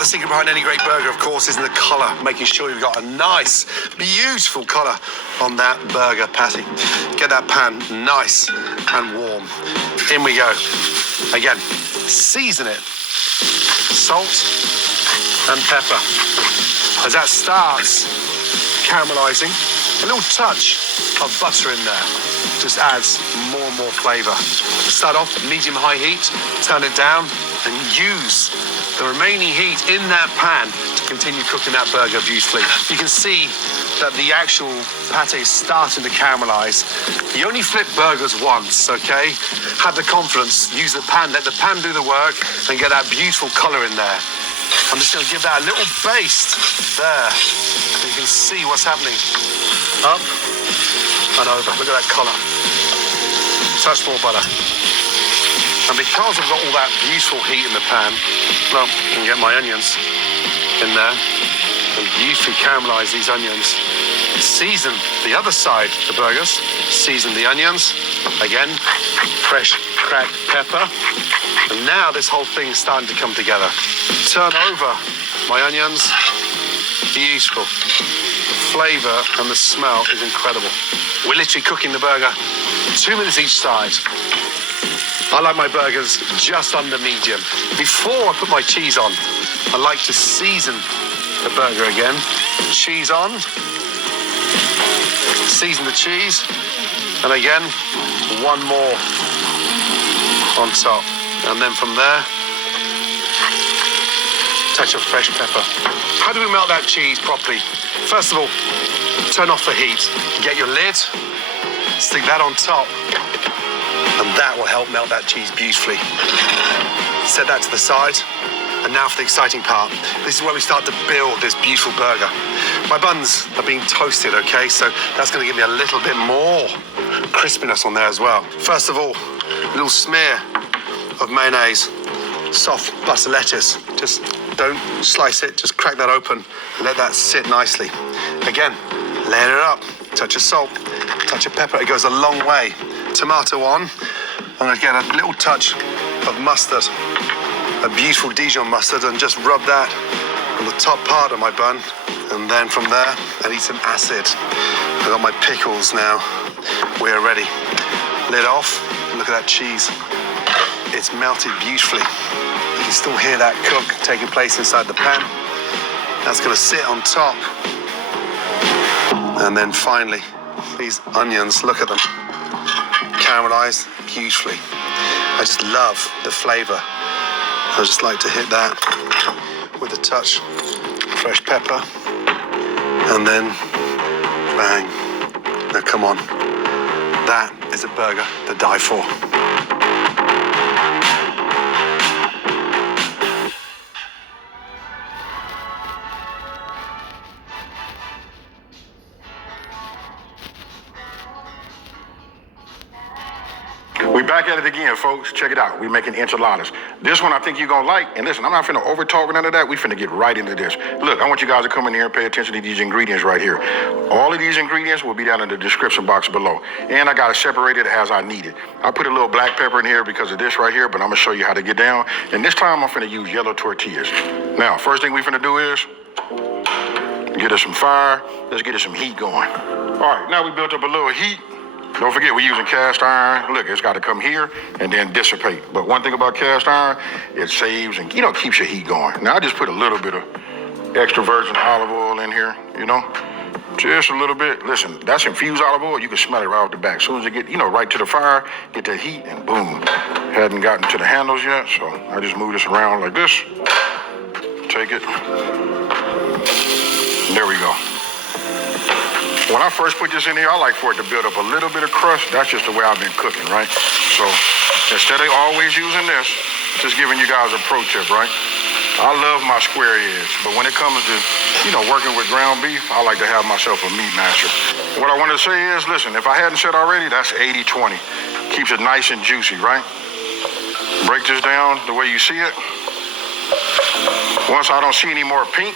the secret behind any great burger, of course, is in the colour, making sure you've got a nice, beautiful colour on that burger patty. Get that pan nice and warm. In we go. Again, season it. Salt and pepper. As that starts caramelising, a little touch of butter in there just adds more and more flavour. Start off medium-high heat, turn it down, and use the remaining heat in that pan to continue cooking that burger beautifully. You can see that the actual pate is starting to caramelise. You only flip burgers once, okay? Have the confidence, use the pan, let the pan do the work, and get that beautiful colour in there. I'm just going to give that a little baste there. You can see what's happening. Up and over. Look at that colour. Touch more butter. And because I've got all that beautiful heat in the pan, well, I can get my onions in there and beautifully caramelise these onions. Season the other side, the burgers. Season the onions. Again, fresh cracked pepper. And now this whole thing is starting to come together. Turn over my onions. Beautiful. The flavour and the smell is incredible. We're literally cooking the burger 2 minutes each side. I like my burgers just under medium. Before I put my cheese on, I like to season the burger again. Cheese on. Season the cheese. And again, one more on top. And then from there, touch of fresh pepper. How do we melt that cheese properly? First of all, turn off the heat. Get your lid, stick that on top, and that will help melt that cheese beautifully. Set that to the side. And now for the exciting part. This is where we start to build this beautiful burger. My buns are being toasted, okay? So that's going to give me a little bit more crispiness on there as well. First of all, a little smear of mayonnaise, soft butter lettuce. Just don't slice it, just crack that open and let that sit nicely. Again, layer it up, touch of salt, touch of pepper. It goes a long way. Tomato on. I'm going to get a little touch of mustard, a beautiful Dijon mustard, and just rub that on the top part of my bun. And then from there, I need some acid. I've got my pickles now. We're ready. Lid off. Look at that cheese. It's melted beautifully. You can still hear that cook taking place inside the pan. That's going to sit on top. And then finally, these onions, look at them. Caramelized beautifully. I just love the flavor. I just like to hit that with a touch of fresh pepper. And then, bang. Now come on. That is a burger to die for. We back at it again, folks. Check it out. We making enchiladas. This one I think you're going to like. And listen, I'm not finna over talk none of that. We finna get right into this. Look, I want you guys to come in here and pay attention to these ingredients right here. All of these ingredients will be down in the description box below. And I got it separated as I need it. I put a little black pepper in here because of this right here, but I'm going to show you how to get down. And this time I'm finna use yellow tortillas. Now, first thing we finna do is get us some fire. Let's get us some heat going. All right, now we built up a little heat. Don't forget, we're using cast iron. Look, it's got to come here and then dissipate. But one thing about cast iron, it saves and, keeps your heat going. Now, I just put a little bit of extra virgin olive oil in here, just a little bit. Listen, that's infused olive oil. You can smell it right off the back. As soon as it get, right to the fire, get that heat, and boom. Hadn't gotten to the handles yet, so I just move this around like this. Take it. There we go. When I first put this in here, I like for it to build up a little bit of crust. That's just the way I've been cooking, right? So instead of always using this, just giving you guys a pro tip, right? I love my square edge, but when it comes to, working with ground beef, I like to have myself a meat masher. What I want to say is, listen, if I hadn't said already, that's 80-20. Keeps it nice and juicy, right? Break this down the way you see it. Once I don't see any more pink,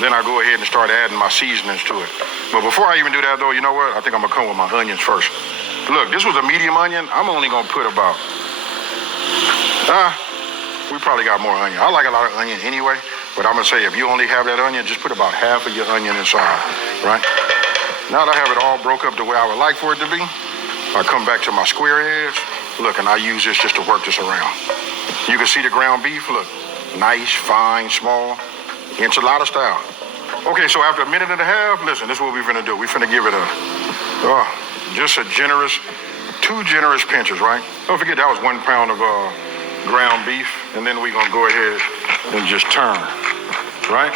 then I go ahead and start adding my seasonings to it. But before I even do that, though, you know what? I think I'm going to come with my onions first. Look, this was a medium onion. I'm only going to put about, we probably got more onion. I like a lot of onion anyway, But I'm gonna say if you only have that onion, just put about half of your onion inside, right? Now that I have it all broke up the way I would like for it to be, I come back to my square edge, look, and I use this just to work this around. You can see the ground beef, look, nice, fine, small, enchilada style. Okay, so after a minute and a half, listen, this is what we're finna do. We're finna give it just a generous, 2 generous pinches, right? Don't forget that was 1 pound of ground beef, and then we're gonna go ahead and just turn, right?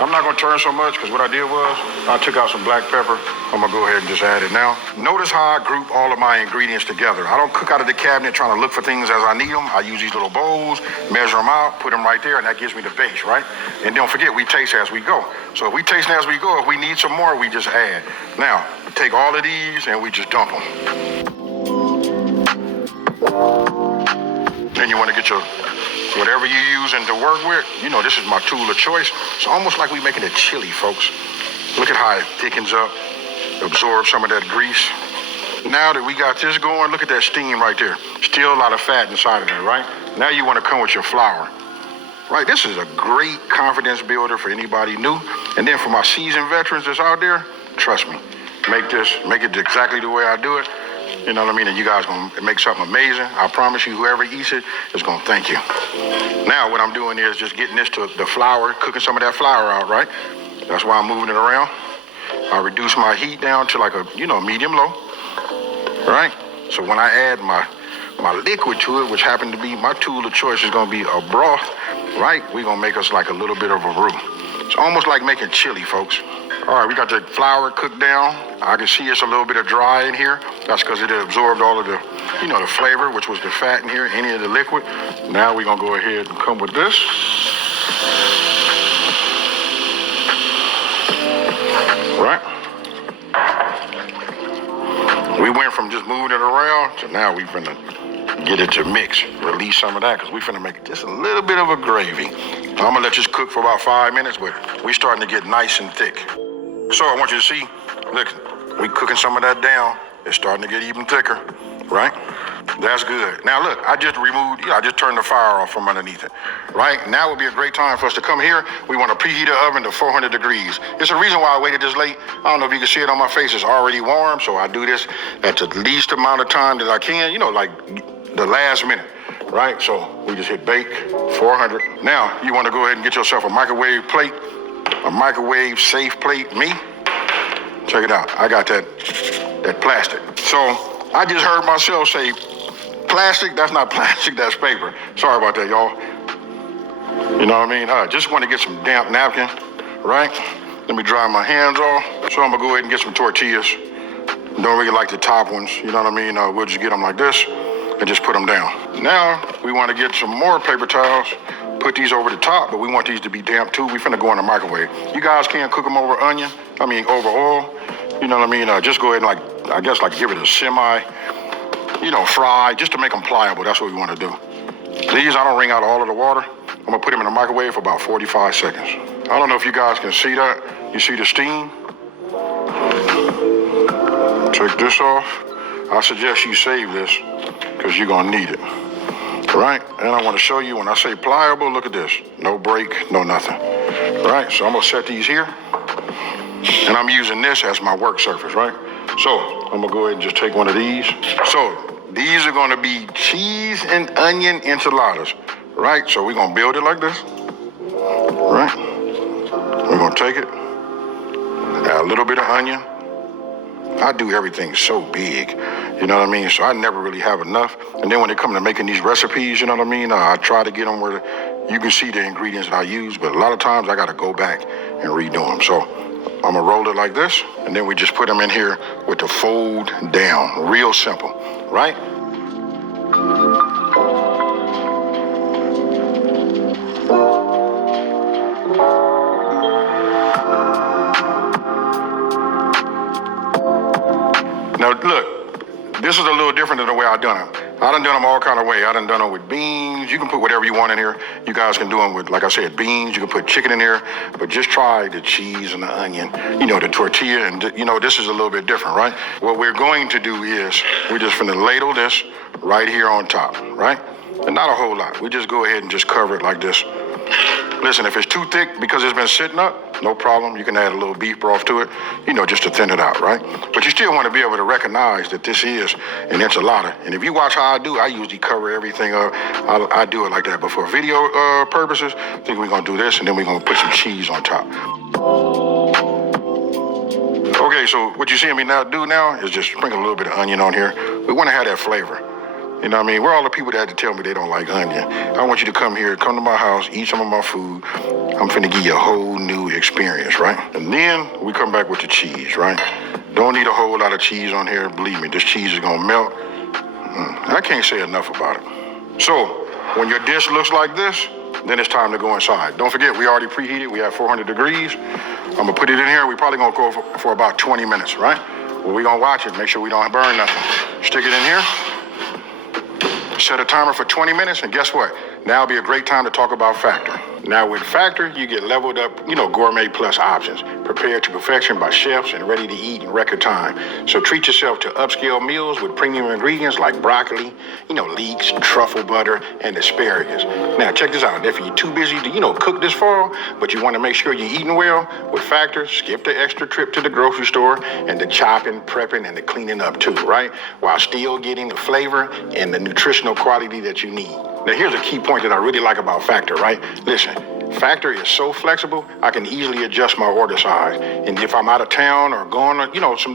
I'm not gonna turn so much, because what I did was, I took out some black pepper. I'm gonna go ahead and just add it now. Notice how I group all of my ingredients together. I don't cook out of the cabinet trying to look for things as I need them. I use these little bowls, measure them out, put them right there, and that gives me the base, right? And don't forget, we taste as we go. So if we taste as we go, if we need some more, we just add. Now, take all of these and we just dump them. Then you wanna get your whatever you're using to work with, you know, this is my tool of choice. It's almost like we're making a chili, folks. Look at how it thickens up, absorbs some of that grease. Now that we got this going, look at that steam right there. Still a lot of fat inside of there, right? Now you want to come with your flour. Right, this is a great confidence builder for anybody new. And then for my seasoned veterans that's out there, trust me, make it exactly the way I do it. You know what I mean? And you guys gonna make something amazing. I promise you, whoever eats it is gonna thank you. Now what I'm doing is just getting this to the flour, cooking some of that flour out, right? That's why I'm moving it around. I reduce my heat down to like a, medium low, right? So when I add my liquid to it, which happened to be my tool of choice, is gonna be a broth, right? We're gonna make us like a little bit of a roux. It's almost like making chili, folks. All right, we got the flour cooked down. I can see it's a little bit of dry in here. That's because it absorbed all of the, the flavor, which was the fat in here, any of the liquid. Now we're gonna go ahead and come with this. Right? We went from just moving it around to now we finna get it to mix, release some of that, because we finna make just a little bit of a gravy. I'm gonna let this cook for about 5 minutes, but we starting to get nice and thick. So I want you to see, look, we cooking some of that down. It's starting to get even thicker, right? That's good. Now look, I just turned the fire off from underneath it, right? Now would be a great time for us to come here. We want to preheat the oven to 400 degrees. It's a reason why I waited this late. I don't know if you can see it on my face. It's already warm, so I do this at the least amount of time that I can, like the last minute, right? So we just hit bake, 400. Now you want to go ahead and get yourself a microwave plate, a microwave safe plate. Me, check it out. I got that plastic. So I just heard myself say, plastic? That's not plastic, that's paper. Sorry about that, y'all. You know what I mean? Just want to get some damp napkin, right? Let me dry my hands off. So I'm gonna go ahead and get some tortillas. Don't really like the top ones, you know what I mean? We'll just get them like this and just put them down. Now we want to get some more paper towels, put these over the top, but we want these to be damp too. We finna go in the microwave. You guys can't cook them over over oil. You know what I mean? Just go ahead and give it a semi, fry, just to make them pliable. That's what we want to do. These, I don't wring out all of the water. I'm gonna put them in the microwave for about 45 seconds. I don't know if you guys can see that. You see the steam? Take this off. I suggest you save this because you're gonna need it, right? And I want to show you when I say pliable, look at this. No break, no nothing, right? So I'm gonna set these here and I'm using this as my work surface, right? So I'm gonna go ahead and just take one of these. So these are gonna be cheese and onion enchiladas, right? So we're gonna build it like this, right? We're gonna take it, add a little bit of onion. I do everything so big, you know what I mean? So I never really have enough. And then when it comes to making these recipes, you know what I mean? I try to get them where you can see the ingredients that I use, but a lot of times I gotta go back and redo them. So I'm gonna roll it like this, and then we just put them in here with the fold down. Real simple, right? Now look, this is a little different than the way I done them. I done them all kind of way. I done them with beans. You can put whatever you want in here. You guys can do them with, like I said, beans. You can put chicken in there, but just try the cheese and the onion, the tortilla, and this is a little bit different, right? What we're going to do is we're just gonna ladle this right here on top, right? And not a whole lot. We just go ahead and just cover it like this. Listen, if it's too thick because it's been sitting up, no problem. You can add a little beef broth to it, just to thin it out, right? But you still want to be able to recognize that this is an enchilada. And if you watch how I do, I usually cover everything up. I do it like that. But for video purposes, I think we're going to do this, and then we're going to put some cheese on top. Okay, so what you see me do now is just sprinkle a little bit of onion on here. We want to have that flavor. You know what I mean? We're all the people that had to tell me they don't like onion. I want you to come here, come to my house, eat some of my food. I'm finna give you a whole new experience, right? And then we come back with the cheese, right? Don't need a whole lot of cheese on here. Believe me, this cheese is gonna melt. I can't say enough about it. So, when your dish looks like this, then it's time to go inside. Don't forget, we already preheated. We have 400 degrees. I'm gonna put it in here. We're probably gonna go for about 20 minutes, right? Well, we're gonna watch it, make sure we don't burn nothing. Stick it in here. Set a timer for 20 minutes, and guess what? Now will be a great time to talk about Factor. Now with Factor, you get leveled up, gourmet plus options, prepared to perfection by chefs and ready to eat in record time. So treat yourself to upscale meals with premium ingredients like broccoli, leeks, truffle butter, and asparagus. Now check this out. If you're too busy to, cook this fall, but you want to make sure you're eating well, with Factor, skip the extra trip to the grocery store and the chopping, prepping, and the cleaning up too, right? While still getting the flavor and the nutritional quality that you need. Now, here's a key point that I really like about Factor, right? Listen, Factor is so flexible, I can easily adjust my order size. And if I'm out of town or gone,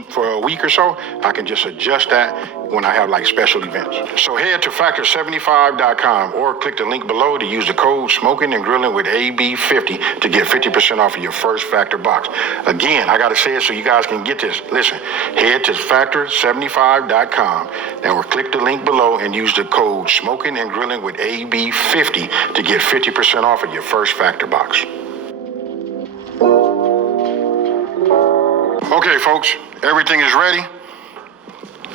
for a week or so, I can just adjust that when I have special events. So head to factor75.com or click the link below to use the code Smoking and Grilling with AB50 to get 50% off of your first Factor box. Again, I got to say it so you guys can get this. Listen, head to factor75.com or click the link below and use the code Smoking and Grilling with AB50 to get 50% off of your first Factor box. Okay, folks, everything is ready.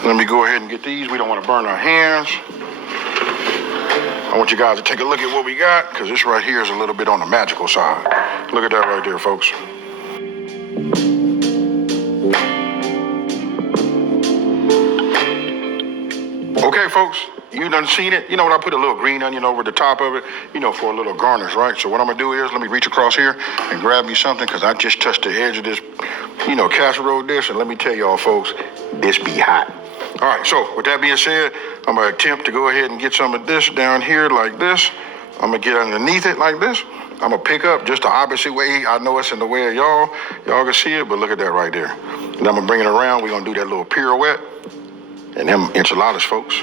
Let me go ahead and get these. We don't want to burn our hands. I want you guys to take a look at what we got, because this right here is a little bit on the magical side. Look at that right there, folks. Okay, folks, you done seen it. You know what? I put a little green onion over the top of it, for a little garnish, right? So what I'm going to do is let me reach across here and grab me something, because I just touched the edge of this, casserole dish. And let me tell y'all, folks, this be hot. All right, so with that being said, I'm going to attempt to go ahead and get some of this down here like this. I'm going to get underneath it like this. I'm going to pick up just the opposite way. I know it's in the way of y'all. Y'all can see it, but look at that right there. And I'm going to bring it around. We're going to do that little pirouette. And them enchiladas, folks.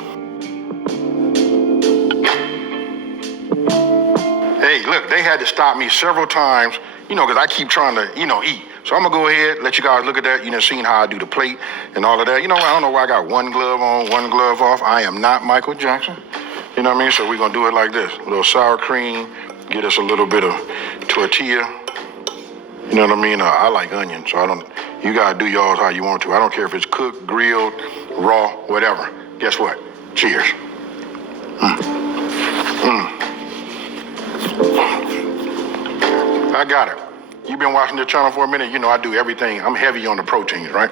Hey, look, they had to stop me several times, because I keep trying to, eat. So I'm going to go ahead, let you guys look at that. Seen how I do the plate and all of that. I don't know why I got one glove on, one glove off. I am not Michael Jackson. You know what I mean? So we're going to do it like this. A little sour cream, get us a little bit of tortilla. You know what I mean? I like onion, so you got to do y'all's how you want to. I don't care if it's cooked, grilled, raw, whatever. Guess what? Cheers. I got it. You've been watching this channel for a minute. I do everything. I'm heavy on the proteins, right?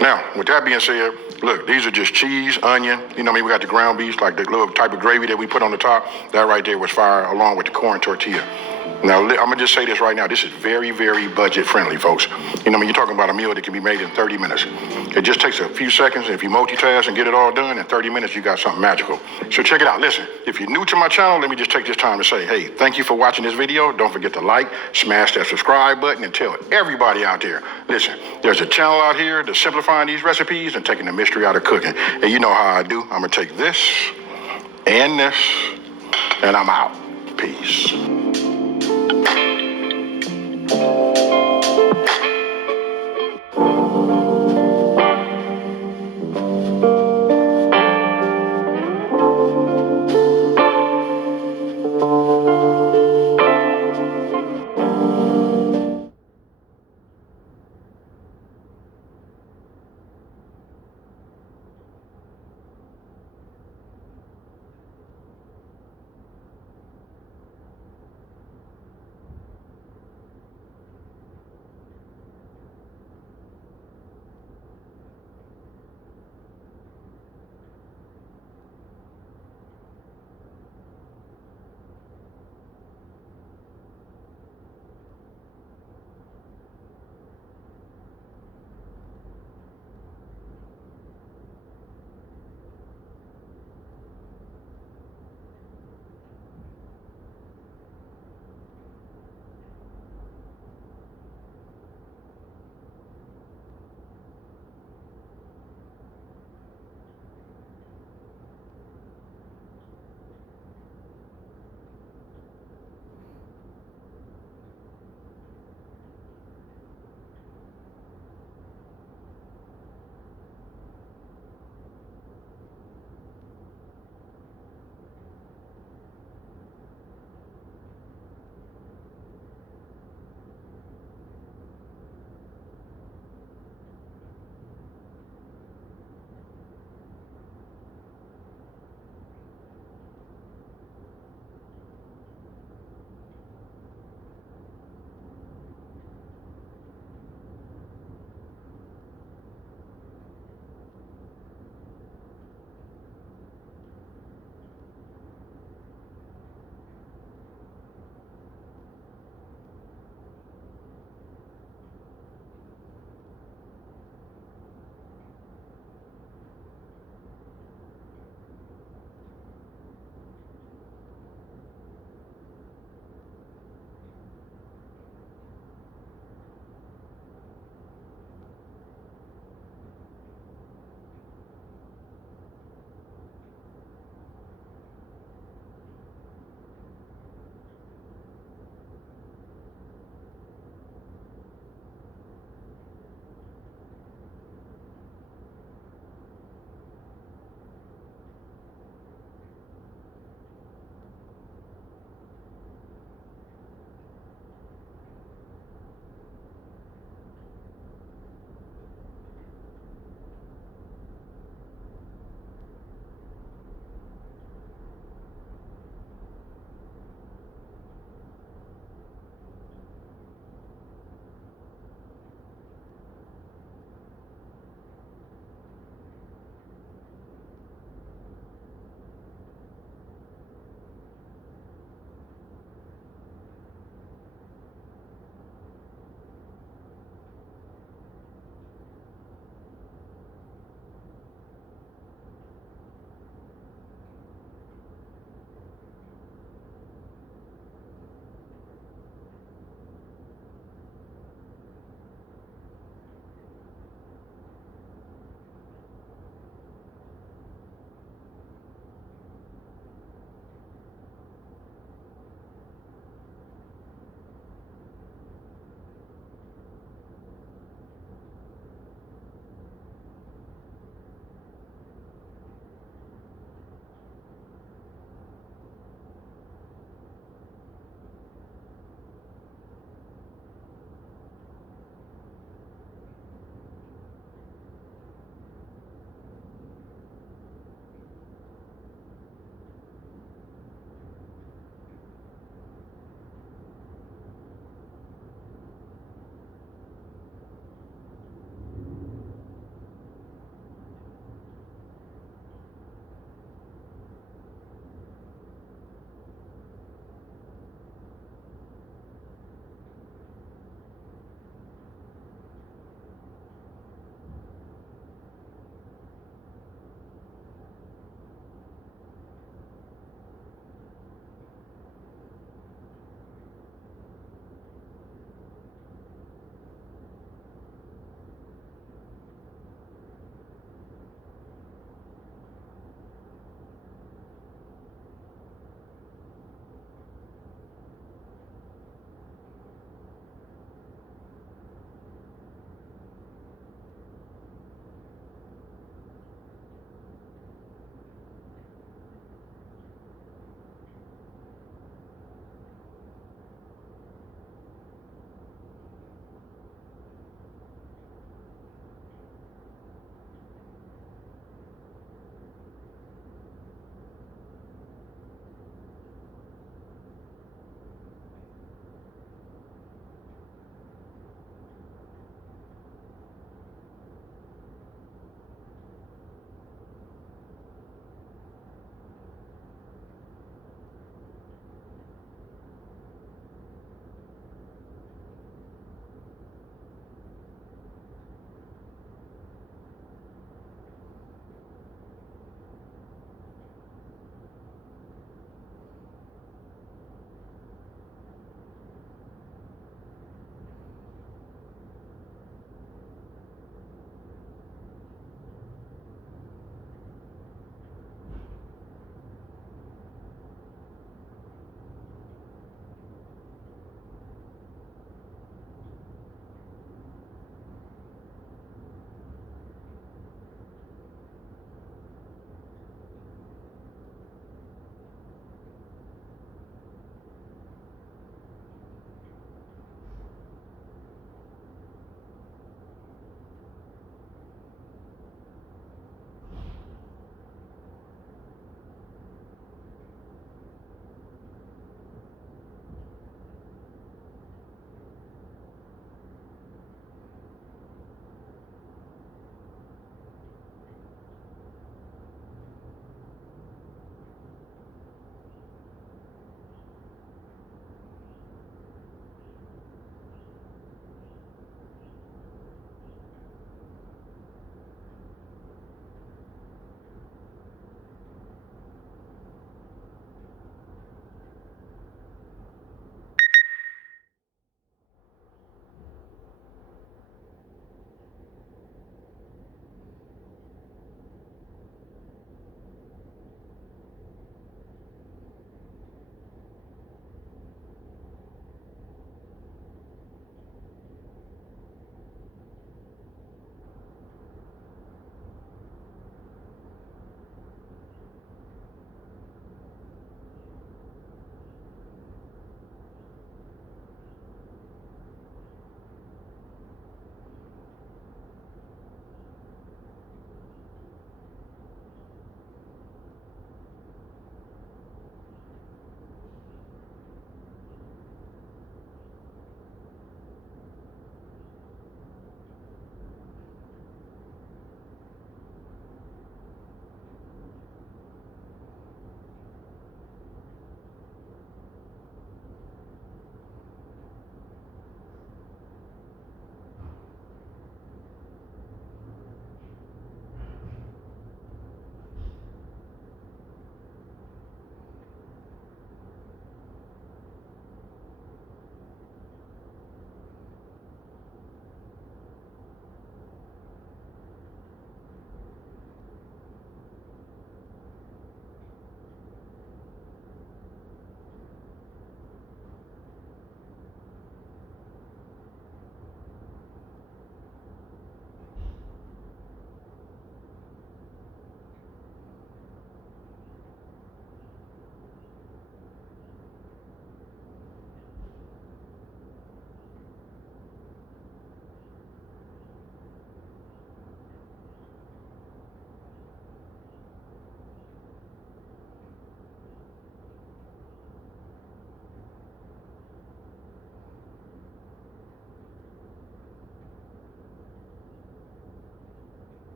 Now, with that being said, look, these are just cheese, onion. We got the ground beef, like the little type of gravy that we put on the top. That right there was fire, along with the corn tortilla. Now, I'm going to just say this right now. This is very, very budget friendly, folks. You're talking about a meal that can be made in 30 minutes. It just takes a few seconds. If you multitask and get it all done, in 30 minutes, you got something magical. So check it out. Listen, if you're new to my channel, let me just take this time to say, hey, thank you for watching this video. Don't forget to like, smash that subscribe button, and tell everybody out there, listen, there's a channel out here that's simplifying these recipes and taking the mystery out of cooking. And you know how I do. I'm going to take this and this, and I'm out. Peace.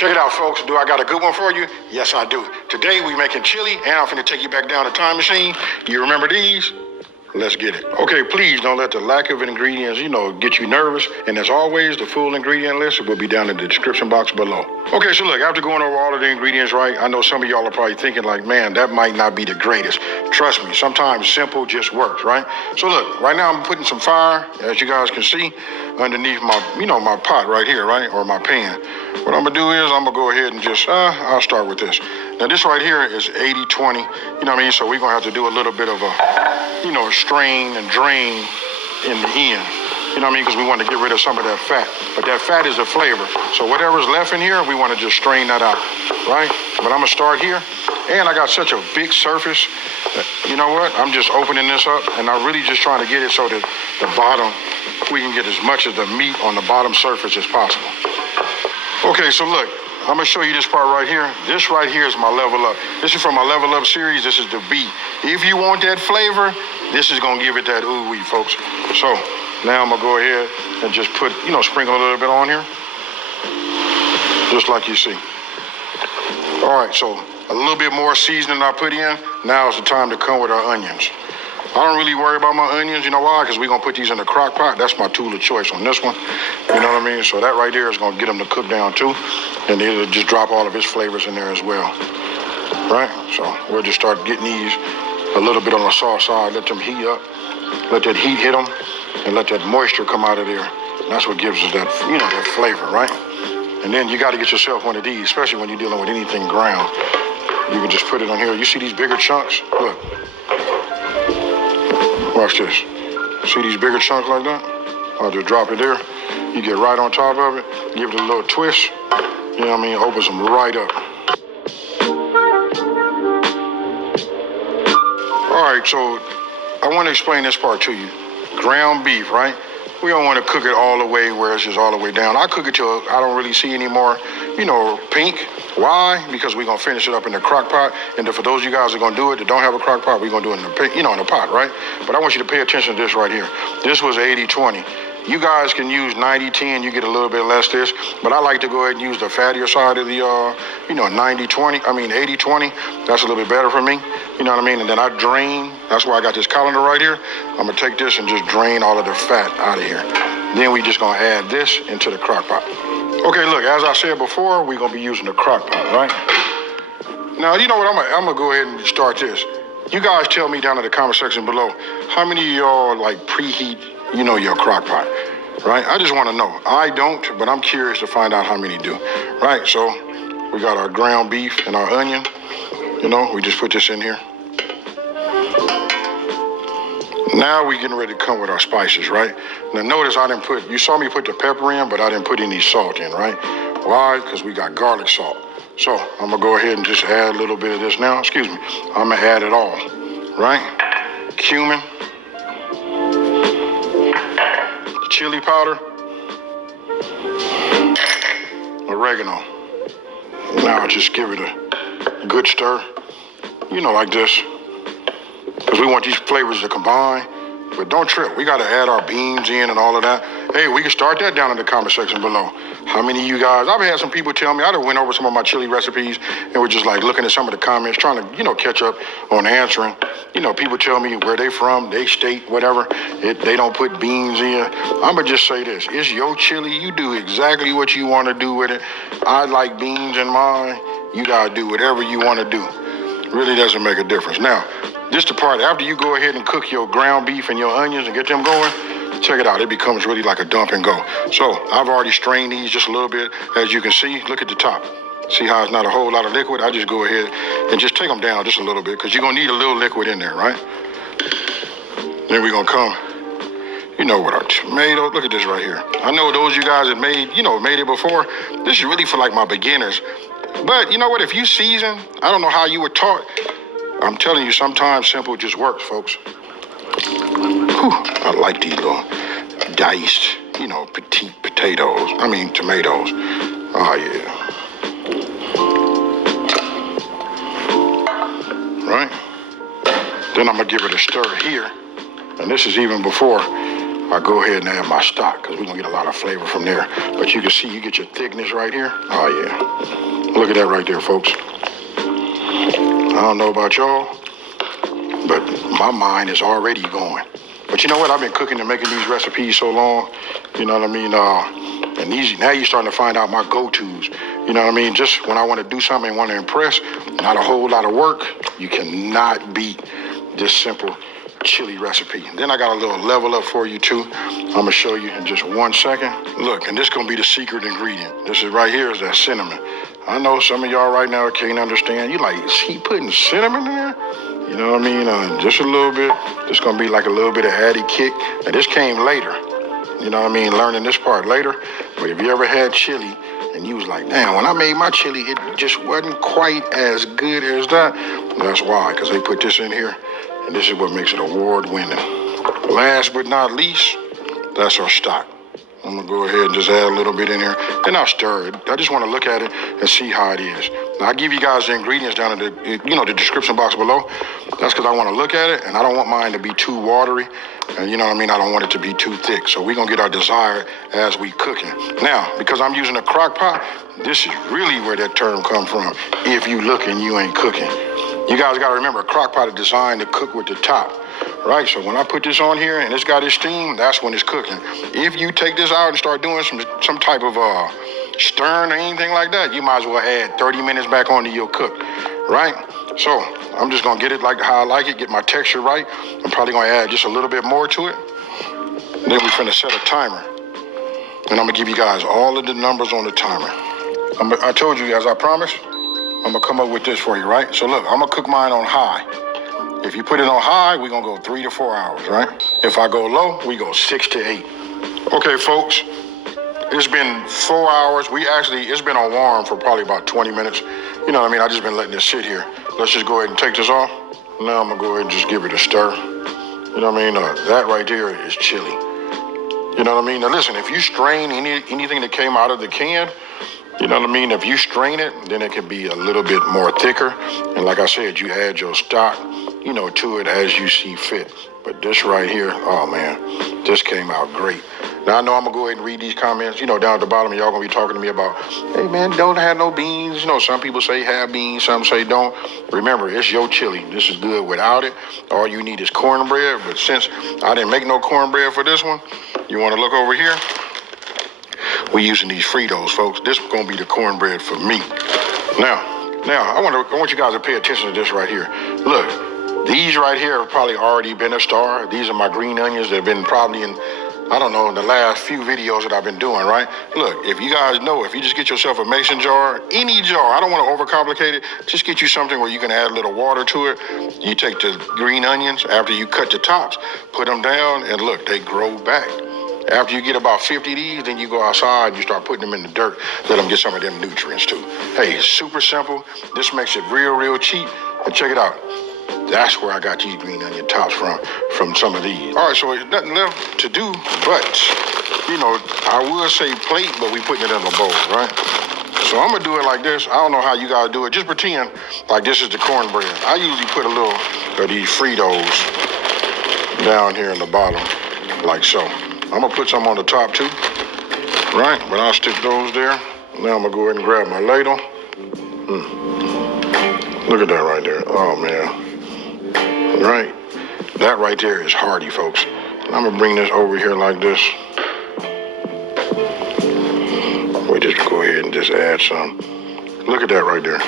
Check it out, folks. Do I got a good one for you? Yes, I do. Today we making chili, and I'm finna take you back down the time machine. You remember these? Let's get it. Okay, please don't let the lack of ingredients, get you nervous. And as always, the full ingredient list will be down in the description box below. Okay, so look, after going over all of the ingredients, right, I know some of y'all are probably thinking like, man, that might not be the greatest. Trust me, sometimes simple just works, right? So look, right now I'm putting some fire, as you guys can see, underneath my, my pot right here, right, or my pan. What I'm gonna do is I'm gonna go ahead and just, I'll start with this. Now this right here is 80-20, So we're gonna have to do a little bit of a, strain and drain in the end. Because we want to get rid of some of that fat. But that fat is the flavor. So whatever's left in here, we want to just strain that out, right? But I'm gonna start here. And I got such a big surface. You know what? I'm just opening this up, and I'm really just trying to get it so that the bottom, we can get as much of the meat on the bottom surface as possible. Okay, so look, I'm gonna show you this part right here. This right here is my level up. This is from my level up series. This is the B. If you want that flavor, this is gonna give it that ooh-wee, folks. So now I'm gonna go ahead and just put, sprinkle a little bit on here. Just like you see. All right, so a little bit more seasoning I put in. Now is the time to come with our onions. I don't really worry about my onions, you know why? Because we're going to put these in the crock pot. That's my tool of choice on this one. You know what I mean? So that right there is going to get them to cook down too. And it'll just drop all of its flavors in there as well. Right? So we'll just start getting these a little bit on the soft side. Let them heat up. Let that heat hit them. And let that moisture come out of there. And that's what gives us that, that flavor, right? And then you got to get yourself one of these, especially when you're dealing with anything ground. You can just put it on here. You see these bigger chunks? Look. Watch this. See these bigger chunks like that? I'll just drop it there. You get right on top of it. Give it a little twist. You know what I mean? Opens them right up. All right, so I want to explain this part to you. Ground beef, right? We don't want to cook it all the way where it's just all the way down. I cook it till I don't really see any more, pink. Why? Because we're going to finish it up in the crock pot. And then for those of you guys that are going to do it that don't have a crock pot, we're going to do it in the, in the pot, right? But I want you to pay attention to this right here. This was 80-20. You guys can use 90-10, you get a little bit less this, but I like to go ahead and use the fattier side of the, 80-20. That's a little bit better for me. You know what I mean? And then I drain. That's why I got this colander right here. I'm going to take this and just drain all of the fat out of here. Then we just going to add this into the crock pot. Okay, look, as I said before, we're going to be using the crock pot, right? Now, you know what? I'm going to go ahead and start this. You guys tell me down in the comment section below, how many of y'all preheat, your crock pot, right? I just want to know. I don't, but I'm curious to find out how many do, right? So we got our ground beef and our onion. We just put this in here. Now we're getting ready to come with our spices, right? Now notice you saw me put the pepper in, but I didn't put any salt in, right? Why? Because we got garlic salt. So I'm going to go ahead and just add a little bit of this now. Excuse me. I'm going to add it all, right? Cumin. Chili powder. Oregano. Now just give it a good stir. Like this. Because we want these flavors to combine. But don't trip. We got to add our beans in and all of that. Hey, we can start that down in the comment section below. How many of you guys, I've had some people tell me, I done went over some of my chili recipes and we're just looking at some of the comments, trying to, catch up on answering. People tell me where they from, they state, whatever. They don't put beans in. I'm going to just say this. It's your chili. You do exactly what you want to do with it. I like beans in mine. You got to do whatever you want to do. Really doesn't make a difference. Now, this the part, after you go ahead and cook your ground beef and your onions and get them going, check it out. It becomes really like a dump and go. So I've already strained these just a little bit. As you can see, look at the top. See how it's not a whole lot of liquid? I just go ahead and just take them down just a little bit because you're going to need a little liquid in there, right? Then we're going to come, with our tomatoes. Look at this right here. I know those of you guys that made it before. This is really for my beginners. But you know what? If you season, I don't know how you were taught. I'm telling you, sometimes simple just works, folks. Whew, I like these little diced, petite tomatoes. Oh, yeah. Right? Then I'm going to give it a stir here. And this is even before I go ahead and add my stock because we're going to get a lot of flavor from there. But you can see you get your thickness right here. Oh, yeah. Look at that right there, folks. I don't know about y'all, but my mind is already going. But you know what? I've been cooking and making these recipes so long, you know what I mean? And these, now you're starting to find out my go-tos. You know what I mean? Just when I want to do something and want to impress, not a whole lot of work, you cannot beat this simple chili recipe. Then I got a little level up for you too. I'm gonna show you in just 1 second. Look, and this gonna be the secret ingredient. This is right here is that cinnamon. I know some of y'all right now can't understand. You like, is he putting cinnamon in there? You know what I mean? Just a little bit. This gonna be like a little bit of added kick. And this came later. You know what I mean? Learning this part later. But if you ever had chili and you was like, damn, when I made my chili, it just wasn't quite as good as that. That's why, because they put this in here. And this is what makes it award-winning. Last but not least, that's our stock. I'm gonna go ahead and just add a little bit in here. Then I'll stir it. I just want to look at it and see how it is. Now, I give you guys the ingredients down in the description box below. That's because I want to look at it, and I don't want mine to be too watery. And you know what I mean? I don't want it to be too thick. So we're gonna get our desired as we cooking. Now, because I'm using a crock pot, this is really where that term comes from. If you looking, you ain't cooking. You guys got to remember, a crock pot is designed to cook with the top, right? So when I put this on here and it's got its steam, that's when it's cooking. If you take this out and start doing some type of stirring or anything like that, you might as well add 30 minutes back onto your cook, right? So I'm just going to get it like how I like it, get my texture right. I'm probably going to add just a little bit more to it. Then we finna set a timer. And I'm going to give you guys all of the numbers on the timer. I told you guys, I promised. I'm gonna come up with this for you, right? So look, I'm gonna cook mine on high. If you put it on high, we're gonna go 3 to 4 hours, right? If I go low, we go 6 to 8. Okay, folks, it's been 4 hours. It's been on warm for probably about 20 minutes. You know what I mean? I just been letting this sit here. Let's just go ahead and take this off. Now I'm gonna go ahead and just give it a stir. You know what I mean? That right there is chili. You know what I mean? Now listen, if you strain anything that came out of the can, you know what I mean? If you strain it, then it can be a little bit more thicker. And like I said, you add your stock, to it as you see fit. But this right here, oh man, this came out great. Now I know I'm gonna go ahead and read these comments, down at the bottom, y'all gonna be talking to me about, hey man, don't have no beans. Some people say have beans, some say don't. Remember, it's your chili. This is good without it. All you need is cornbread. But since I didn't make no cornbread for this one, you wanna look over here? We're using these Fritos, folks. This is gonna be the cornbread for me. Now, I want you guys to pay attention to this right here. Look, these right here have probably already been a star. These are my green onions that have been probably in the last few videos that I've been doing, right? Look, if you guys know, if you just get yourself a mason jar, any jar, I don't want to overcomplicate it, just get you something where you can add a little water to it. You take the green onions, after you cut the tops, put them down, and look, they grow back. After you get about 50 of these, then you go outside and you start putting them in the dirt, let them get some of them nutrients too. Hey, it's super simple. This makes it real cheap. And check it out. That's where I got these green onion tops from some of these. All right, so there's nothing left to do, but, I would say plate, but we putting it in a bowl, right? So I'm gonna do it like this. I don't know how you guys do it. Just pretend like this is the cornbread. I usually put a little of these Fritos down here in the bottom, like so. I'm gonna put some on the top too, right? But I'll stick those there. Now I'm gonna go ahead and grab my ladle. Look at that right there. Oh man. Right? That right there is hearty, folks. I'm gonna bring this over here like this. We just go ahead and just add some. Look at that right there.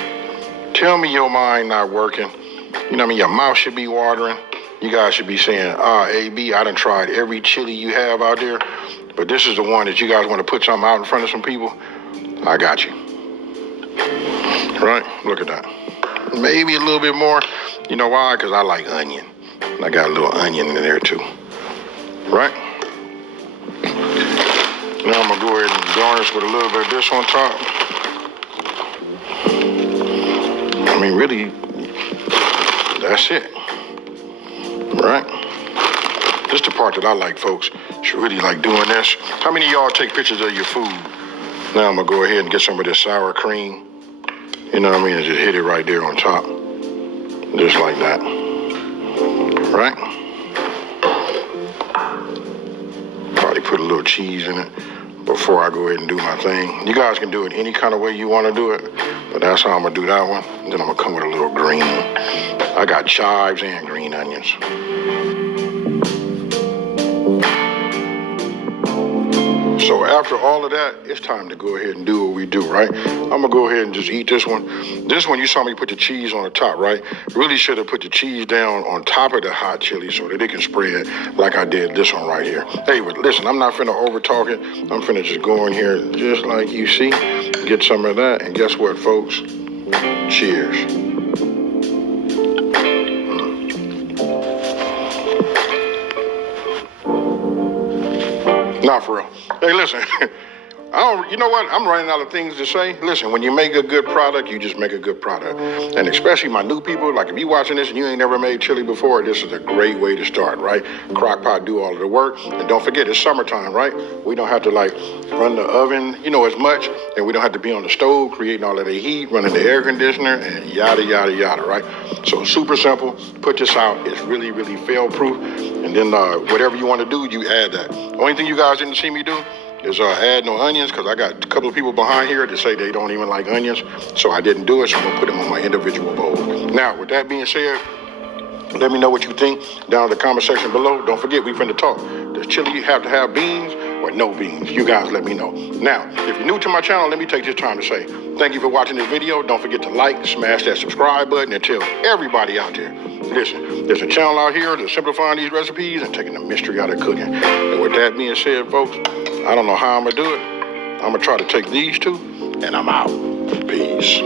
Tell me your mind not working. Your mouth should be watering. You guys should be saying, AB, I done tried every chili you have out there, but this is the one that you guys want to put something out in front of some people. I got you. Right? Look at that. Maybe a little bit more. You know why? Because I like onion. I got a little onion in there too. Right? Now I'm going to go ahead and garnish with a little bit of this on top. I mean, really, that's it. Right? This is the part that I like, folks. Should really like doing this. How many of y'all take pictures of your food? Now I'm going to go ahead and get some of this sour cream. You know what I mean? And just hit it right there on top. Just like that. Right? put a little cheese in it before I go ahead and do my thing. You guys can do it any kind of way you want to do it, but that's how I'm gonna do that one. Then I'm gonna come with a little green. I got chives and green onions. So after all of that, it's time to go ahead and do what we do, right? I'm gonna go ahead and just eat this one. This one, you saw me put the cheese on the top, right? Really should have put the cheese down on top of the hot chili so that it can spread like I did this one right here. Hey, but listen, I'm not finna over talk it. I'm finna just go in here just like you see, get some of that, and guess what, folks? Cheers. Not for real. Hey, listen. You know what? I'm running out of things to say. Listen, when you make a good product, you just make a good product. And especially my new people, like if you watching this and you ain't never made chili before, this is a great way to start, right? Crock-pot do all of the work. And don't forget, it's summertime, right? We don't have to like run the oven, as much. And we don't have to be on the stove creating all of the heat, running the air conditioner, and yada, yada, yada, right? So super simple. Put this out. It's really, really fail-proof. And then whatever you want to do, you add that. Only thing you guys didn't see me do is add no onions, because I got a couple of people behind here that say they don't even like onions, so I didn't do it, so I'm gonna put them on my individual bowls. Now, with that being said, let me know what you think down in the comment section below. Don't forget, we finna talk. Does chili have to have beans or no beans? You guys let me know. Now, if you're new to my channel, let me take this time to say thank you for watching this video. Don't forget to like, smash that subscribe button, and tell everybody out there, listen, there's a channel out here that's simplifying these recipes and taking the mystery out of cooking. And with that being said, folks, I don't know how I'm gonna do it. I'm gonna try to take these two, and I'm out. Peace.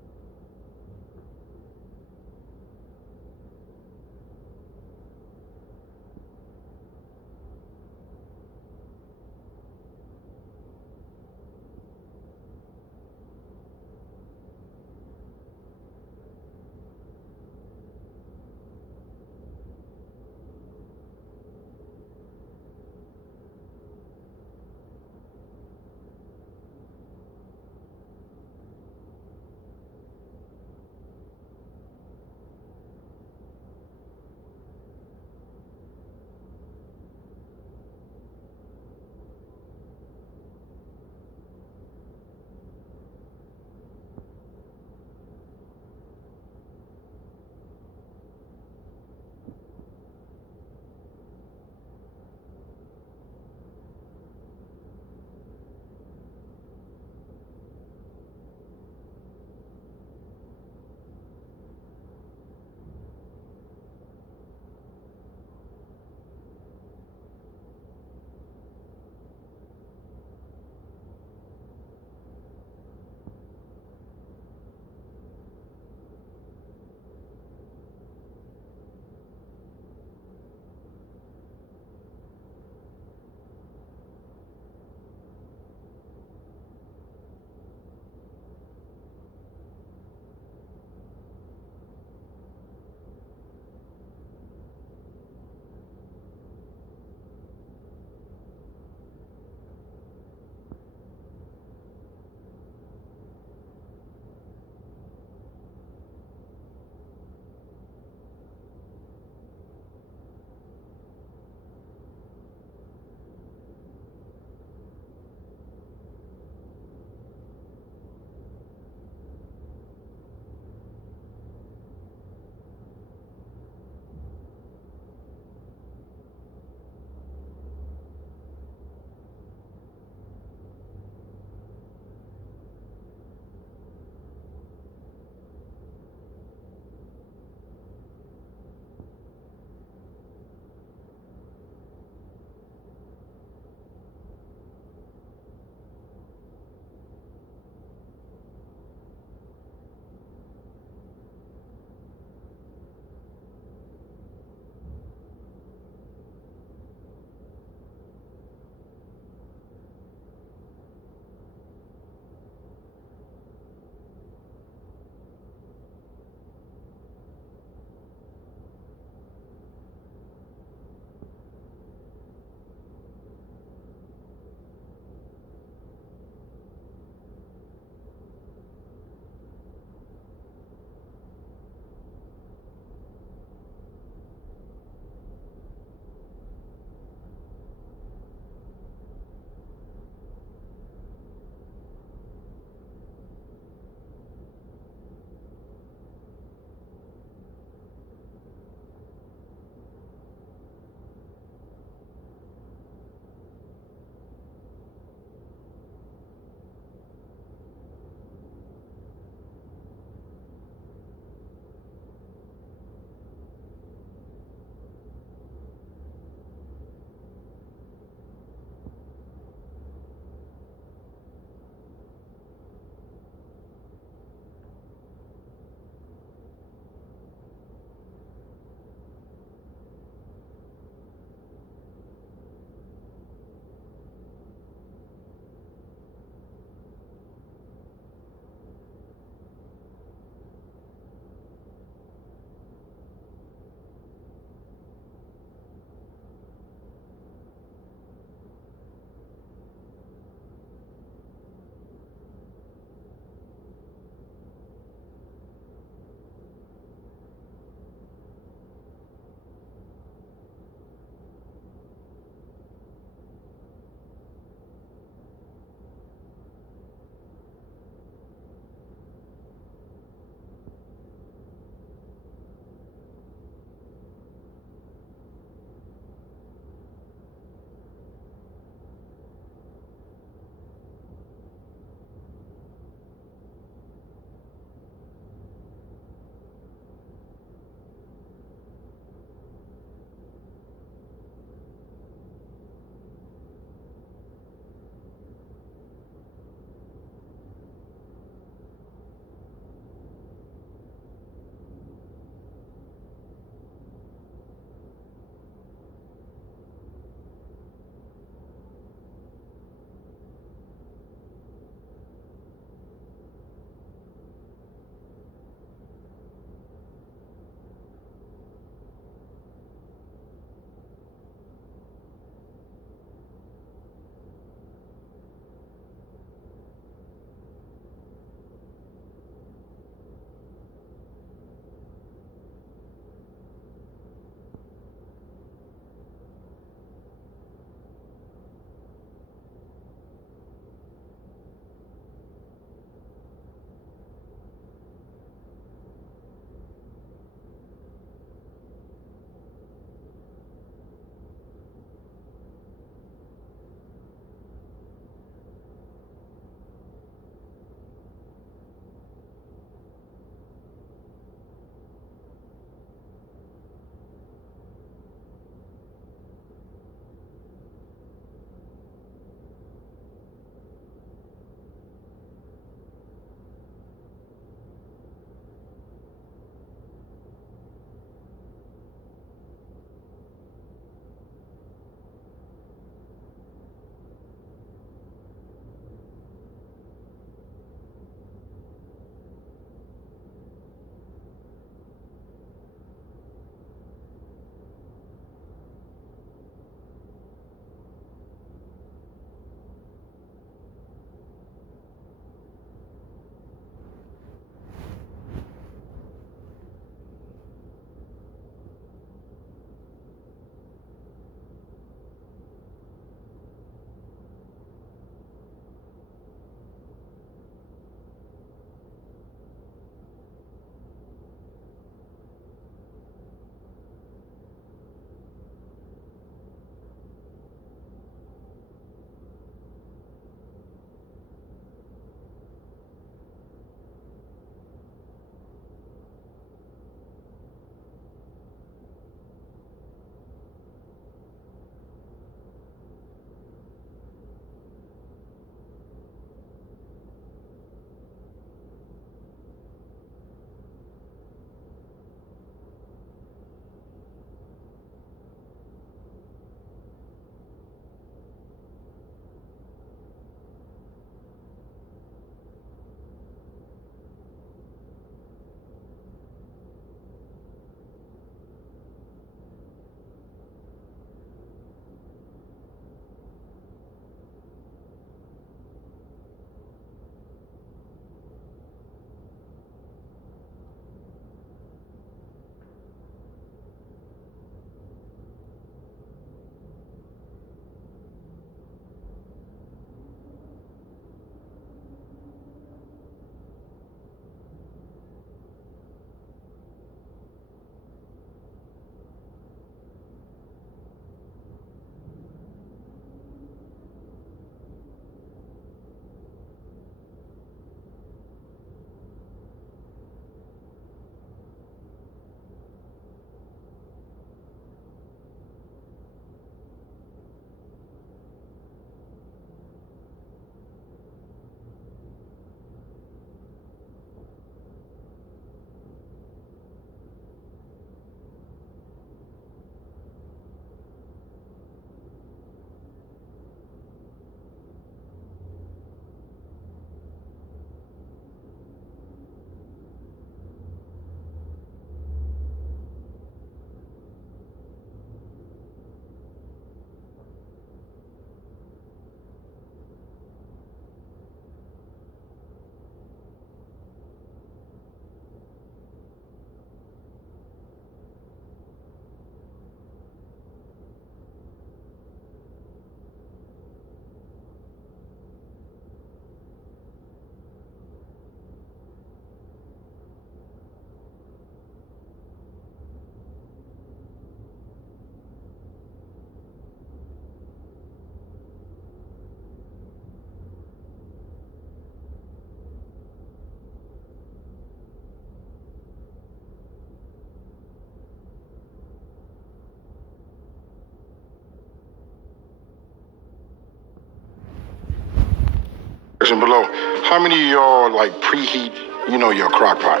Listen below. How many of y'all like preheat, your crock pot?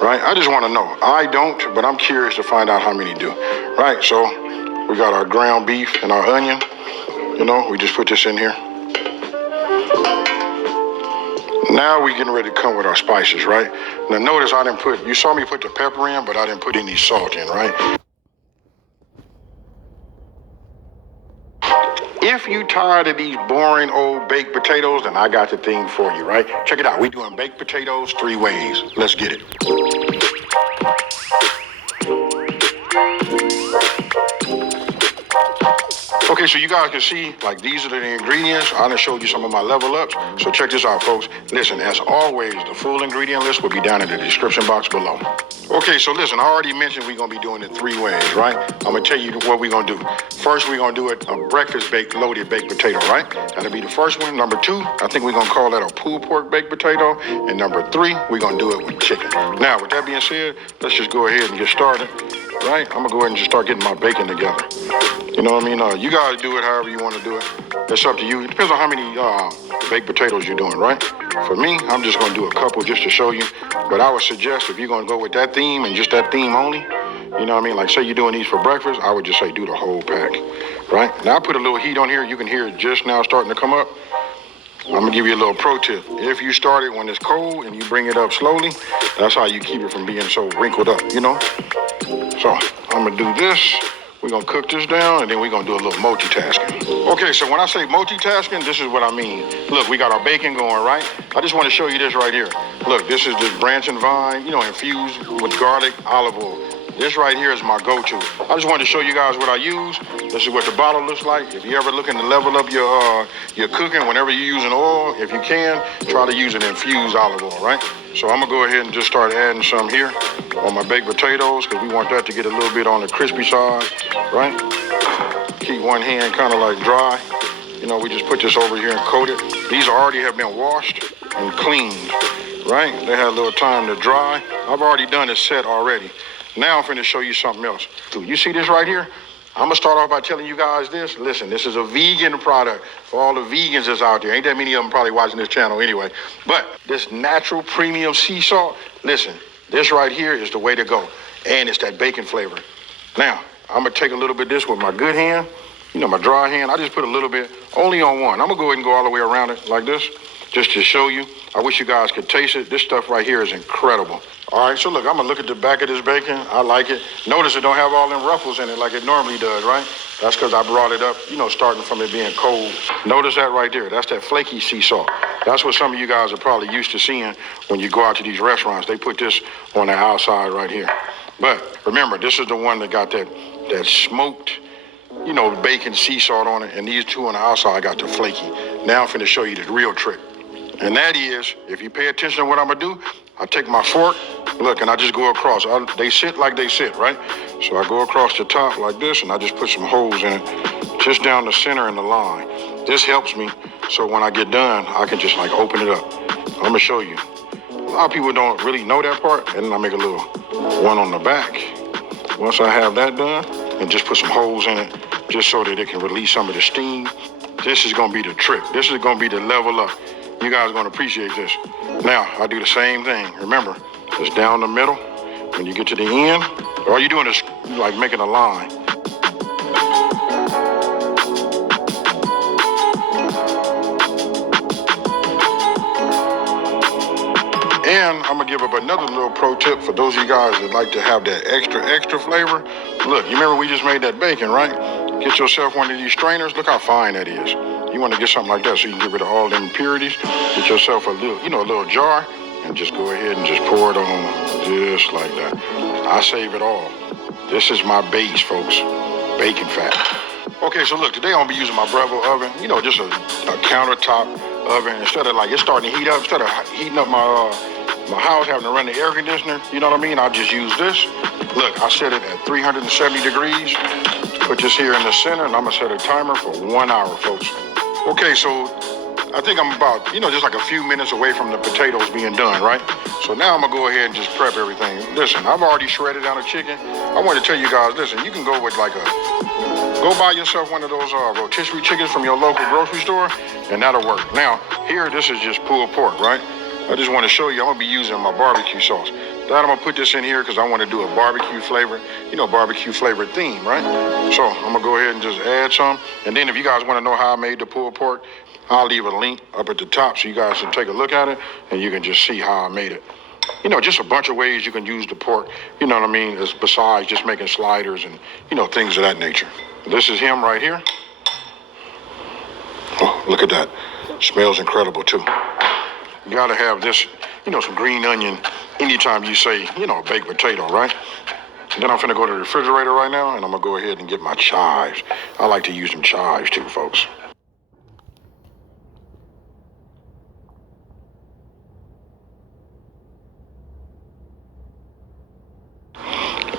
Right? I just want to know. I don't, but I'm curious to find out how many do. Right? So we got our ground beef and our onion. We just put this in here. Now we getting ready to come with our spices, right? Now notice you saw me put the pepper in, but I didn't put any salt in, right? If you tired of these boring old baked potatoes, then I got the thing for you, right? Check it out. We doing baked potatoes 3 ways. Let's get it. Okay, so you guys can see, like, these are the ingredients. I done showed you some of my level ups. So check this out, folks. Listen, as always, the full ingredient list will be down in the description box below. Okay, so listen, I already mentioned we're going to be doing it 3 ways, right? I'm going to tell you what we're going to do. First, we're going to do it a breakfast loaded baked potato, right? That'll be the first one. Number 2, I think we're going to call that a pulled pork baked potato. And number 3, we're going to do it with chicken. Now, with that being said, let's just go ahead and get started, right? I'm going to go ahead and just start getting my bacon together. You know what I mean? You guys do it however you want to do it. It's up to you. It depends on how many baked potatoes you're doing, right? For me, I'm just going to do a couple just to show you. But I would suggest if you're going to go with that theme and just that theme only, you know what I mean? Like, say you're doing these for breakfast, I would just say do the whole pack, right? Now, I put a little heat on here. You can hear it just now starting to come up. I'm going to give you a little pro tip. If you start it when it's cold and you bring it up slowly, that's how you keep it from being so wrinkled up, So, I'm going to do this. We're going to cook this down, and then we're going to do a little multitasking. Okay, so when I say multitasking, this is what I mean. Look, we got our bacon going, right? I just want to show you this right here. Look, this is this branch and vine, infused with garlic, olive oil. This right here is my go-to. I just wanted to show you guys what I use. This is what the bottle looks like. If you ever looking to level up your cooking, whenever you're using oil, if you can, try to use an infused olive oil, right? So I'm going to go ahead and just start adding some here on my baked potatoes because we want that to get a little bit on the crispy side, right? Keep one hand kind of like dry. We just put this over here and coat it. These already have been washed and cleaned, right? They had a little time to dry. I've already done this set already. Now I'm finna show you something else. You see this right here? I'm gonna start off by telling you guys this. Listen, this is a vegan product for all the vegans that's out there. Ain't that many of them probably watching this channel anyway. But this natural premium sea salt, listen, this right here is the way to go. And it's that bacon flavor. Now, I'm gonna take a little bit of this with my good hand, my dry hand. I just put a little bit, only on one. I'm gonna go ahead and go all the way around it like this, just to show you. I wish you guys could taste it. This stuff right here is incredible. All right, so look, I'm gonna look at the back of this bacon. I like it. Notice it don't have all them ruffles in it like it normally does, right? That's because I brought it up, starting from it being cold. Notice that right there. That's that flaky sea salt. That's what some of you guys are probably used to seeing when you go out to these restaurants. They put this on the outside right here. But remember, this is the one that got that smoked, bacon sea salt on it. And these two on the outside got the flaky. Now I'm finna show you the real trick. And that is, if you pay attention to what I'm gonna do, I take my fork, look, and I just go across. They sit like they sit, right? So I go across the top like this, and I just put some holes in it, just down the center and the line. This helps me, so when I get done, I can just like open it up. I'm gonna show you. A lot of people don't really know that part, and then I make a little one on the back. Once I have that done, and just put some holes in it, just so that it can release some of the steam. This is gonna be the trick. This is gonna be the level up. You guys are gonna appreciate this. Now, I do the same thing. Remember, it's down the middle. When you get to the end, all you're doing is like making a line. And I'm gonna give up another little pro tip for those of you guys that like to have that extra flavor. Look, you remember we just made that bacon, right? Get yourself one of these strainers. Look how fine that is. You want to get something like that so you can get rid of all them impurities. Get yourself a little jar, and just go ahead and just pour it on just like that. I save it all. This is my base, folks. Bacon fat. Okay, so look, today I'm gonna be using my Bravo oven. Just a countertop oven. Instead of like it's starting to heat up, instead of heating up my house, having to run the air conditioner, you know what I mean? I'll just use this. Look, I set it at 370 degrees. Put this here in the center, and I'm gonna set a timer for 1 hour, folks. Okay, so I think I'm about, just like a few minutes away from the potatoes being done, right? So now I'm gonna go ahead and just prep everything. Listen, I've already shredded down a chicken. I want to tell you guys, listen, you can go with like a Go buy yourself one of those rotisserie chickens from your local grocery store, and that'll work. Now, here, this is just pulled pork, right? I just want to show you, I'm going to be using my barbecue sauce. That I'm going to put this in here because I want to do a barbecue flavor, barbecue flavored theme, right? So I'm going to go ahead and just add some. And then if you guys want to know how I made the pulled pork, I'll leave a link up at the top so you guys can take a look at it and you can just see how I made it. Just a bunch of ways you can use the pork, you know what I mean, besides just making sliders and, things of that nature. This is him right here. Oh, look at that. Smells incredible, too. You got to have this, some green onion anytime you say, baked potato, right? And then I'm finna go to the refrigerator right now, and I'm going to go ahead and get my chives. I like to use some chives, too, folks.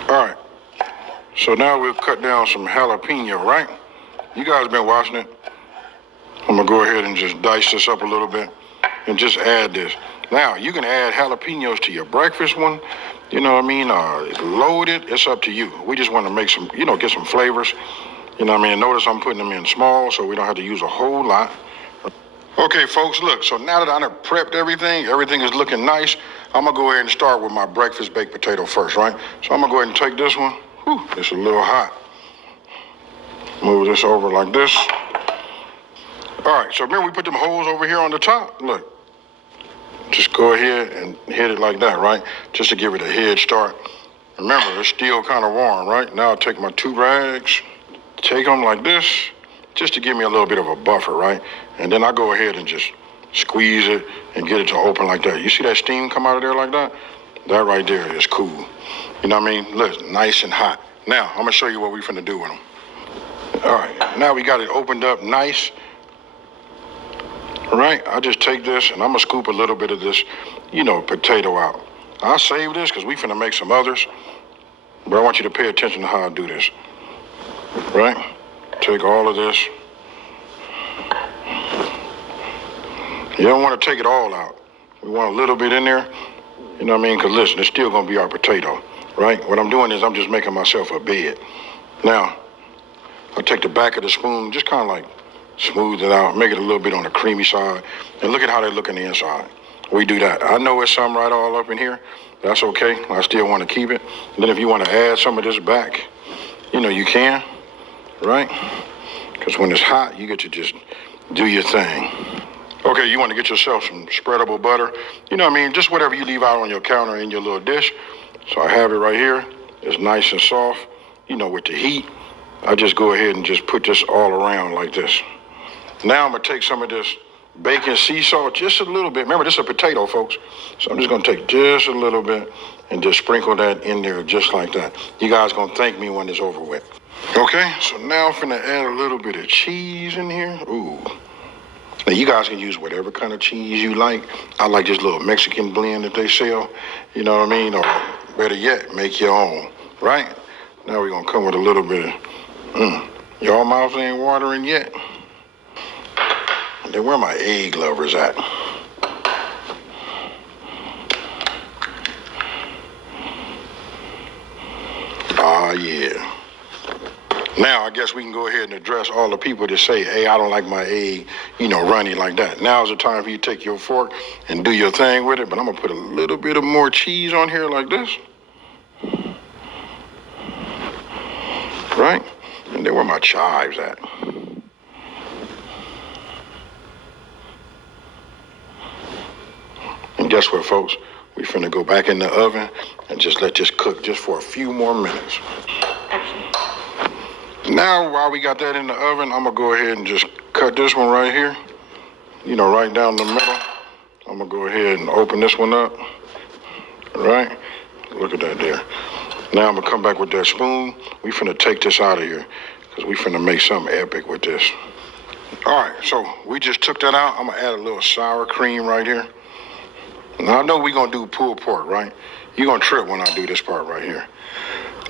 All right, so now we'll cut down some jalapeno, right? You guys been watching it. I'm gonna go ahead and just dice this up a little bit and just add this. Now, you can add jalapenos to your breakfast one, load it, it's up to you. We just wanna make some, get some flavors, Notice I'm putting them in small so we don't have to use a whole lot. Okay, folks, look, so now that I've prepped everything is looking nice, I'm gonna go ahead and start with my breakfast baked potato first, right? So I'm gonna go ahead and take this one. Whew, it's a little hot. Move this over like this. All right, so remember we put them holes over here on the top? Look, just go ahead and hit it like that, right? Just to give it a head start. Remember, it's still kind of warm, right? Now I'll take my 2 rags, take them like this, just to give me a little bit of a buffer, right? And then I go ahead and just squeeze it and get it to open like that. You see that steam come out of there like that? That right there is cool. You know what I mean? Look, nice and hot. Now, I'm gonna show you what we're finna do with them. All right, now we got it opened up nice. All right, I just take this and I'm gonna scoop a little bit of this, potato out. I'll save this because we finna make some others, but I want you to pay attention to how I do this. Right? Take all of this. You don't want to take it all out. We want a little bit in there, because listen, it's still going to be our potato, right? What I'm doing is I'm just making myself a bed. Now, I'll take the back of the spoon, just kind of like smooth it out, make it a little bit on the creamy side, and look at how they look on the inside. We do that. I know it's some right all up in here. That's okay. I still want to keep it. And then if you want to add some of this back, you can, right? Because when it's hot, you get to just do your thing. Okay, you want to get yourself some spreadable butter. Just whatever you leave out on your counter in your little dish. So I have it right here. It's nice and soft, with the heat. I just go ahead and just put this all around like this. Now I'm going to take some of this bacon sea salt, just a little bit. Remember, this is a potato, folks. So I'm just going to take just a little bit and just sprinkle that in there just like that. You guys going to thank me when it's over with. Okay, so now I'm finna add a little bit of cheese in here. Ooh. Now, you guys can use whatever kind of cheese you like. I like this little Mexican blend that they sell, Or better yet, make your own, right? Now we're going to come with a little bit of, y'all mouths ain't watering yet? Then where my egg lovers at? Ah, yeah. Now, I guess we can go ahead and address all the people that say, hey, I don't like my egg, runny like that. Now's the time for you to take your fork and do your thing with it, but I'm going to put a little bit of more cheese on here like this. Right? And then where my chives at? And guess what, folks? We finna go back in the oven and just let this cook just for a few more minutes. Now, while we got that in the oven, I'm gonna go ahead and just cut this one right here, right down the middle. I'm gonna go ahead and open this one up, right? Look at that there. Now I'm gonna come back with that spoon. We finna take this out of here because we finna make something epic with this. All right, so we just took that out. I'm gonna add a little sour cream right here. Now I know we're gonna do pulled pork, right? You're gonna trip when I do this part right here.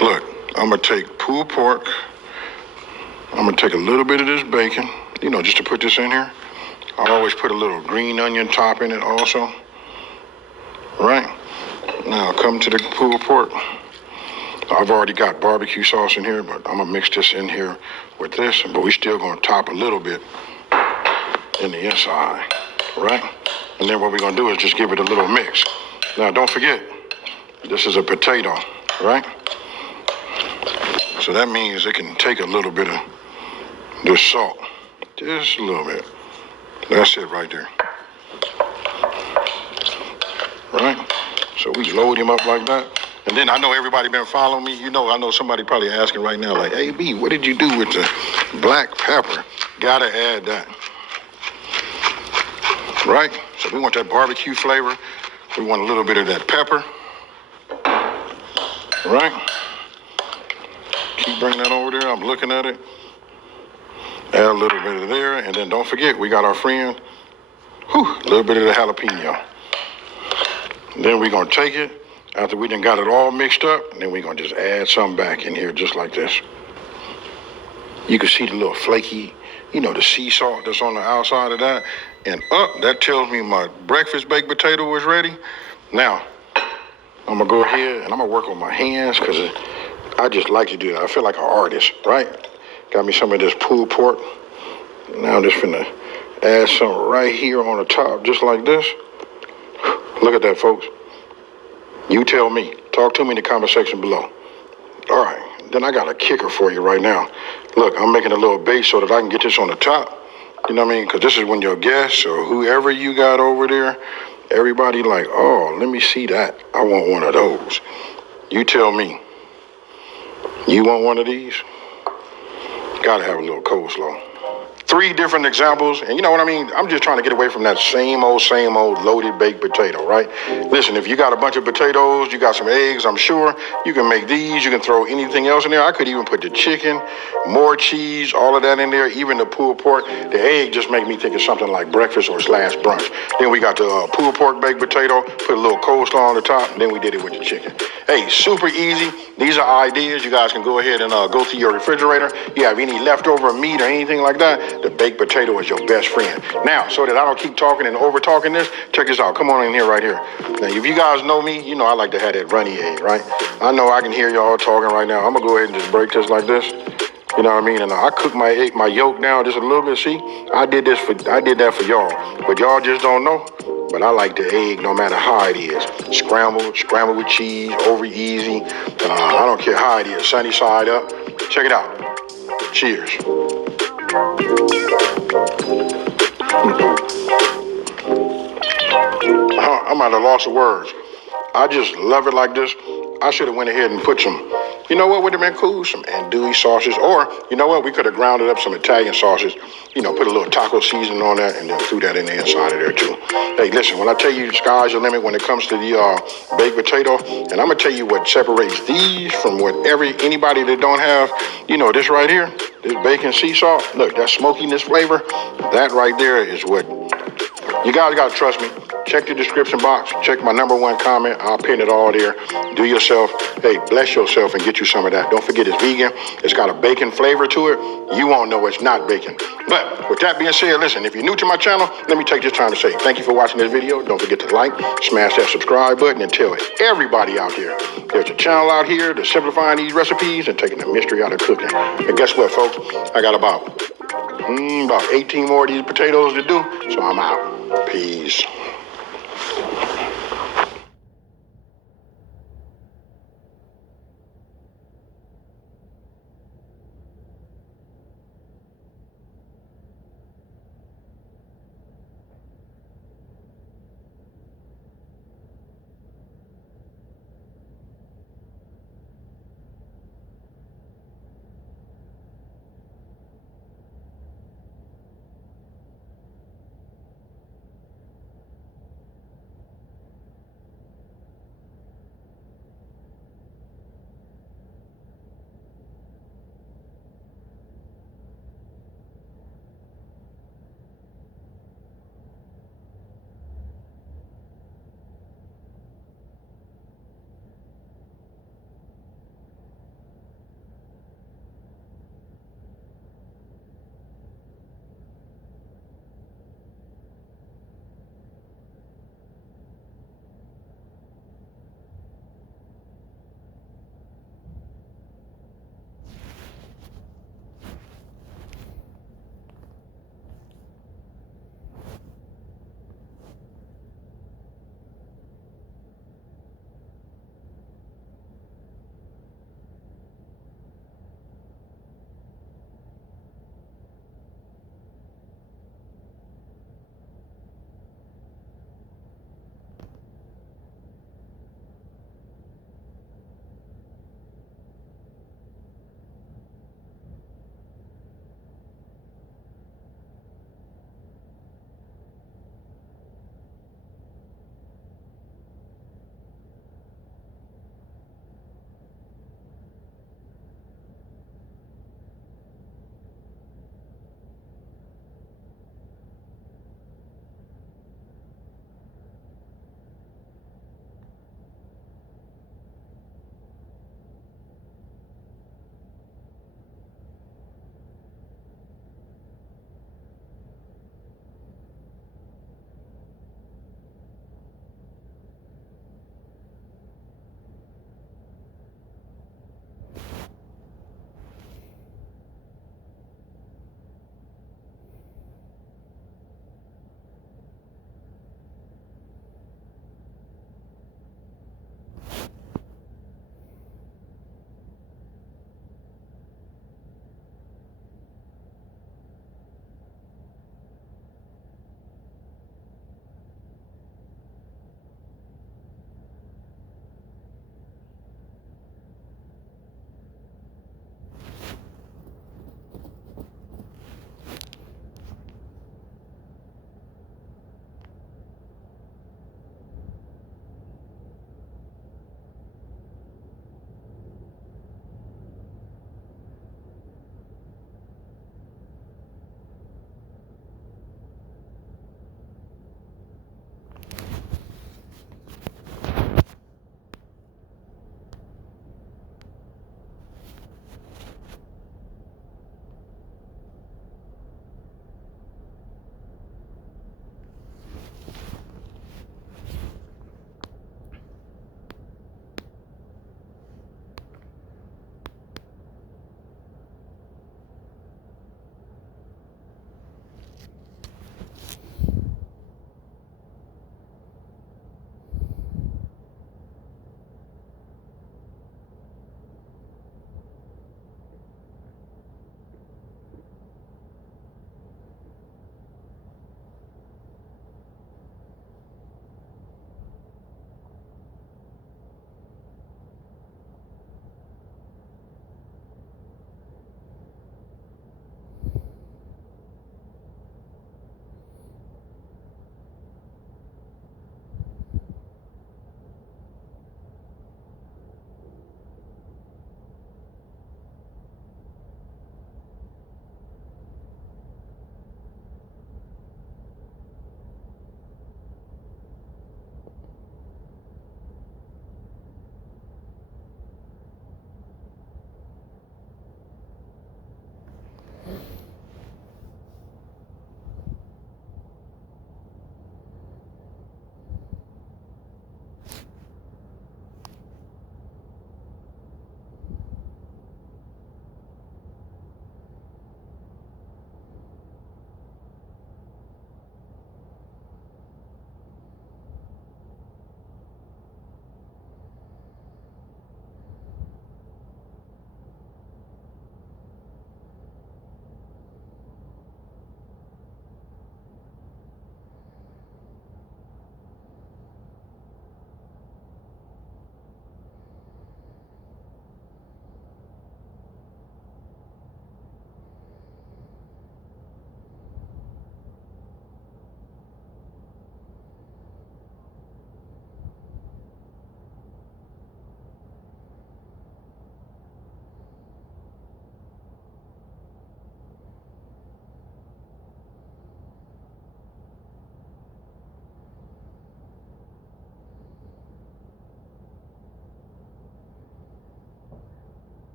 Look, I'm gonna take pulled pork. I'm gonna take a little bit of this bacon, just to put this in here. I always put a little green onion top in it also. Right? Now come to the pulled pork. I've already got barbecue sauce in here, but I'm gonna mix this in here with this, but we still gonna top a little bit in the inside, right? And then what we're gonna do is just give it a little mix. Now, don't forget, this is a potato, right? So that means it can take a little bit of this salt, just a little bit. That's it right there. Right? So we load him up like that. And then I know everybody been following me. You know, I know somebody probably asking right now, like, hey, B, what did you do with the black pepper? Gotta add that. Right? So we want that barbecue flavor. We want a little bit of that pepper. Right? Keep bringing that over there. I'm looking at it. Add a little bit of there. And then don't forget, we got our friend, a little bit of the jalapeno. And then we're going to take it, after we done got it all mixed up, and then we're going to just add some back in here just like this. You can see the little flaky, the sea salt that's on the outside of that. And that tells me my breakfast baked potato is ready. Now, I'm going to go ahead and I'm going to work on my hands because I just like to do that. I feel like an artist, right? Got me some of this pulled pork. Now I'm just finna add some right here on the top, just like this. Look at that, folks. You tell me. Talk to me in the comment section below. All right. Then I got a kicker for you right now. Look, I'm making a little base so that I can get this on the top. You know what I mean? Because this is when your guests or whoever you got over there, everybody like, oh, let me see that. I want one of those. You tell me. You want one of these? Gotta have a little coleslaw. 3 different examples, and you know what I mean? I'm just trying to get away from that same old loaded baked potato, right? Listen, if you got a bunch of potatoes, you got some eggs, I'm sure you can make these. You can throw anything else in there. I could even put the chicken, more cheese, all of that in there, even the pulled pork. The egg just make me think of something like breakfast or / brunch. Then we got the pulled pork baked potato, put a little coleslaw on the top, and then we did it with the chicken. Hey, super easy. These are ideas. You guys can go ahead and go through your refrigerator. You have any leftover meat or anything like that, the baked potato is your best friend. Now, so that I don't keep talking and over talking this, check this out. Come on in here right here. Now, if you guys know me, you know I like to have that runny egg, right? I know I can hear y'all talking right now. I'm gonna go ahead and just break this like this. You know what I mean? And I cook my egg, my yolk down just a little bit. See, I did that for y'all, but y'all just don't know. But I like the egg no matter how it is. Scrambled with cheese, over easy. I don't care how it is, sunny side up. Check it out. Cheers. I'm at a loss of words. I just love it like this. I should have went ahead and put some, you know what would have been cool? Some andouille sauces. Or, you know what? We could have grounded up some Italian sauces. Put a little taco seasoning on that and then threw that in the inside of there too. Hey, listen, when I tell you the sky's the limit when it comes to the baked potato, and I'm going to tell you what separates these from anybody that don't have, this right here, this bacon sea salt. Look, that smokiness flavor, that right there is what, you guys got to trust me. Check the description box. Check my #1 comment. I'll pin it all there. Do yourself. Hey, bless yourself and get you some of that. Don't forget it's vegan. It's got a bacon flavor to it. You won't know it's not bacon. But with that being said, listen, if you're new to my channel, let me take this time to say thank you for watching this video. Don't forget to like, smash that subscribe button, and tell everybody out there there's a channel out here that's simplifying these recipes and taking the mystery out of cooking. And guess what, folks? I got about 18 more of these potatoes to do, so I'm out. Peace.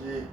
shit.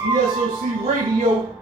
Tsoc Radio.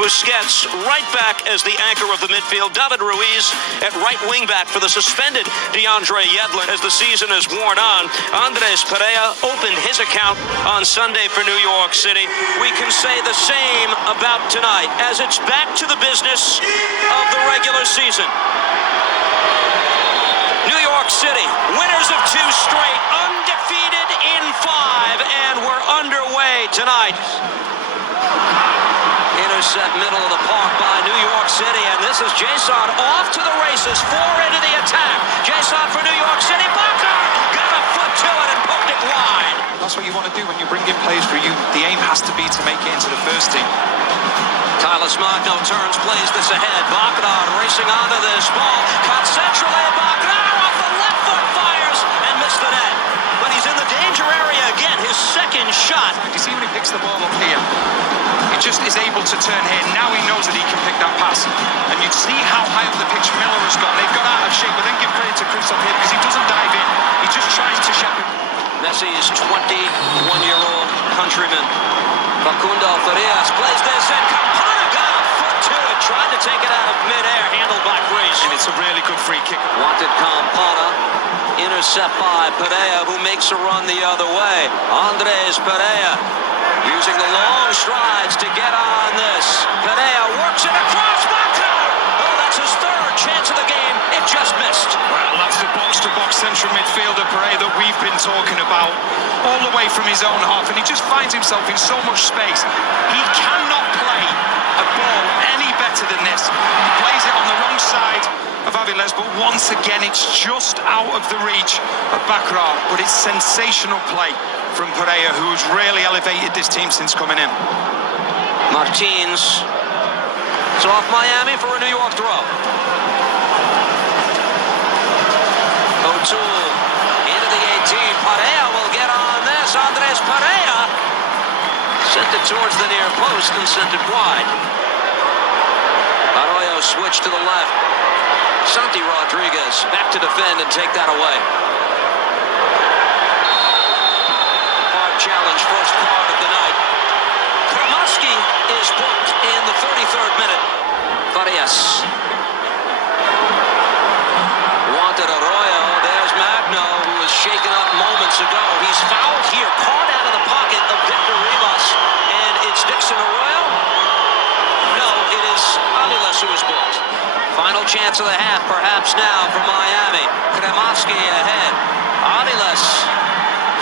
Busquets right back as the anchor of the midfield. David Ruiz at right wing back for the suspended DeAndre Yedlin as the season has worn on. Andres Pereira opened his account on Sunday for New York City. We can say the same about tonight as it's back to the business of the regular season. New York City, winners of 2 straight, undefeated in 5, and we're underway tonight. Intercept middle of the park by New York City, and this is Jason off to the races, 4 into the attack. Jason for New York City, Baca got a foot to it and poked it wide. That's what you want to do when you bring in players for you. The aim has to be to make it into the first team. Tyler Magno turns, plays this ahead. Baca racing onto this ball. Cut centrally, Baca off the left foot, fires and missed the net. But he's in the danger area again, his second shot. You see when he picks the ball up here, he just is able to turn here. Now he knows that he can pick that pass. And you see how high up the pitch Miller has gone. They've got out of shape, but then give credit to Chris up here because he doesn't dive in. He just tries to shepherd. Messi's 21-year-old countryman. Facundo Farias plays this in. Campana got a foot to it, tried to take it out of midair, handled by Freese. And it's a really good free kick. Wanted Campana. Intercept by Pereira, who makes a run the other way. Andres Pereira using the long strides to get on this. Pereira works it across Baca. Oh, that's his 3rd chance of the game. It just missed. Well, that's the box-to-box central midfielder Pereira that we've been talking about all the way from his own half, and he just finds himself in so much space. He cannot play a ball any better than this. He plays it on the wrong side of Aviles, but once again it's just out of the reach of Baccarat. But it's sensational play from Pereira, who's really elevated this team since coming in. Martins. It's off Miami for a New York throw. O'Toole into the 18. Pereira will get on this. Andres Pereira sent it towards the near post and sent it wide. Arroyo switched to the left. Santi Rodriguez back to defend and take that away. Hard challenge, first part of the night. Kramoski is booked in the 33rd minute. Farias. Wanted Arroyo. There's Magno, who was shaken up moments ago. He's fouled here, caught out of the pocket of Victor Rivas, and it's Dixon chance of the half, perhaps now for Miami. Kremoski ahead. Aviles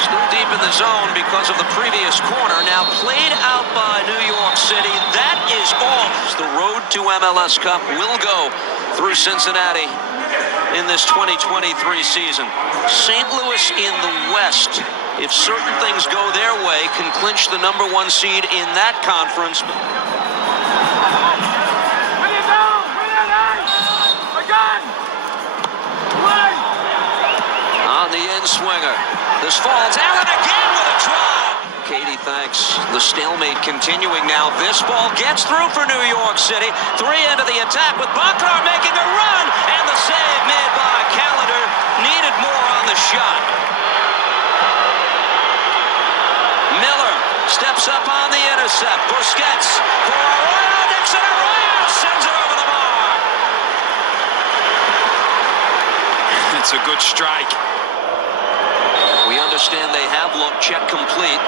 still deep in the zone because of the previous corner. Now played out by New York City. That is all. The road to MLS Cup will go through Cincinnati in this 2023 season. St. Louis in the West, if certain things go their way, can clinch the #1 seed in that conference. On the in swinger. This falls. Allen again with a drive. Katie thanks. The stalemate continuing now. This ball gets through for New York City. 3 into the attack with Bakar making a run. And the save made by Callender. Needed more on the shot. Miller steps up on the intercept. Busquets for Arroyo. Dixon Arroyo sends it over the bar. It's a good strike. We understand they have looked check complete.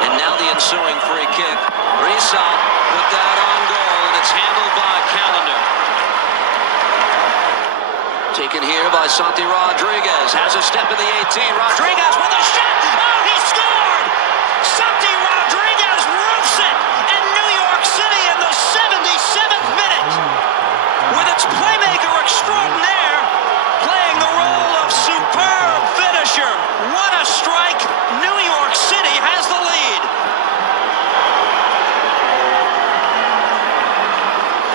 And now the ensuing free kick. Rizal put that on goal, and it's handled by Callender. Taken here by Santi Rodriguez. Has a step in the 18. Rodriguez with a shot. Oh, he scored! Santi Rodriguez roofs it. And New York City in the 77th minute. With its playmaker extraordinaire playing the role of superb finisher. What a strike. New York City has the lead.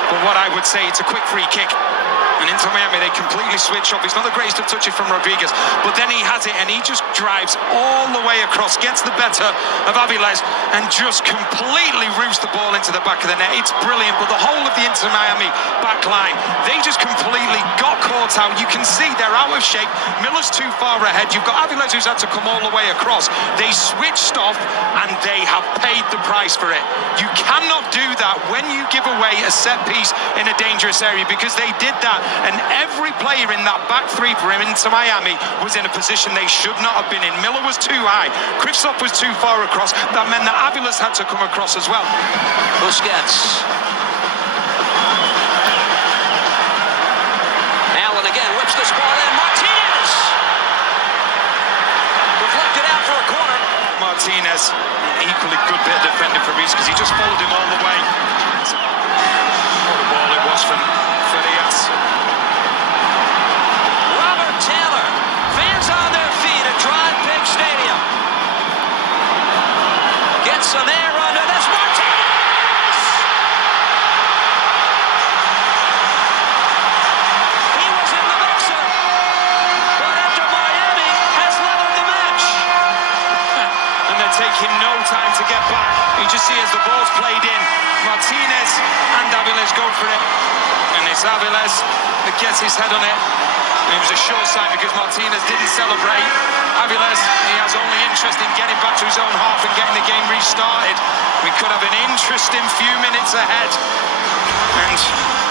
But what I would say, it's a quick free kick. And Inter Miami, they completely switch up. He's not the greatest of touches from Rodriguez, but then he has it and he just drives all the way across, gets the better of Aviles and just completely roofs the ball into the back of the net. It's brilliant, but the whole of the Inter Miami back line, they just completely got caught out. You can see they're out of shape. Miller's too far ahead. You've got Aviles who's had to come all the way across. They switched off and they have paid the price for it. You cannot do that when you give away a set piece in a dangerous area, because they did that. And every player in that back three for him into Miami was in a position they should not have been in. Miller was too high. Kristoff was too far across. That meant that Aviles had to come across as well. Busquets. Allen again whips this ball in. Martinez! Deflected out for a corner. Martinez, an equally good bit of defending for Reese, because he just followed him all the way. What a ball it was from Farias. Taylor, fans on their feet at Drive Pig Stadium. Gets some air under this. Martinez! He was in the mixer, but Inter Miami has leveled the match. And they're taking no time to get back. You just see as the ball's played in, Martinez and Aviles go for it. And it's Aviles that gets his head on it. It was a short sign because Martinez didn't celebrate. Aviles, he has only interest in getting back to his own half and getting the game restarted. We could have an interesting few minutes ahead. And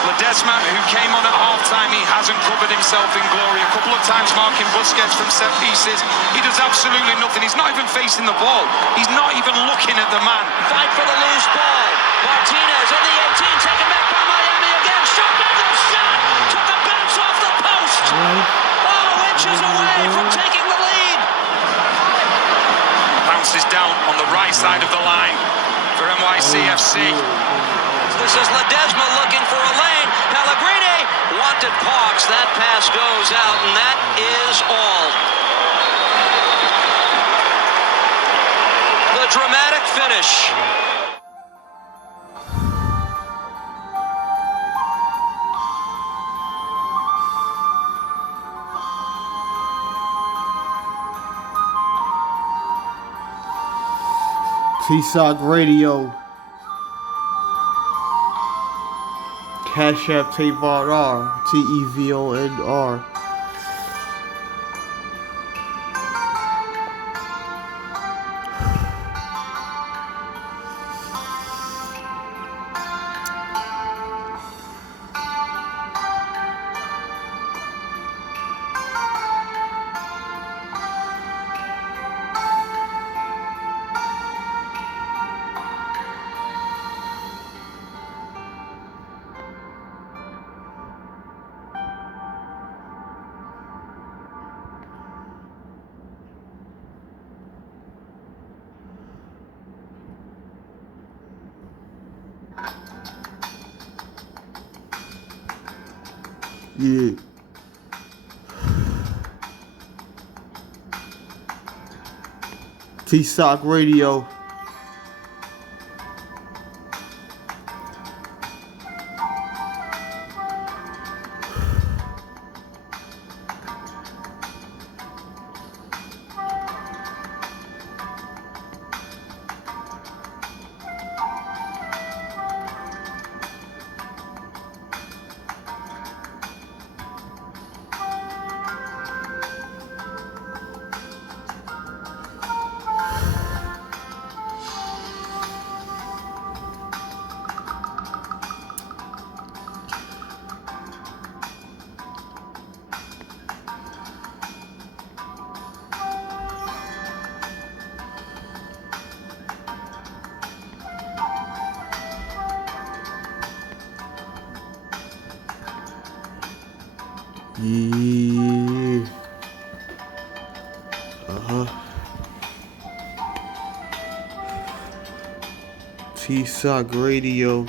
Ledesma, who came on at half-time, he hasn't covered himself in glory. A couple of times marking Busquets from set pieces. He does absolutely nothing. He's not even facing the ball. He's not even looking at the man. Fight for the loose ball. Martinez in the 18, taken back by Miami again. Shot, Douglas shot. Took a bounce off the post. Oh, inches away from taking the lead. Bounces down on the right side of the line for NYCFC. This is Ledesma looking for a lane. Pellegrini wanted Parks. That pass goes out, and that is all. The dramatic finish. Tsoc Radio. Cash App tevonr. tevonr. Yeah. Tsoc Radio. Yeah. Tsoc Radio.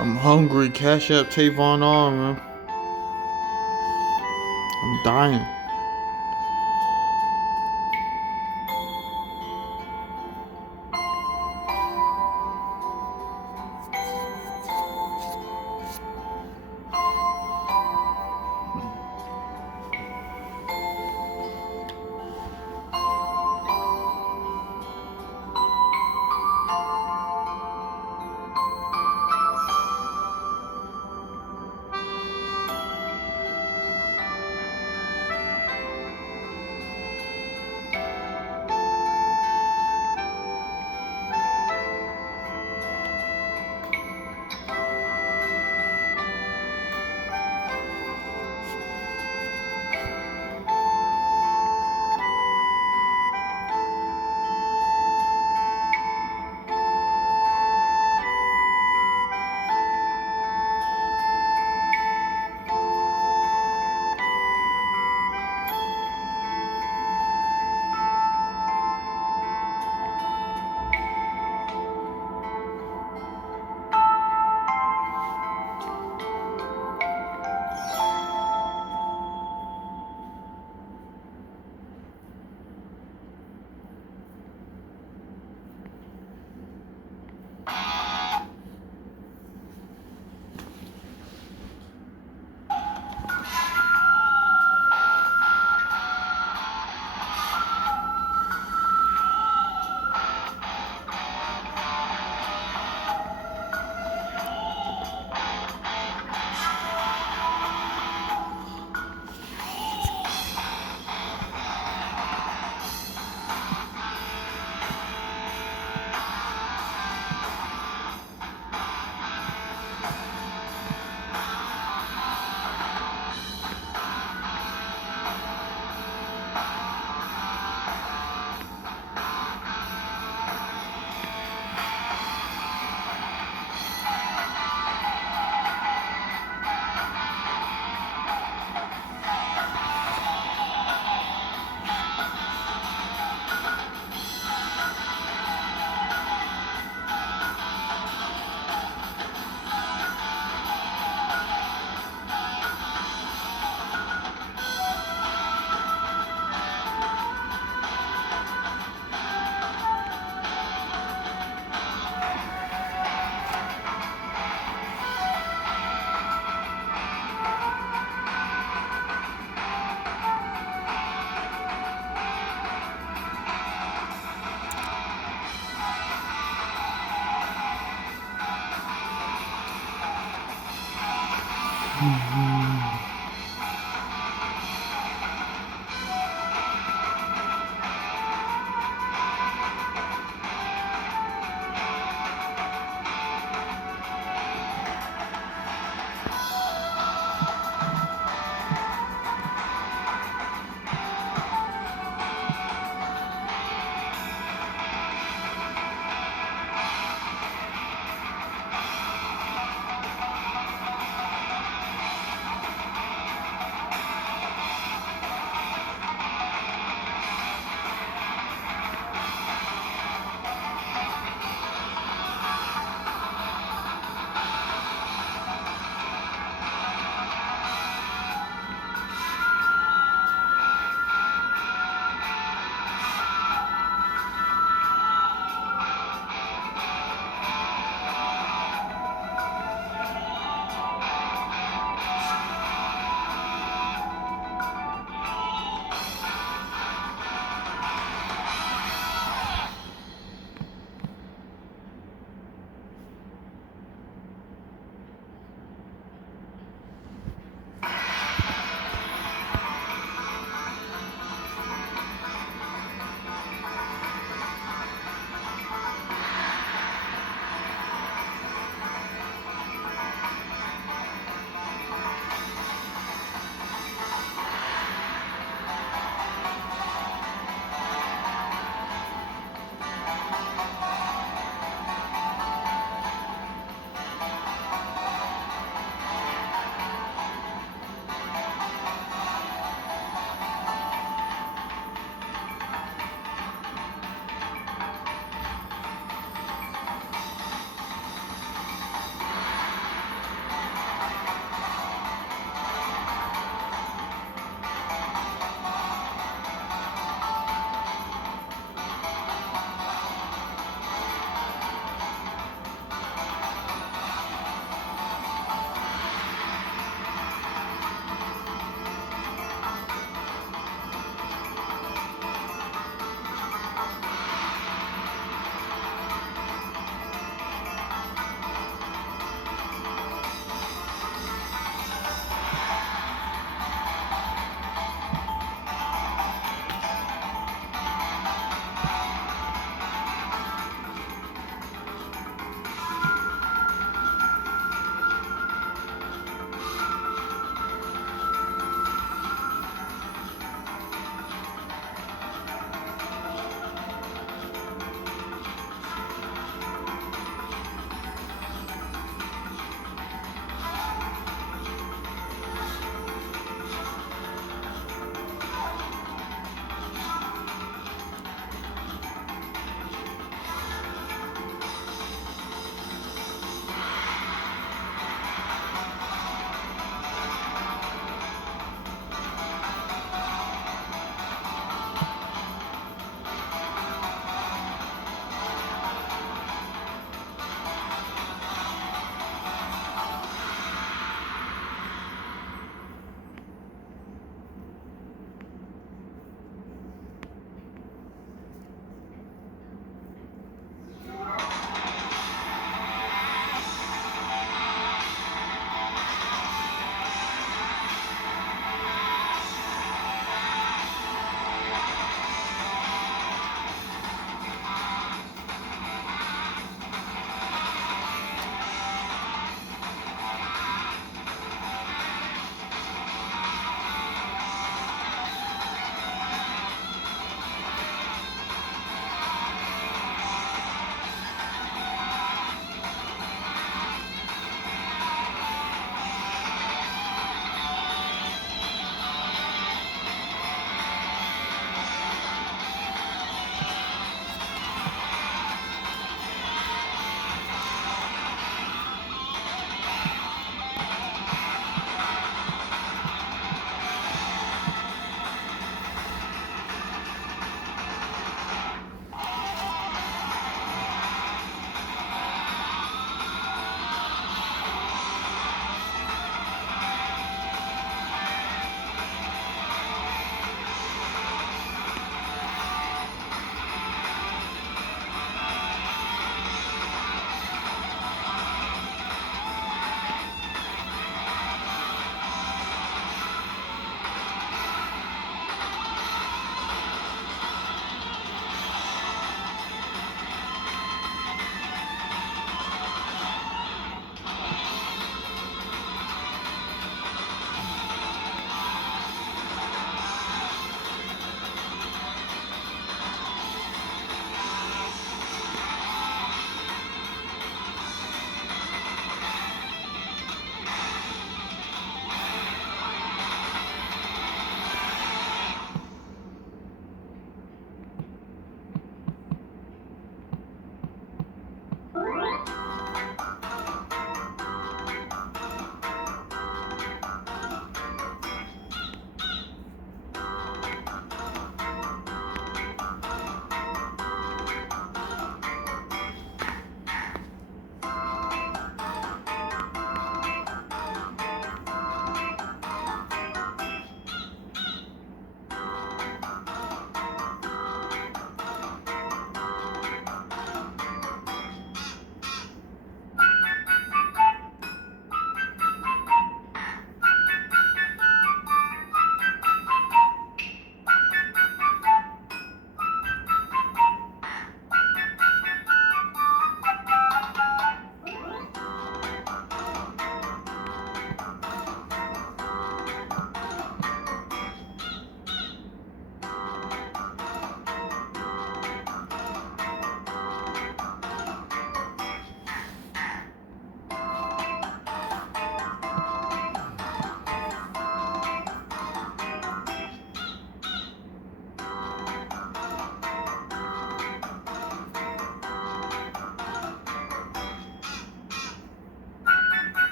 I'm hungry. Cash App tevonr, man. I'm dying.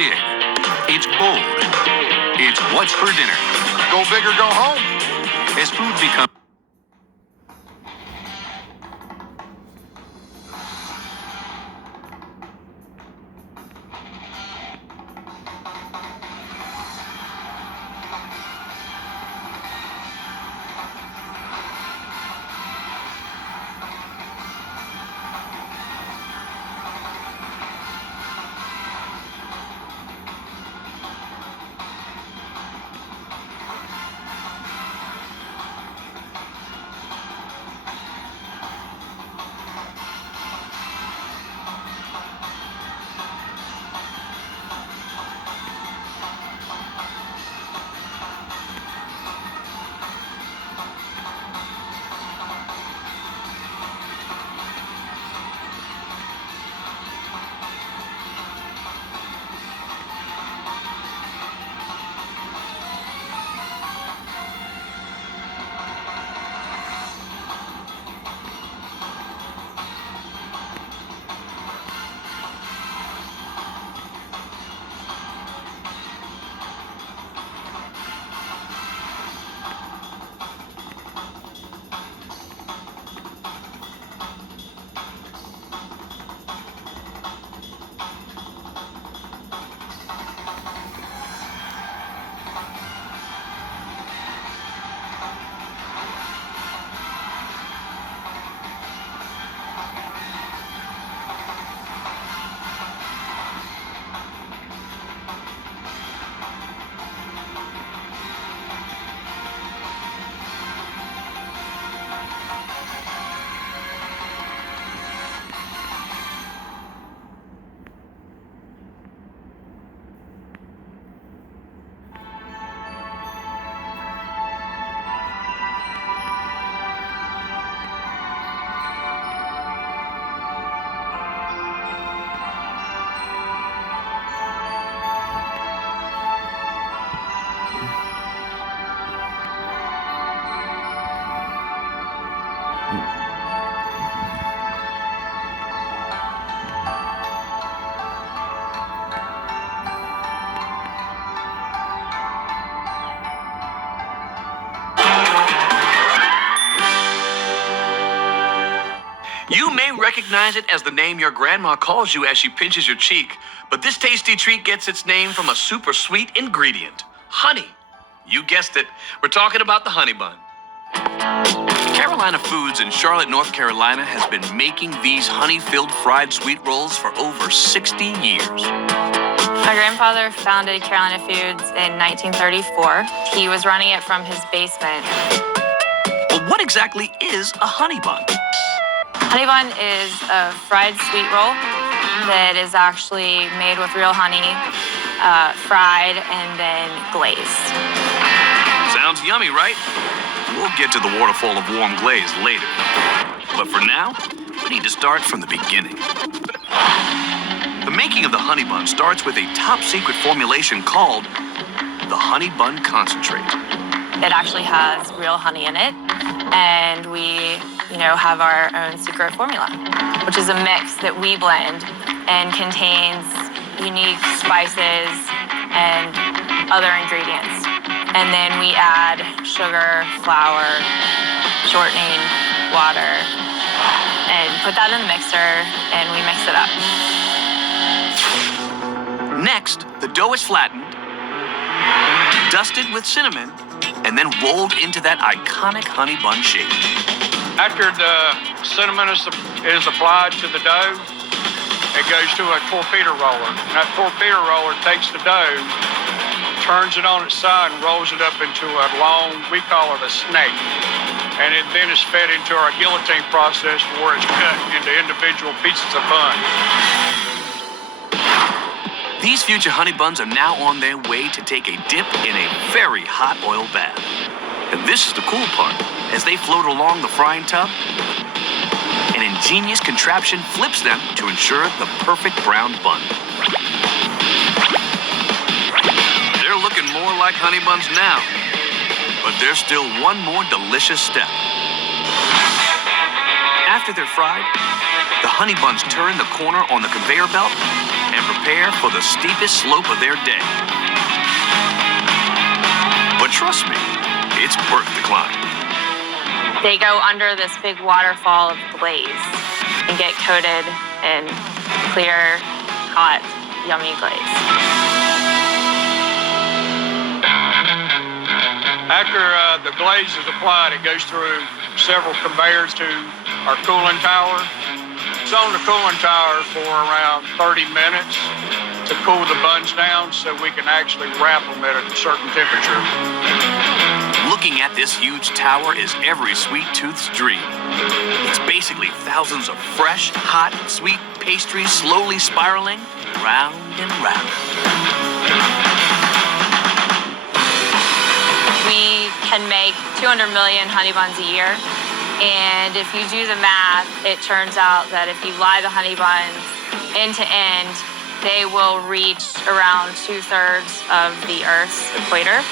big. It's bold. It's what's for dinner. Go big or go home. As food becomes You may recognize it as the name your grandma calls you as she pinches your cheek, but this tasty treat gets its name from a super sweet ingredient, honey. You guessed it, we're talking about the honey bun. Carolina Foods in Charlotte, North Carolina has been making these honey-filled fried sweet rolls for over 60 years. My grandfather founded Carolina Foods in 1934. He was running it from his basement. Well, what exactly is a honey bun? Honey bun is a fried sweet roll that is actually made with real honey, fried, and then glazed. Sounds yummy, right? We'll get to the waterfall of warm glaze later. But for now, we need to start from the beginning. The making of the honey bun starts with a top-secret formulation called the honey bun concentrate. It actually has real honey in it, and we, have our own secret formula, which is a mix that we blend and contains unique spices and other ingredients. And then we add sugar, flour, shortening, water, and put that in the mixer, and we mix it up. Next, the dough is flattened, dusted with cinnamon, and then rolled into that iconic honey bun shape. After the cinnamon is applied to the dough, it goes to a torpedo roller. And that torpedo roller takes the dough, turns it on its side, and rolls it up into a long, we call it a snake. And it then is fed into our guillotine process where it's cut into individual pieces of bun. These future honey buns are now on their way to take a dip in a very hot oil bath. And this is the cool part. As they float along the frying tub, an ingenious contraption flips them to ensure the perfect brown bun. They're looking more like honey buns now, but there's still one more delicious step. After they're fried, the honey buns turn the corner on the conveyor belt and prepare for the steepest slope of their day. But trust me, it's worth the climb. They go under this big waterfall of glaze and get coated in clear, hot, yummy glaze. After the glaze is applied, it goes through several conveyors to our cooling tower. It's on the cooling tower for around 30 minutes to cool the buns down so we can actually wrap them at a certain temperature. Looking at this huge tower is every sweet tooth's dream. It's basically thousands of fresh, hot, sweet pastries slowly spiraling round and round. We can make 200 million honey buns a year. And if you do the math, it turns out that if you lie the honey buns end to end, they will reach around 2/3 of the Earth's equator.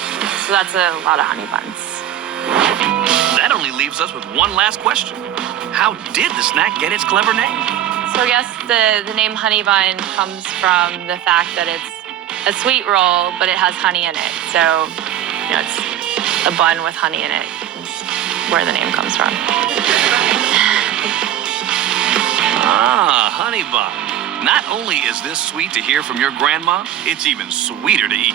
So that's a lot of honey buns. That only leaves us with one last question. How did the snack get its clever name? So I guess the name honey bun comes from the fact that it's a sweet roll, but it has honey in it. So, it's a bun with honey in it. It's where the name comes from. Honey bun. Not only is this sweet to hear from your grandma, it's even sweeter to eat.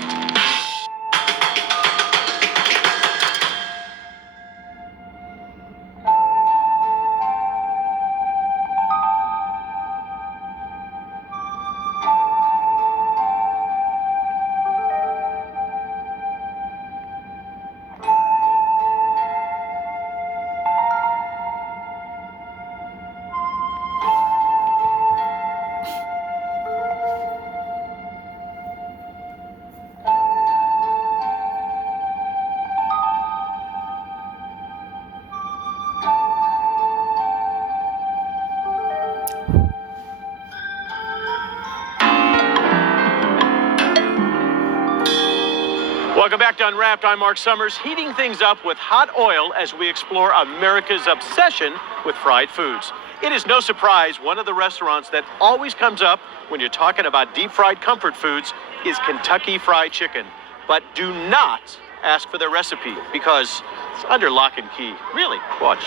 Welcome back to Unwrapped. I'm Mark Summers, heating things up with hot oil as we explore America's obsession with fried foods. It is no surprise one of the restaurants that always comes up when you're talking about deep-fried comfort foods is Kentucky Fried Chicken. But do not ask for their recipe because it's under lock and key. Really, watch.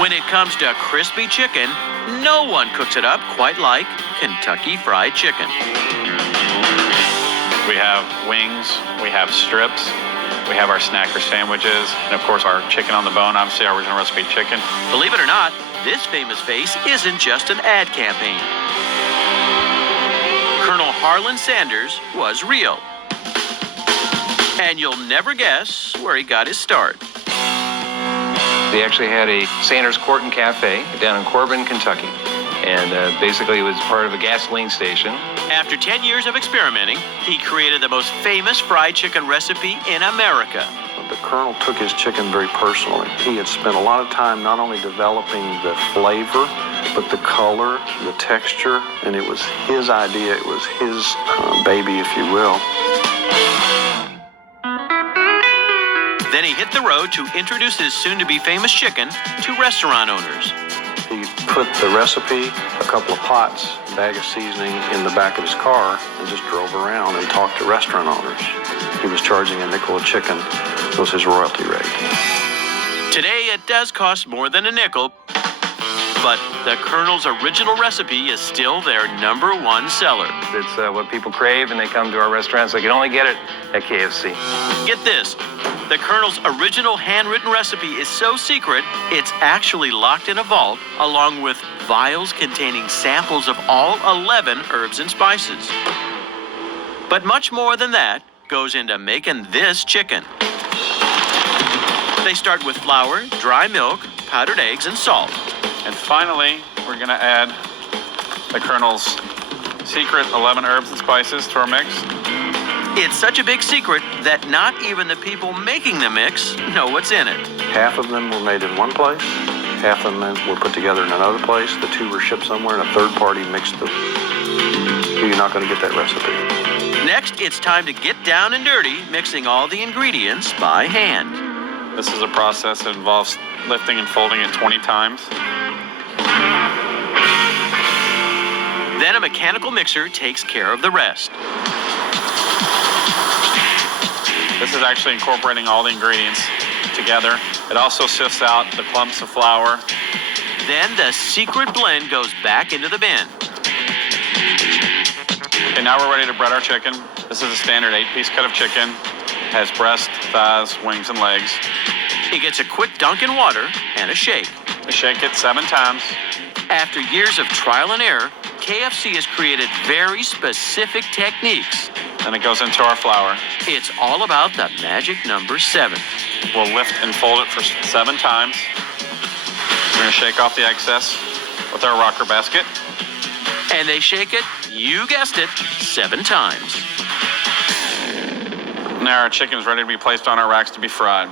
When it comes to crispy chicken, no one cooks it up quite like Kentucky Fried Chicken. We have wings, we have strips, we have our snacker sandwiches, and of course our chicken on the bone, obviously our original recipe chicken. Believe it or not, this famous face isn't just an ad campaign. Colonel Harlan Sanders was real. And you'll never guess where he got his start. They actually had a Sanders Court and Cafe down in Corbin, Kentucky. And basically it was part of a gasoline station. After 10 years of experimenting, he created the most famous fried chicken recipe in America. The Colonel took his chicken very personally. He had spent a lot of time not only developing the flavor, but the color, the texture, and it was his idea, it was his baby, if you will. Then he hit the road to introduce his soon-to-be famous chicken to restaurant owners. He put the recipe, a couple of pots, a bag of seasoning in the back of his car and just drove around and talked to restaurant owners. He was charging a nickel a chicken, was his royalty rate. Today it does cost more than a nickel, but the Colonel's original recipe is still their #1 seller. It's what people crave, and they come to our restaurants. They can only get it at KFC. Get this. The Colonel's original handwritten recipe is so secret, it's actually locked in a vault, along with vials containing samples of all 11 herbs and spices. But much more than that goes into making this chicken. They start with flour, dry milk, powdered eggs, and salt. And finally, we're gonna add the Colonel's secret 11 herbs and spices to our mix. It's such a big secret that not even the people making the mix know what's in it. Half of them were made in one place, half of them were put together in another place, the two were shipped somewhere, and a third party mixed them. You're not going to get that recipe. Next, it's time to get down and dirty, mixing all the ingredients by hand. This is a process that involves lifting and folding it 20 times. Then a mechanical mixer takes care of the rest. This is actually incorporating all the ingredients together. It also sifts out the clumps of flour. Then the secret blend goes back into the bin. Okay, now we're ready to bread our chicken. This is a standard 8-piece cut of chicken. It has breast, thighs, wings, and legs. It gets a quick dunk in water and a shake. We shake it 7 times. After years of trial and error, KFC has created very specific techniques. Then it goes into our flour. It's all about the magic number 7. We'll lift and fold it for 7 times. We're going to shake off the excess with our rocker basket. And they shake it, you guessed it, 7 times. Now our chicken is ready to be placed on our racks to be fried.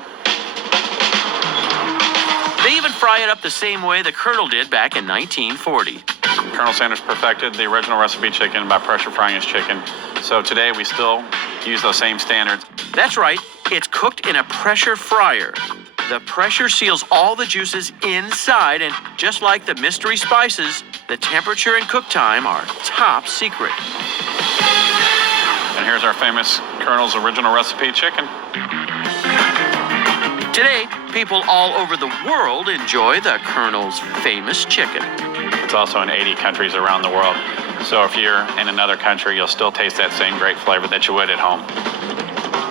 They even fry it up the same way the Colonel did back in 1940. Colonel Sanders perfected the original recipe chicken by pressure frying his chicken. So today we still use those same standards. That's right, it's cooked in a pressure fryer. The pressure seals all the juices inside, and just like the mystery spices, the temperature and cook time are top secret. And here's our famous Colonel's original recipe chicken. Today, people all over the world enjoy the Colonel's famous chicken. It's also in 80 countries around the world. So if you're in another country, you'll still taste that same great flavor that you would at home.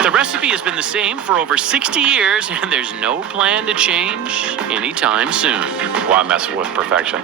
The recipe has been the same for over 60 years, and there's no plan to change anytime soon. Why mess with perfection?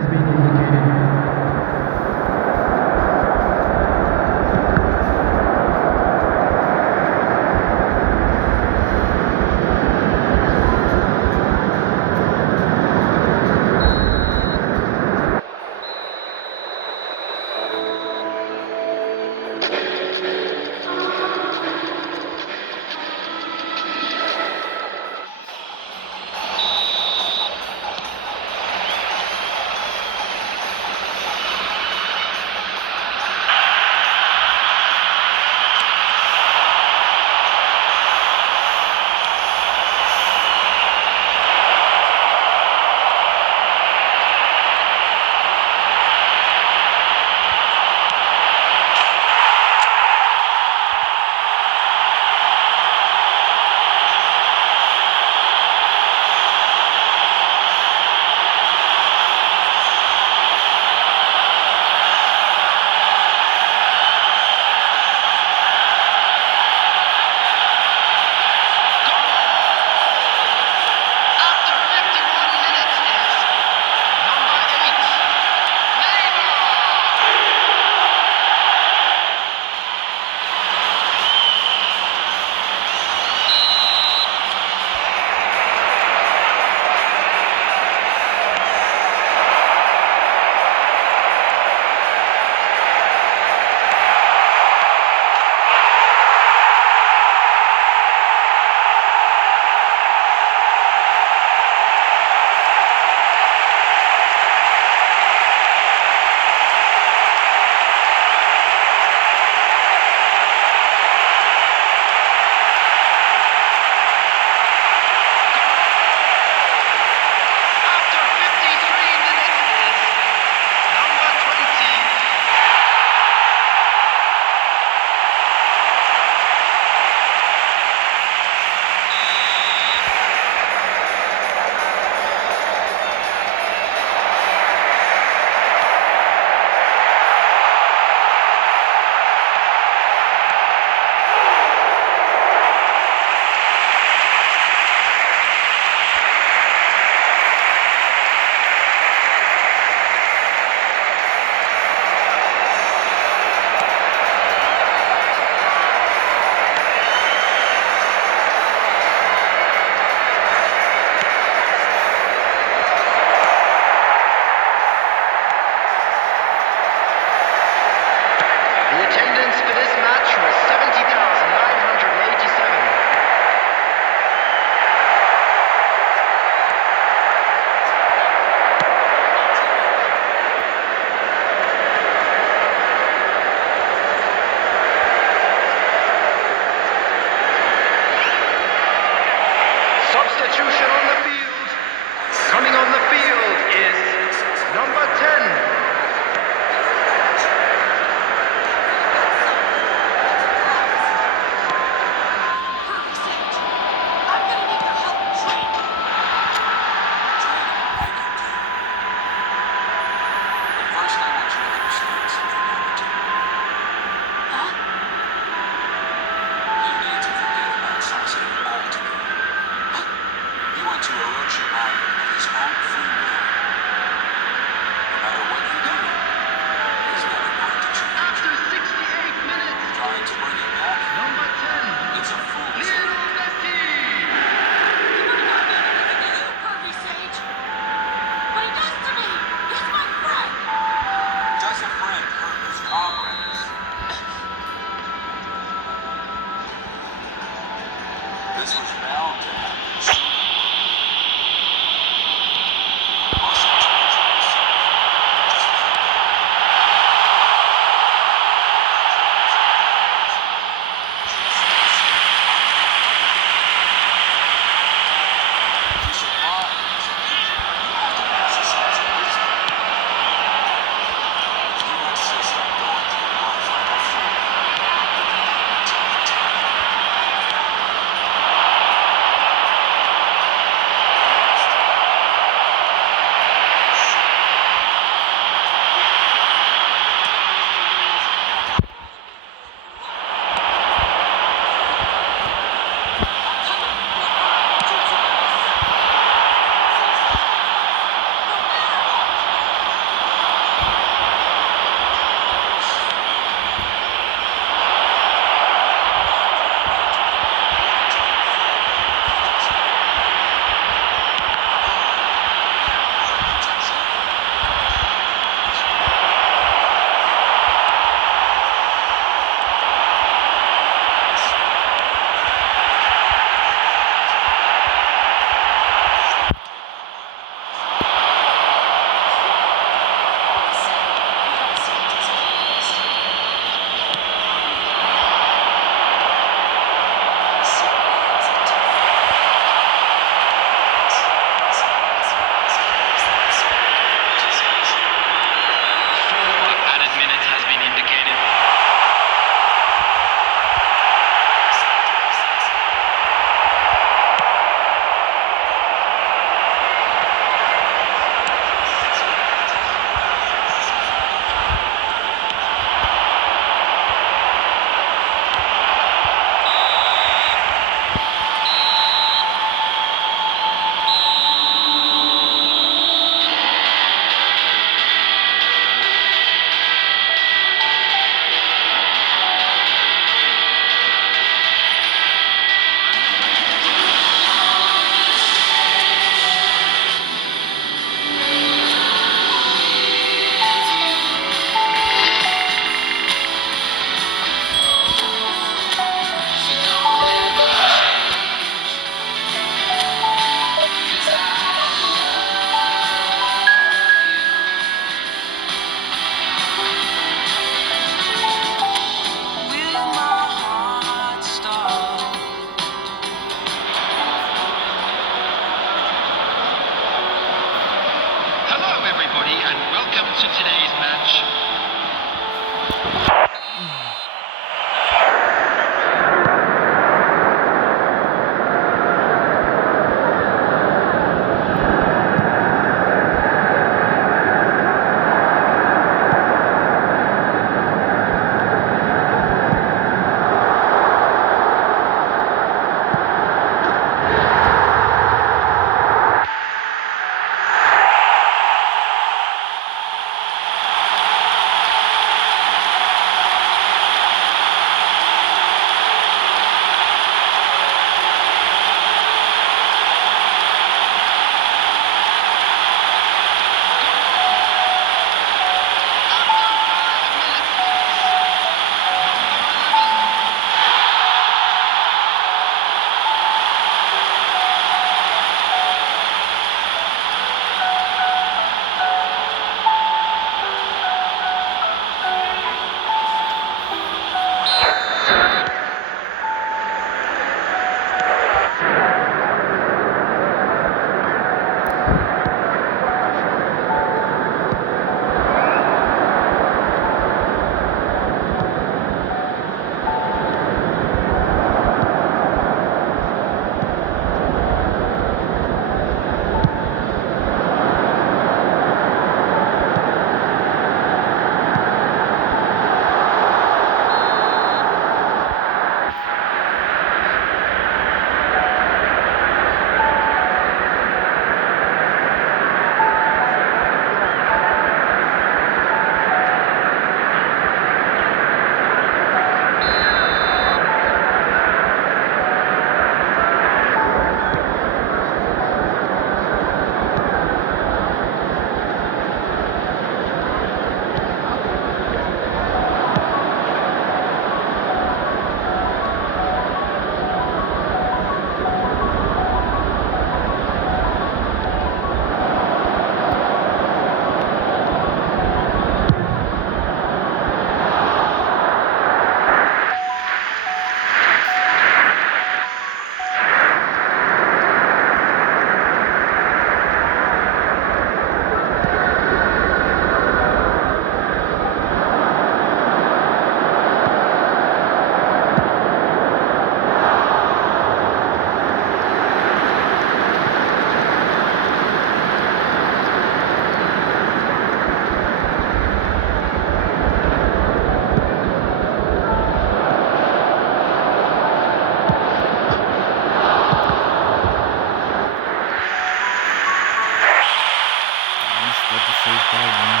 Got the safe by one.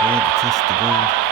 I had to test the gold.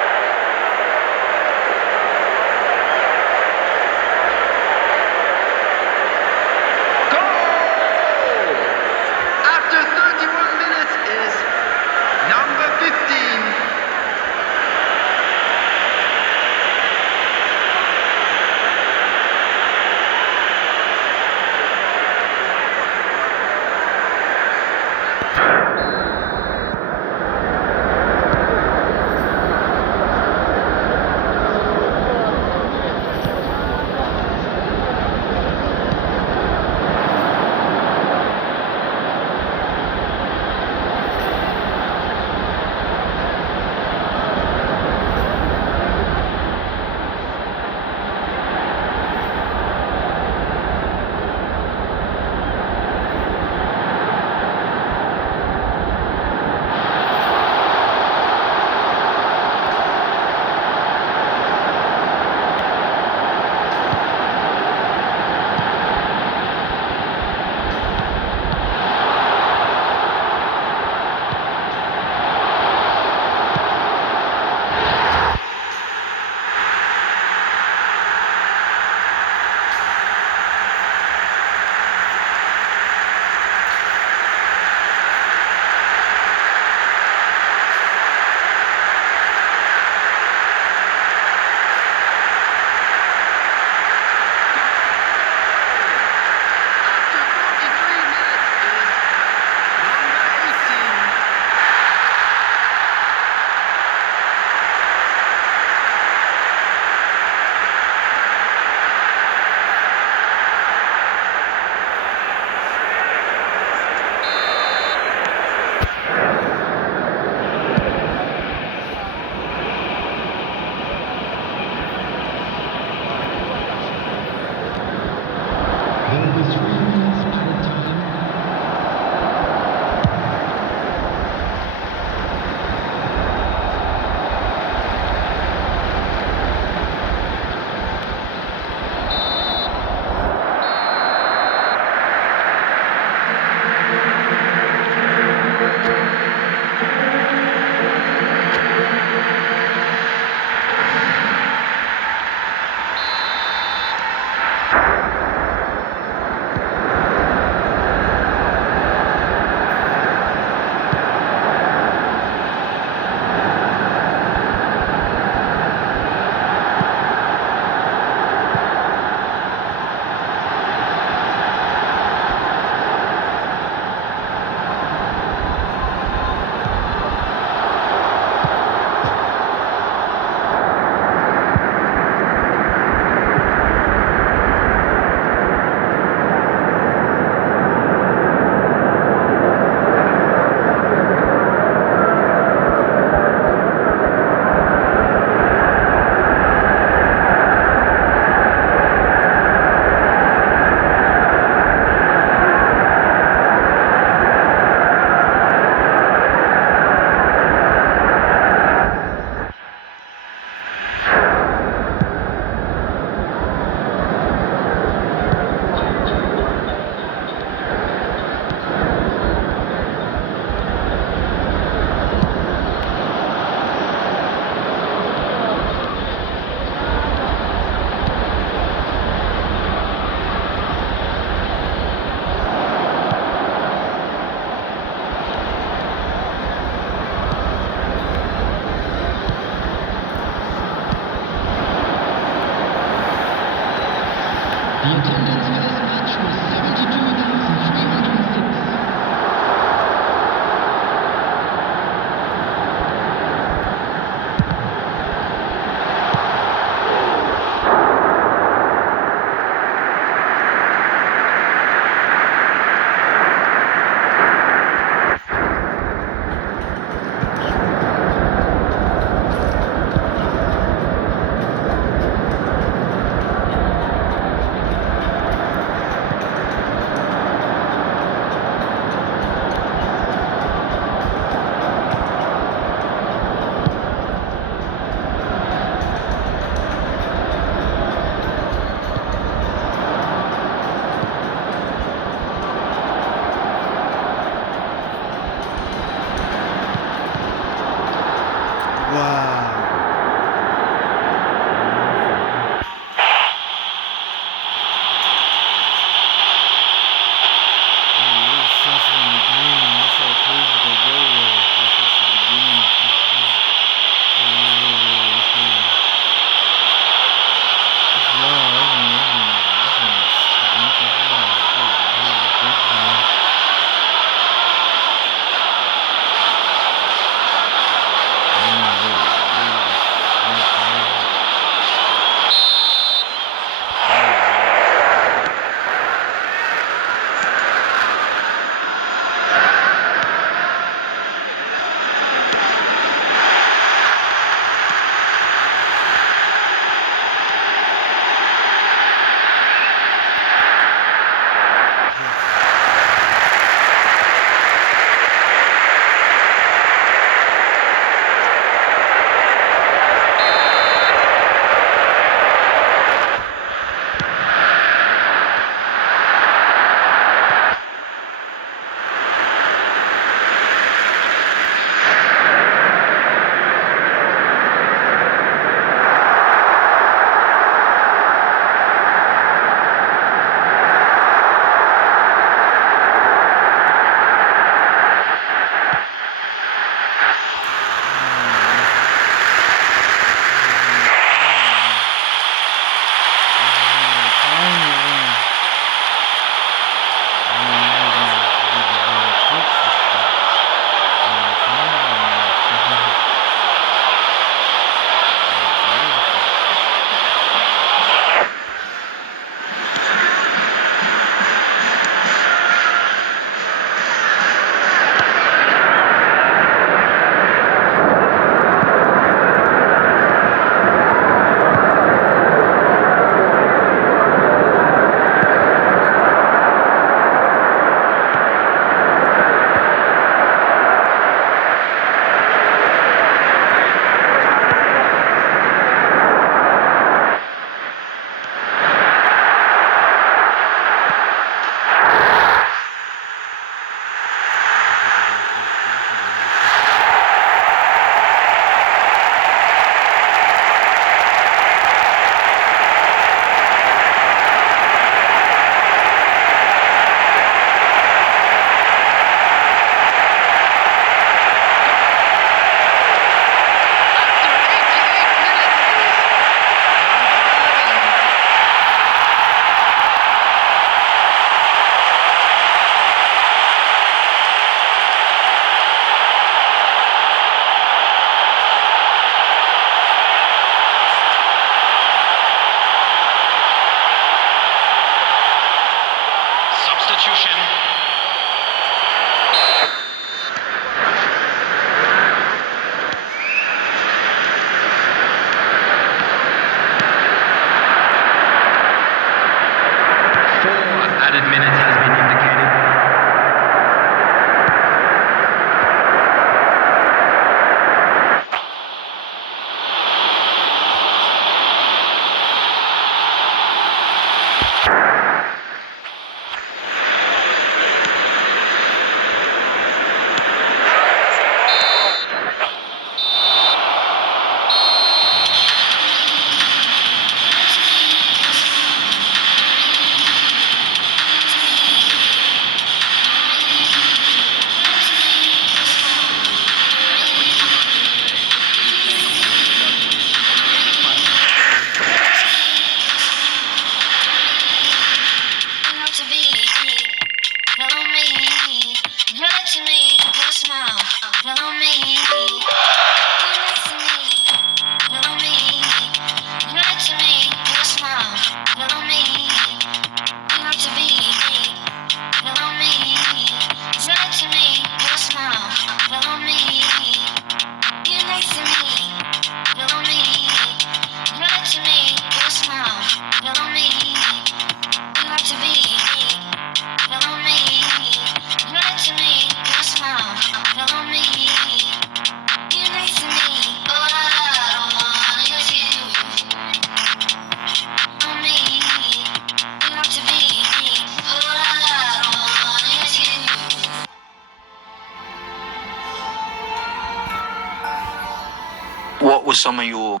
What was some of your...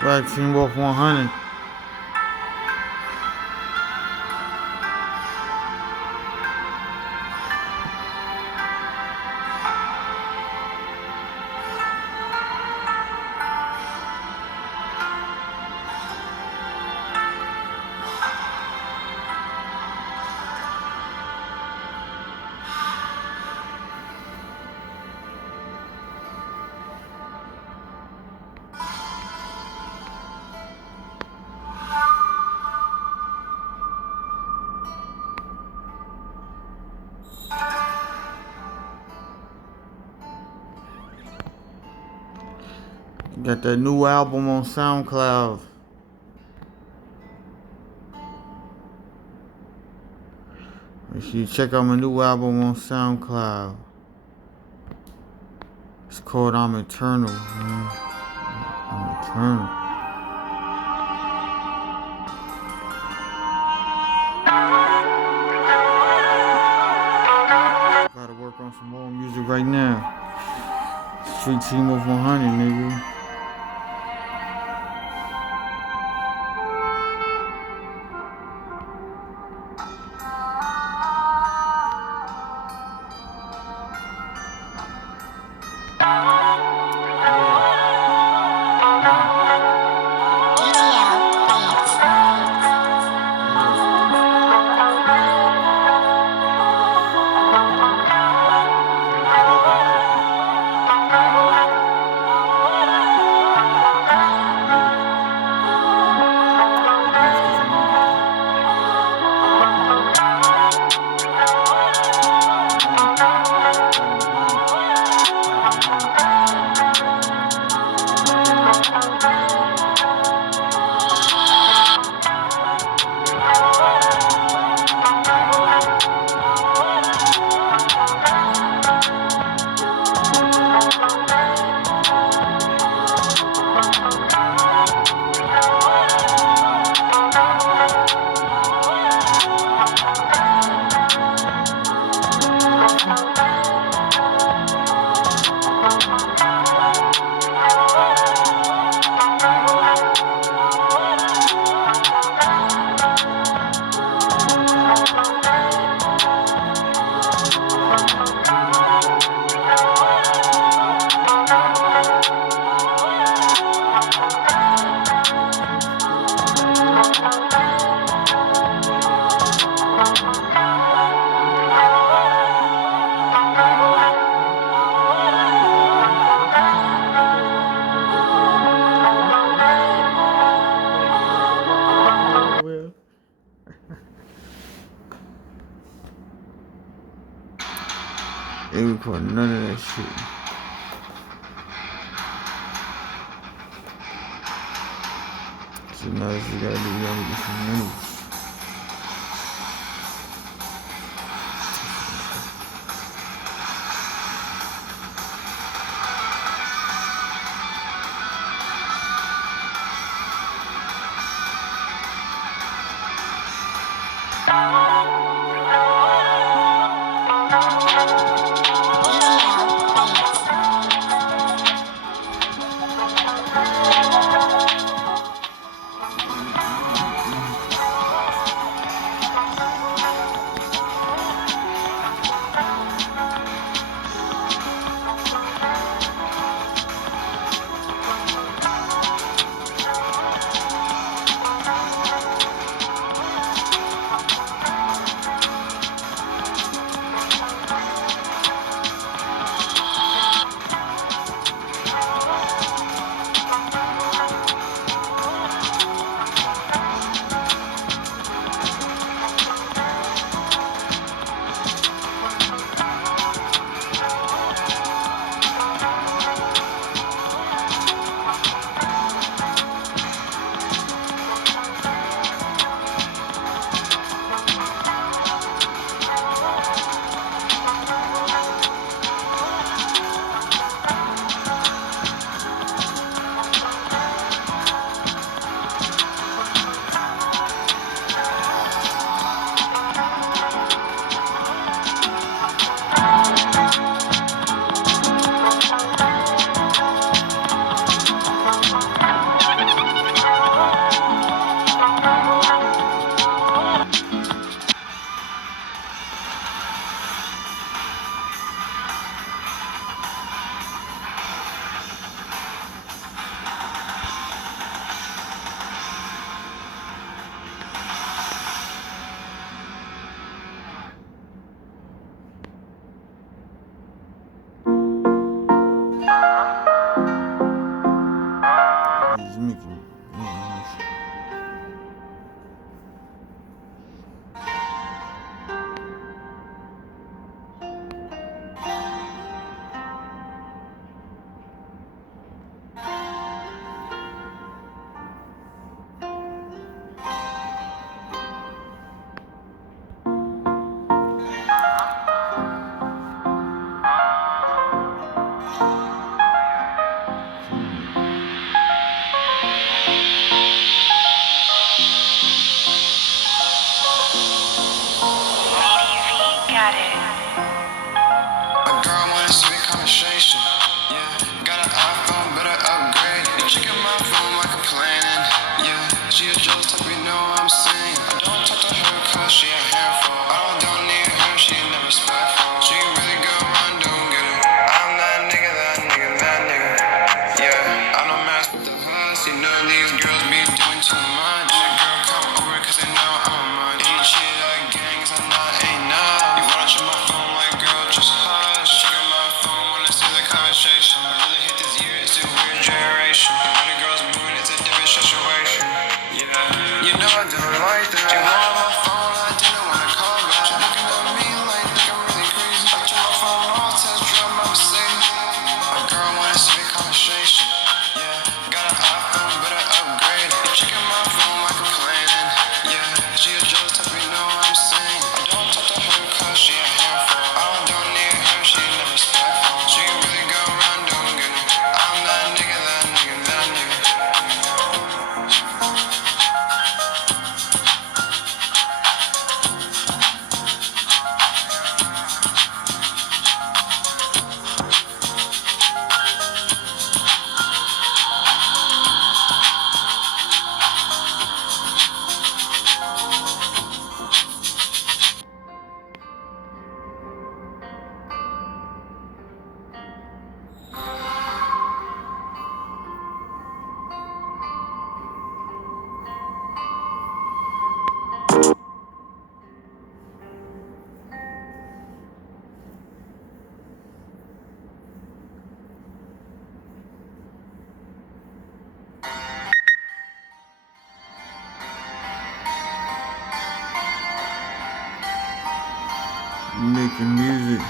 Black Teamwork 100. Got that new album on SoundCloud. Make sure you check out my new album on SoundCloud. It's called I'm Eternal, man. I'm Eternal. Gotta work on some more music right now. Street Team of 100, nigga. They record none of that shit. So now you gotta do, you gotta get some money. making music.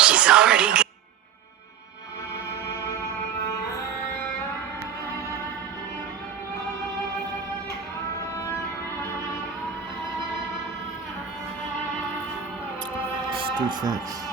She's already good. Street facts.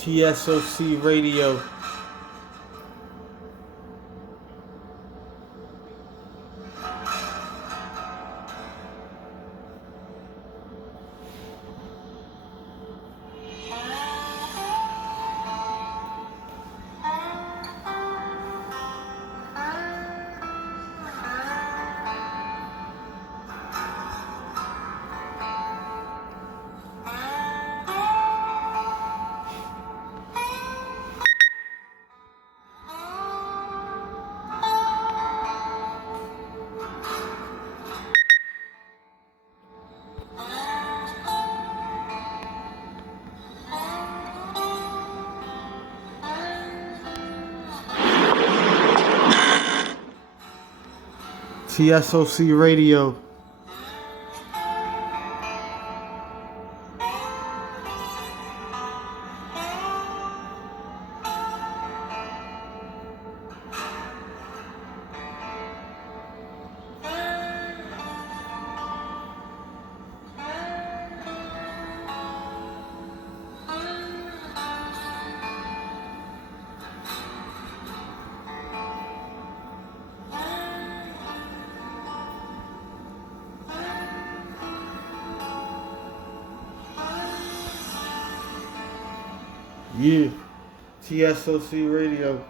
Tsoc Radio. Tsoc Radio. Yeah, Tsoc Radio.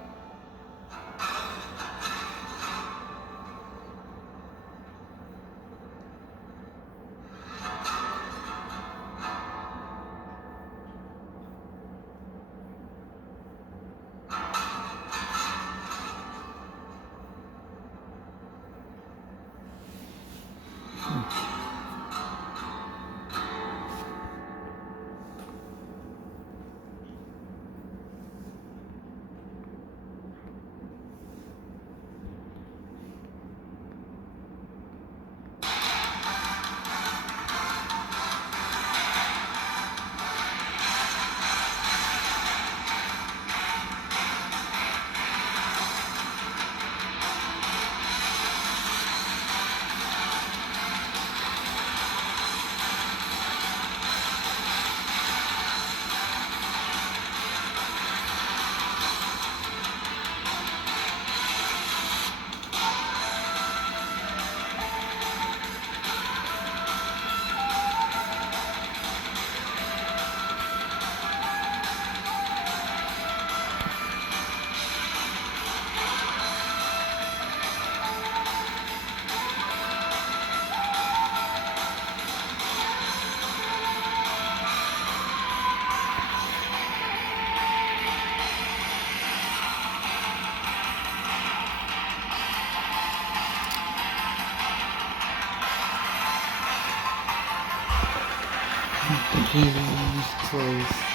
Please close.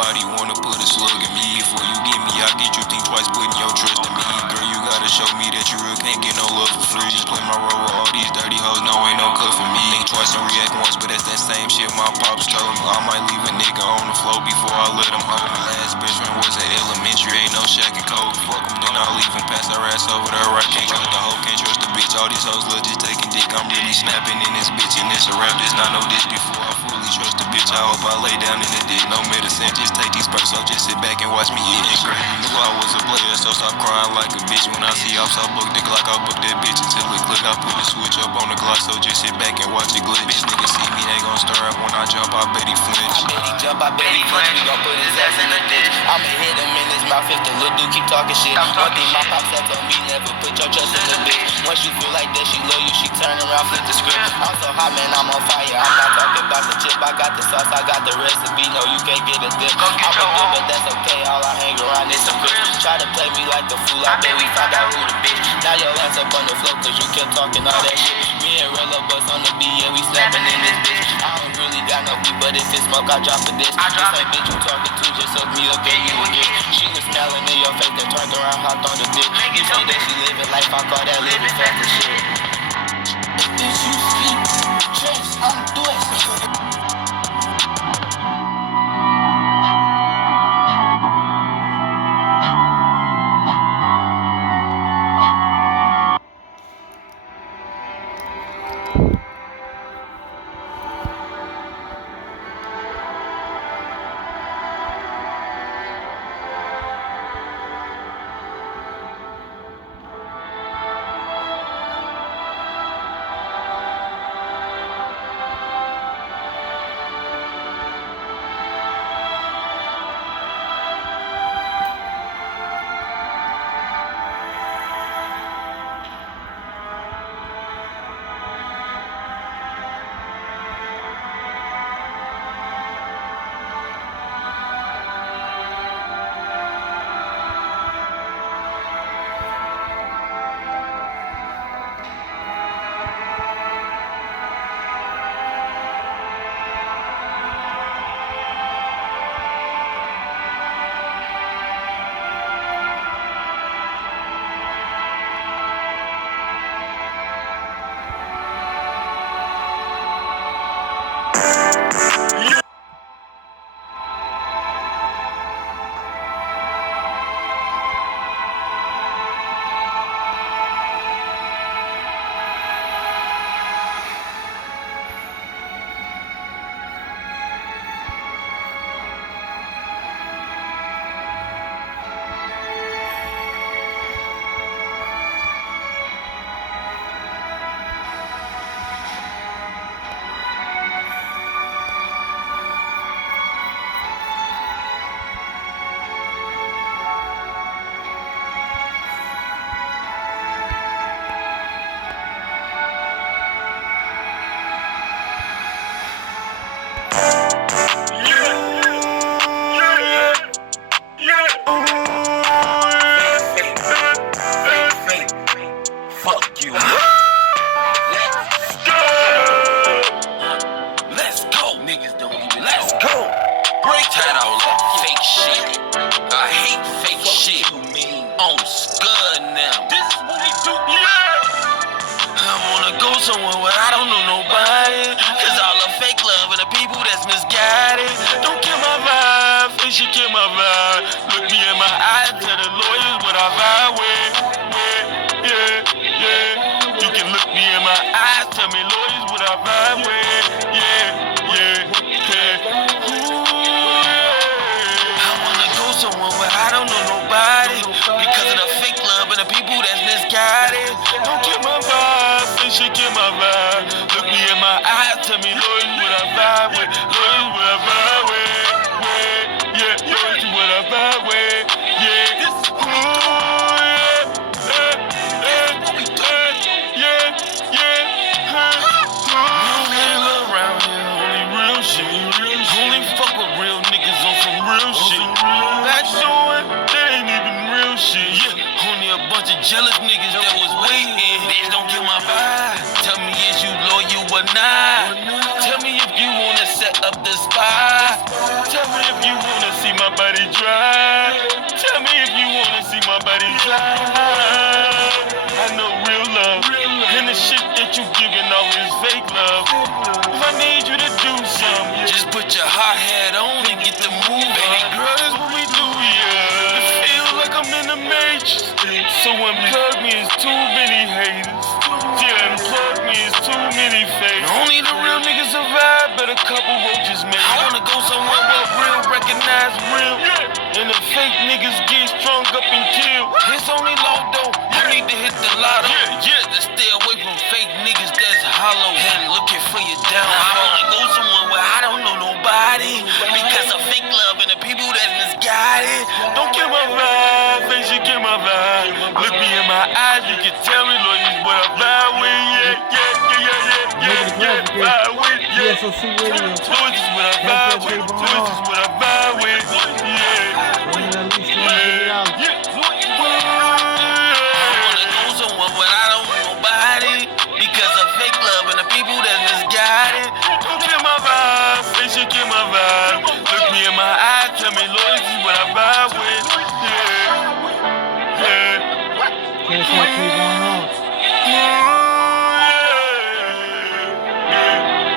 nobody wanna put a slug in me. Before you get me, I get you think twice, putting your trust in me. Girl, you gotta show me that you real, can't get no love for free. Just play my role with all these dirty hoes, no ain't no cut for me. Think twice and react once, but that's that same shit my pops told me. I might leave a nigga on the floor before I let him hold me. Last best friend was at elementary, ain't no Shaq and Kobe. Fuck him, then I leave and pass her ass over there. I can't trust the hoe, can't trust the bitch. All these hoes love just taking dick. I'm really snapping in this bitch, and it's a rap, there's not no dish before I fully trust the bitch. I hope I lay down in the dick, no medicine, just take these perks off, just sit back and watch me eat and great. You knew I was a player, so stop crying like a bitch. When I see ops, I book the Glock, I book that bitch until it click. I put the switch up on the Glock, so just sit back and watch it glitch. Bitch niggas see me, they gon' stir up when I jump, I bet he flinch. I bet he jump, I bet he flinch. We gon' put his ass in the ditch. I'ma hit him in his mouth if the little dude keep talking shit. One thing my pops had told me, never put your trust in the bitch. Once you feel like that she love you, she turn around, flip the script. I'm so hot, man, I'm on fire. I'm not talking about the chip, I got the sauce, I got the recipe. No, you can't get a dip. I'm a good, but that's okay. All I hang around is some grip. Try to play me like the fool, I bet we found out who the bitch. Now your ass up on the floor, cause you kept talking all that shit. Me and Rella bust on the beat, yeah, we snapping in this bitch. I don't really got no beat, but if it's smoke, I drop a dish. This ain't bitch you talking to, just hook me up, gave you a gift. She was smiling in your face, then turned around, hopped on the dick. You see that she living life, I call that living fast as shit. Bitch, you sleep, trust, I'm doing. Somewhere where I don't know nobody, cause all the fake love and the people that's misguided. Don't kill my vibe, and she kill my vibe. Look me in my eyes, tell the lawyers what I vibe with. Yeah. You can look me in my eyes, tell me lawyers what I vibe with. Yeah. Ooh, yeah. I wanna go somewhere where I don't know nobody, because of the fake love and the people that's misguided. Don't kill my vibe, and she kill my vibe. Look me in my eyes, tell me lawyers what I vibe with. Lawyers what I vibe with. Yeah. Lawyers what I vibe with. Yeah. Only fuck with real niggas on some real shit. Backdoing, that ain't even real shit. Yeah, only a bunch of jealous niggas that was waiting. Bitch, don't kill my vibe. Tell me, is you loyal or not? Tell me if you wanna set up the spot. Tell me if you wanna see shit that you giving off is fake love. If I need you to do something, just put your hot hat on and get the move. Baby girl, that's what we do, yeah. It feels like I'm in the matrix. So unplug me, it's too many haters. Yeah, unplug me, it's too many fakes. Only the real niggas survive, but a couple roaches make. I wanna go somewhere where real recognize real. And the fake niggas get strung up and killed. It's only low though, you need to hit the lotto. To stay away from fake niggas that's hollow and looking for you down. I wanna go somewhere where I don't know nobody, because of fake love and the people that's misguided. Don't kill my vibe, face you kill my vibe. Look me in my eyes, you can tell me, Lord, this is what I vibe with. Vibe with, Tsoc Radio. Lord, this is what I vibe with. Lord, this is what I vibe with. Because of fake love and the people that misguided. Don't kill my vibe, face you kill my vibe. Look me in my eyes, tell me, Lord, this is what I vibe with.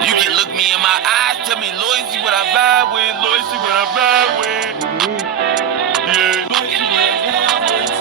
You can look me in my eyes, tell me, Lord, this is what I vibe with. Lord, this is what I vibe with. Lord, this is what I vibe with.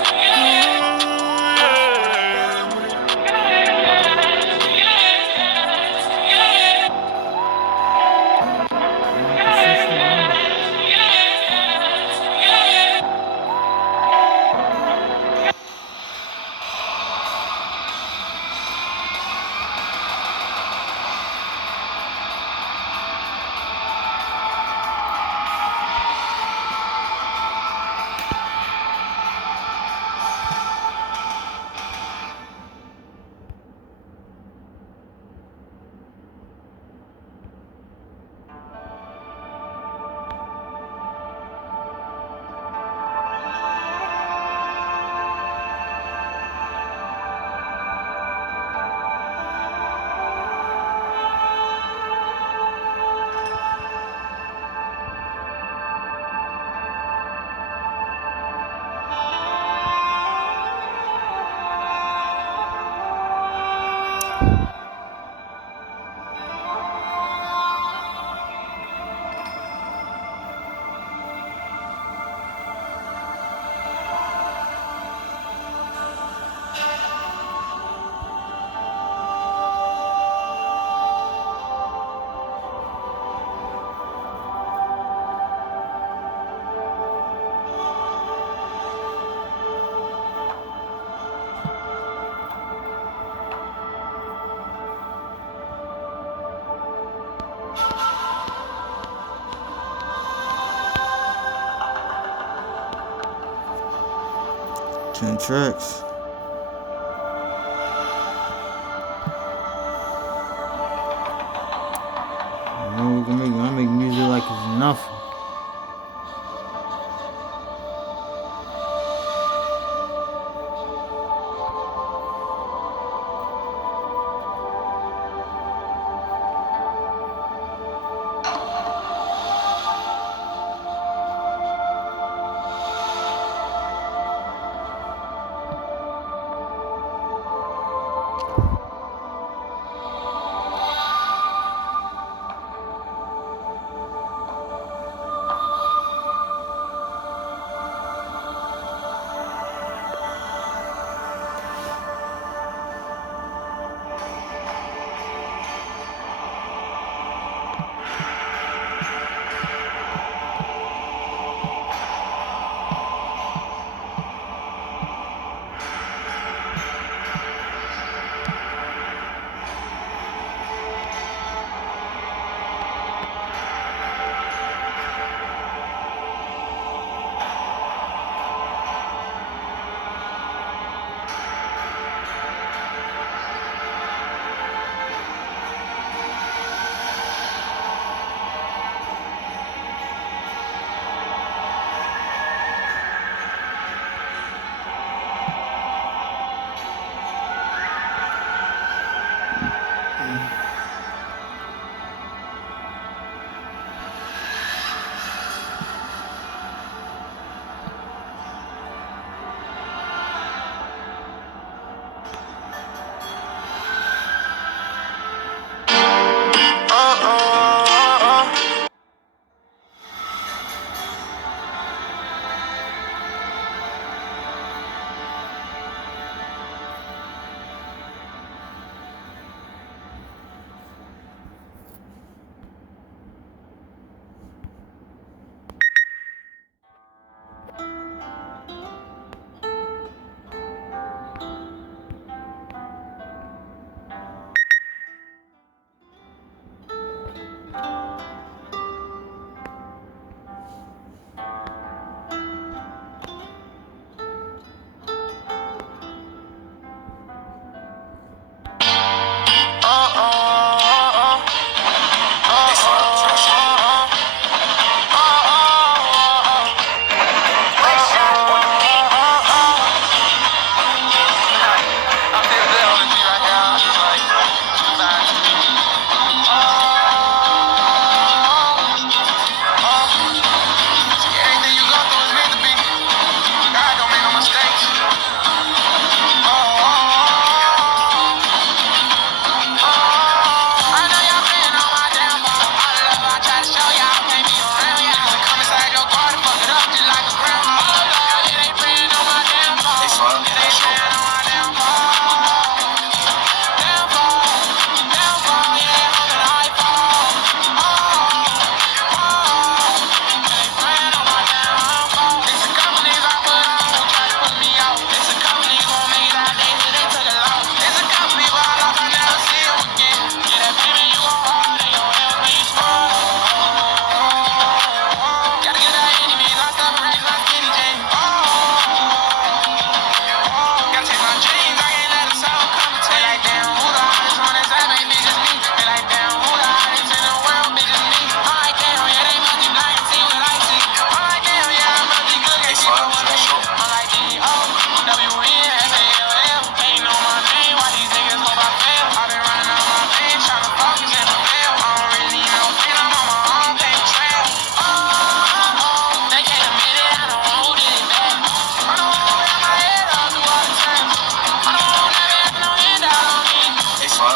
Tracks. You know we can make. I make music like it's nothing.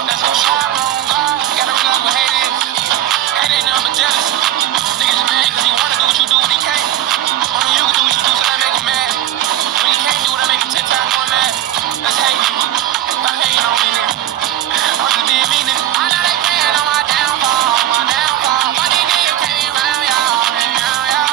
That's for sure. Gotta realize what hate is. Hate ain't nothing but jealous. Niggas mad cause he wanna do what you do, but he can't. Only you can do what you do, so that make him mad. When you can't do it, I make him 10 times more mad. That's hate. Stop hating on me, nigga. I'm just being me, nigga. I know they praying on my downfall, my downfall. My nigga came around, y'all, around y'all.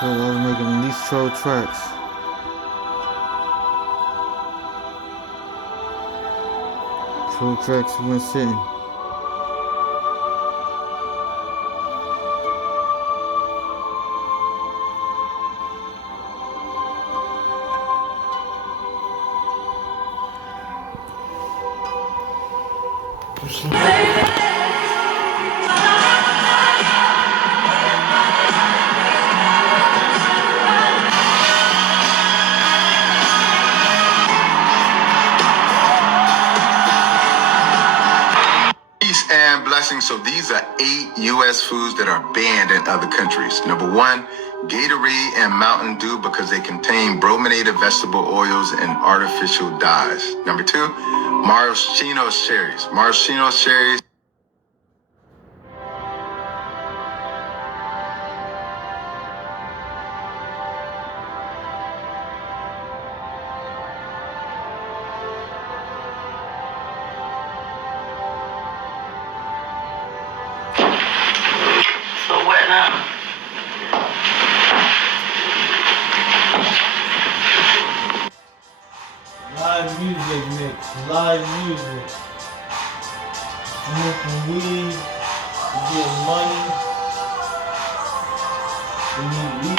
So I was making at least 12 tracks. Went sitting. And blessings. So these are 8 U.S. foods that are banned in other countries. Number 1, Gatorade and Mountain Dew because they contain brominated vegetable oils and artificial dyes. Number 2, maraschino cherries. Maraschino cherries. Live music mix, live music. smoking weed, getting money. We need weed.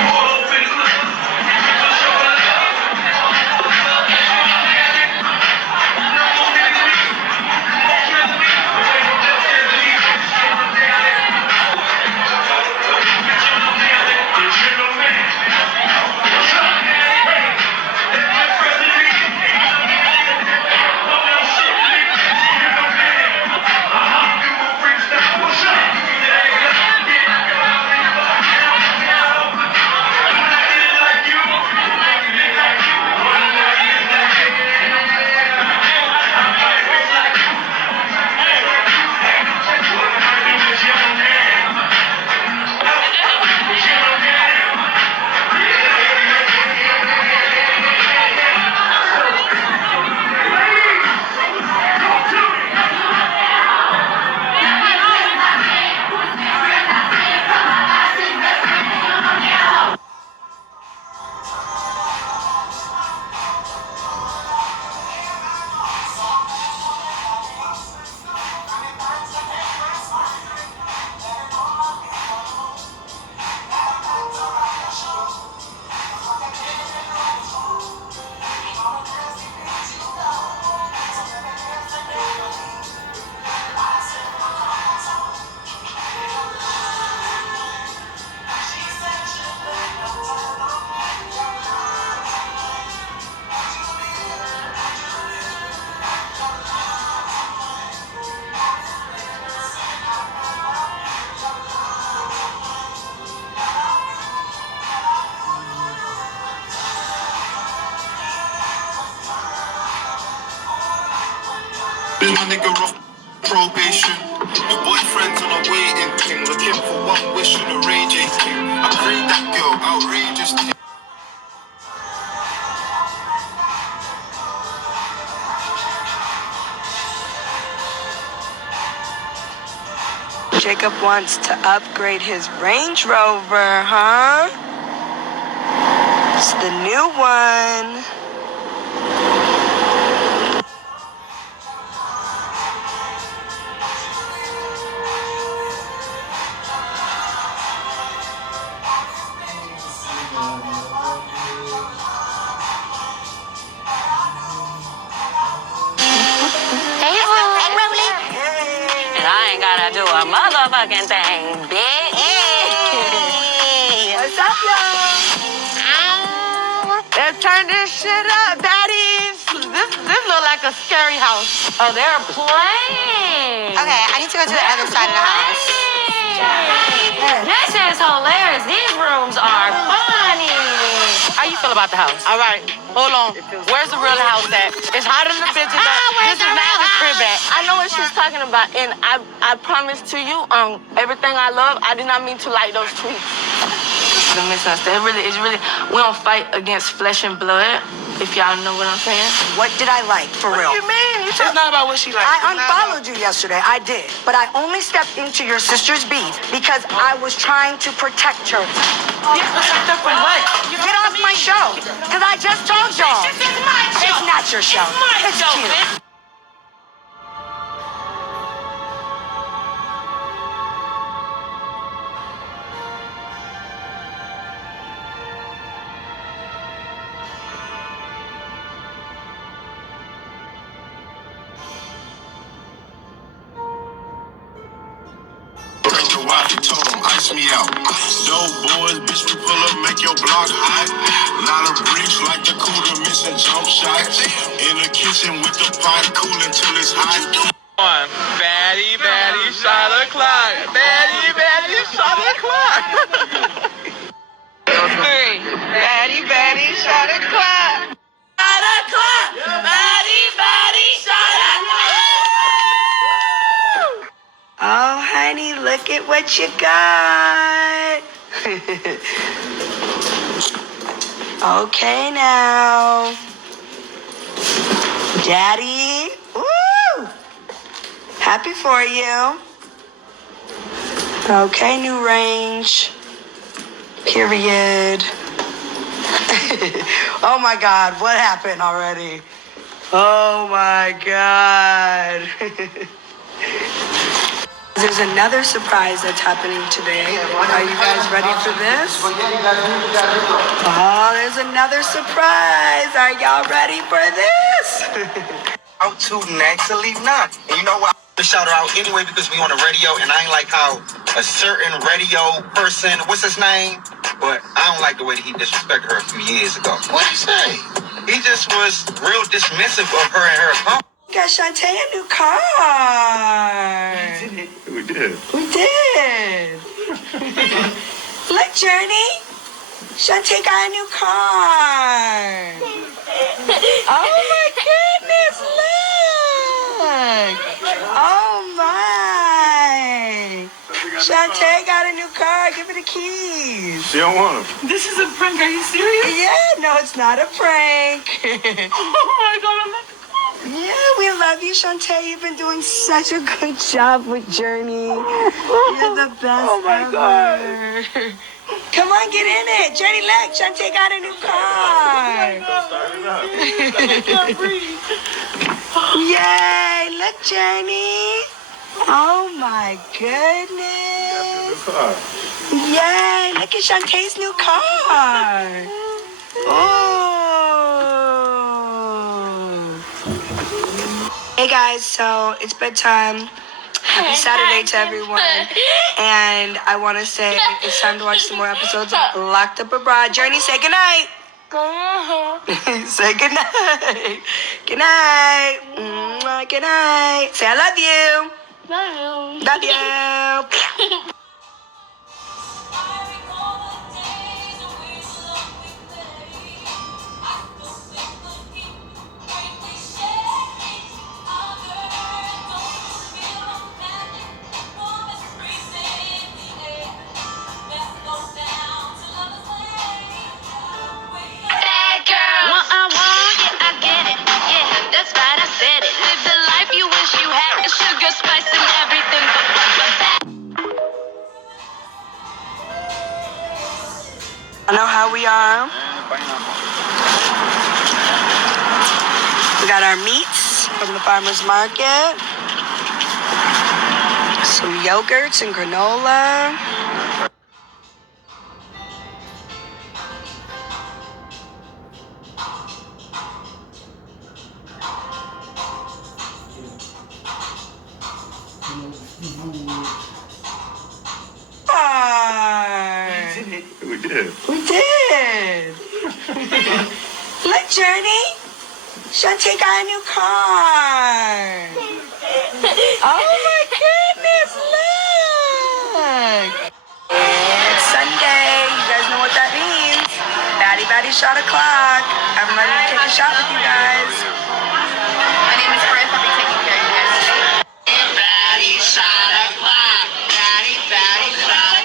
My nigga off probation. Your boyfriend's on a waiting thing. Looking for one wish in a raging thing. I prayed that girl, outrageous thing. Jacob wants to upgrade his Range Rover, huh? It's the new one. Do a motherfucking thing, bitch. Hey. What's up, y'all? Let's turn this shit up, baddies. This look like a scary house. Oh, they're playing. Okay, I need to go to the other side of the house. This is hilarious. These rooms are funny. How you feel about the house? All right, hold on. Where's the real house at? It's hotter than the bitches. This is not the crib at. I know what she's talking about, and I promise to you, everything I love, I did not mean to like those tweets. The misunderstanding. It's really, we don't fight against flesh and blood, if y'all know what I'm saying. What did I like, for real? What do you mean? It's not about what she likes. I unfollowed you yesterday, I did. But I only stepped into your sister's beef because I was trying to protect her. Protect her from what? Get off my show, because I just told y'all. This is my show. It's not your show. It's my show, cute. bitch. Ice me out. Dope boys, bitch, we pull up, make your block hot. Lot of bricks like the cooler, missing jump shots. In the kitchen with the pot, cooling till it's hot. Batty, batty, shot o'clock. Batty, batty, shot o'clock. 3. Batty, batty, shot o'clock. Shot o'clock. Batty, batty, shot o'clock. Oh, honey, look at what you got. Okay, now. Daddy. Woo! Happy for you. Okay, new range. Period. Oh my God, what happened already? Oh my God. There's another surprise that's happening today. Are you guys ready for this? Oh, there's another surprise. Are y'all ready for this? Out to Naturally Not. And you know what? I shout her out anyway because we on the radio, and I ain't like how a certain radio person, what's his name? But I don't like the way that he disrespected her a few years ago. What'd he say? He just was real dismissive of her and her accomplishments. We got Shantae a new car. We did. We did. Look, Journey. Shantae got a new car. Oh my goodness, look. Oh my. Shantae got a new car. Give her the keys. She don't want them. This is a prank. Are you serious? Yeah, no, it's not a prank. Oh my God, I'm not. Yeah, we love you, Shantae. You've been doing such a good job with Journey. You're the best. Oh my God. Come on, get in it. Journey, look, Shantae got a new car. Yay, look, Journey. Oh my goodness. Yay, look at Shantae's new car. Oh. Hey guys, so it's bedtime. Happy Saturday to everyone. And I want to say it's time to watch some more episodes of Locked Up Abroad. Journey, say goodnight. Say goodnight. Good night. Good night. Say I love you. Love you. Love you. I know how we are. We got our meats from the farmer's market. Some yogurts and granola. We did. We did. Look, Journey. Shantae got a new car. Oh my goodness, look. It's Sunday. You guys know what that means. Batty shot o'clock. I'm ready to take a shot with you guys. My name is Chris. I'll be taking care of you guys today. Batty shot o'clock. Batty shot o'clock.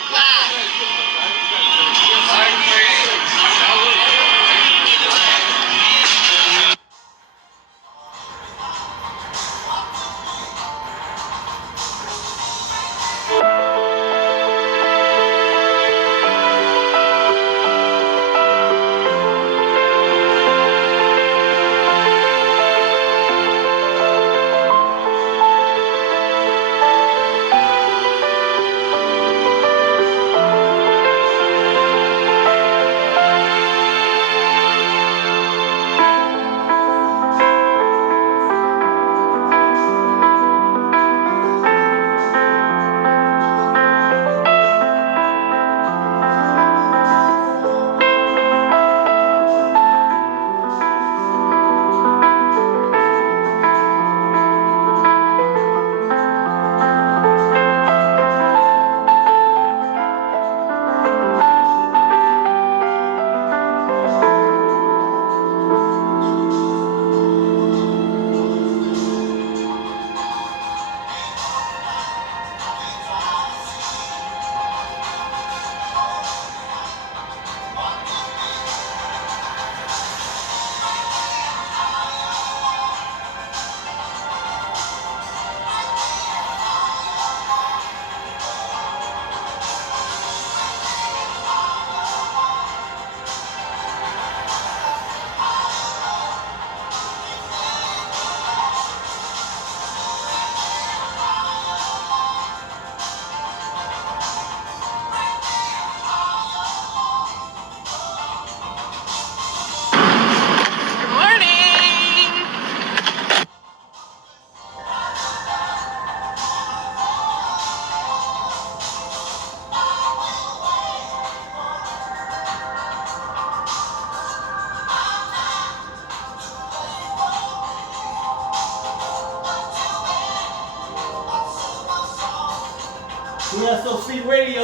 Tsoc Radio.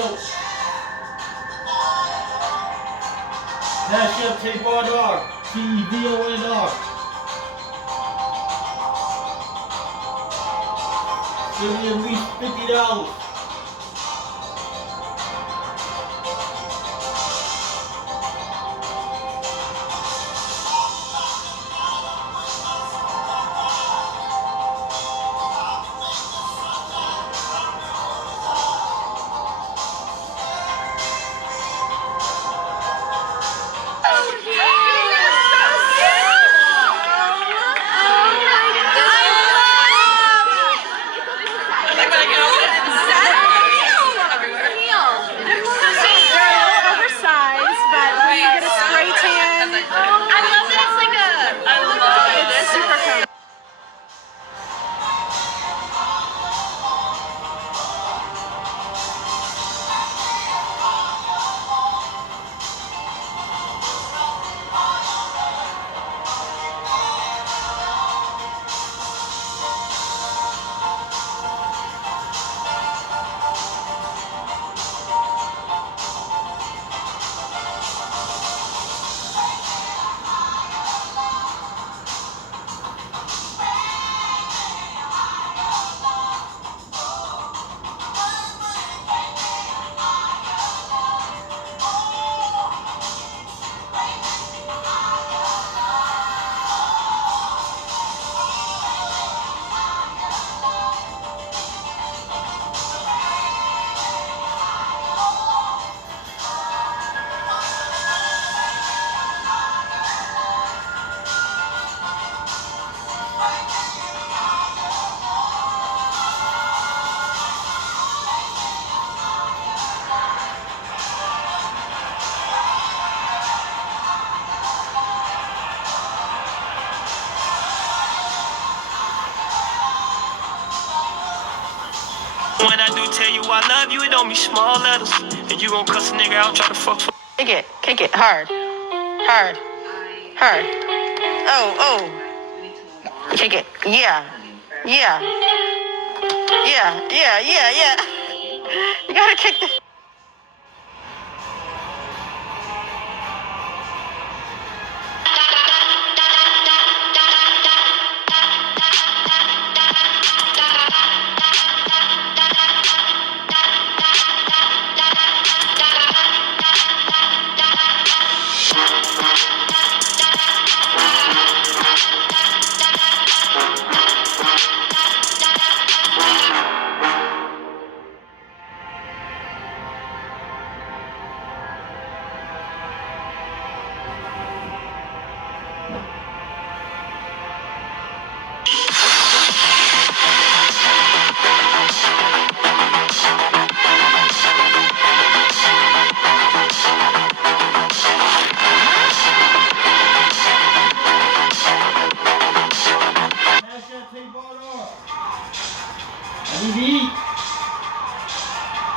Hashtag tevonr. tevonr. Give me at least $50. When I do tell you I love you, it don't be small letters. And you gon' cuss a nigga out, try to fuck for. Kick it, hard. Oh. Kick it, yeah. You gotta kick the.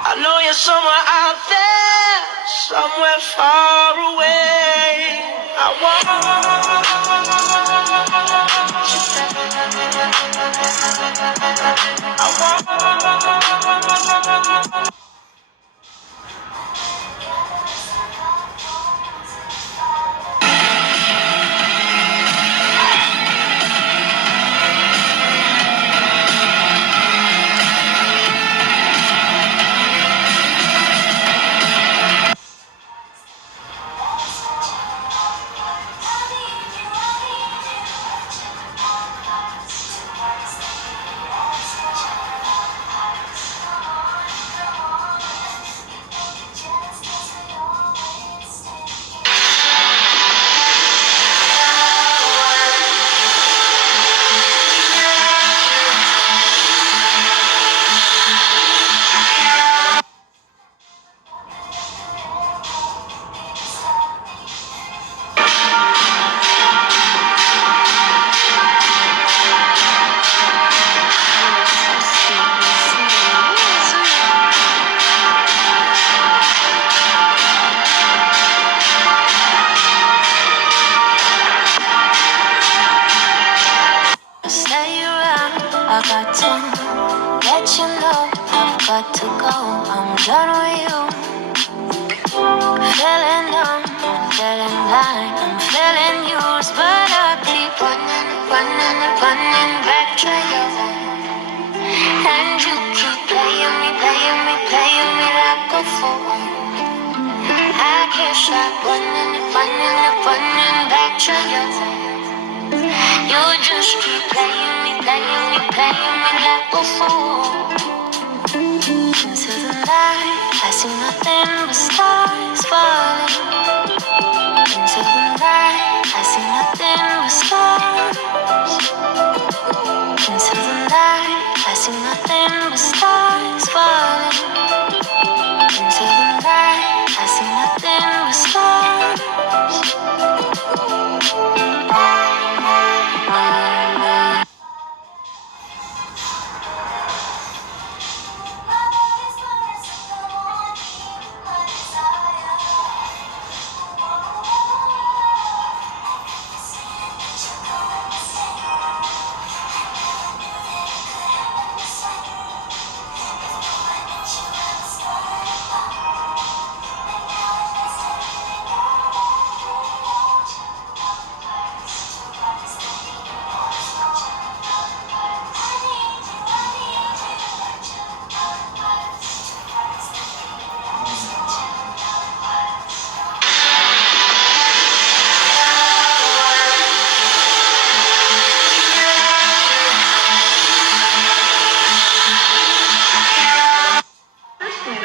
I know you're somewhere out there, somewhere far away. I want. got to go. I'm done with you. Feeling numb, feeling blind. I'm feeling used, but I keep running back to you. And you keep playing me like a fool. I can't stop running back to you. You just keep playing me like a fool. Into the night, I see nothing but stars falling. Into the night, I see nothing but stars. Into the night, I see nothing but stars falling. Into the night, I see nothing but stars.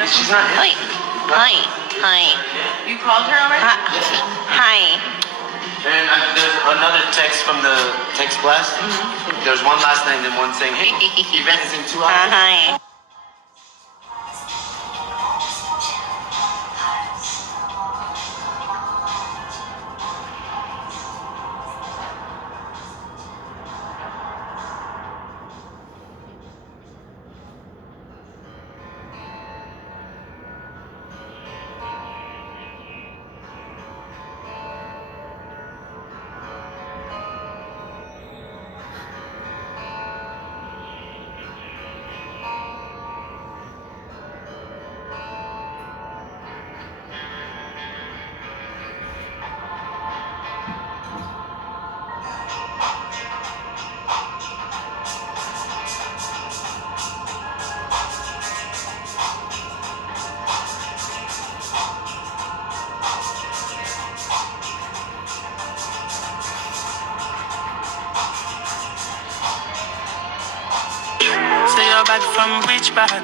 She's not here. Hi. You called her already? Hi. And there's another text from the text blast. Mm-hmm. There's one last night and then one saying, hey, event is in 2 hours. Hi. Back from rich bag.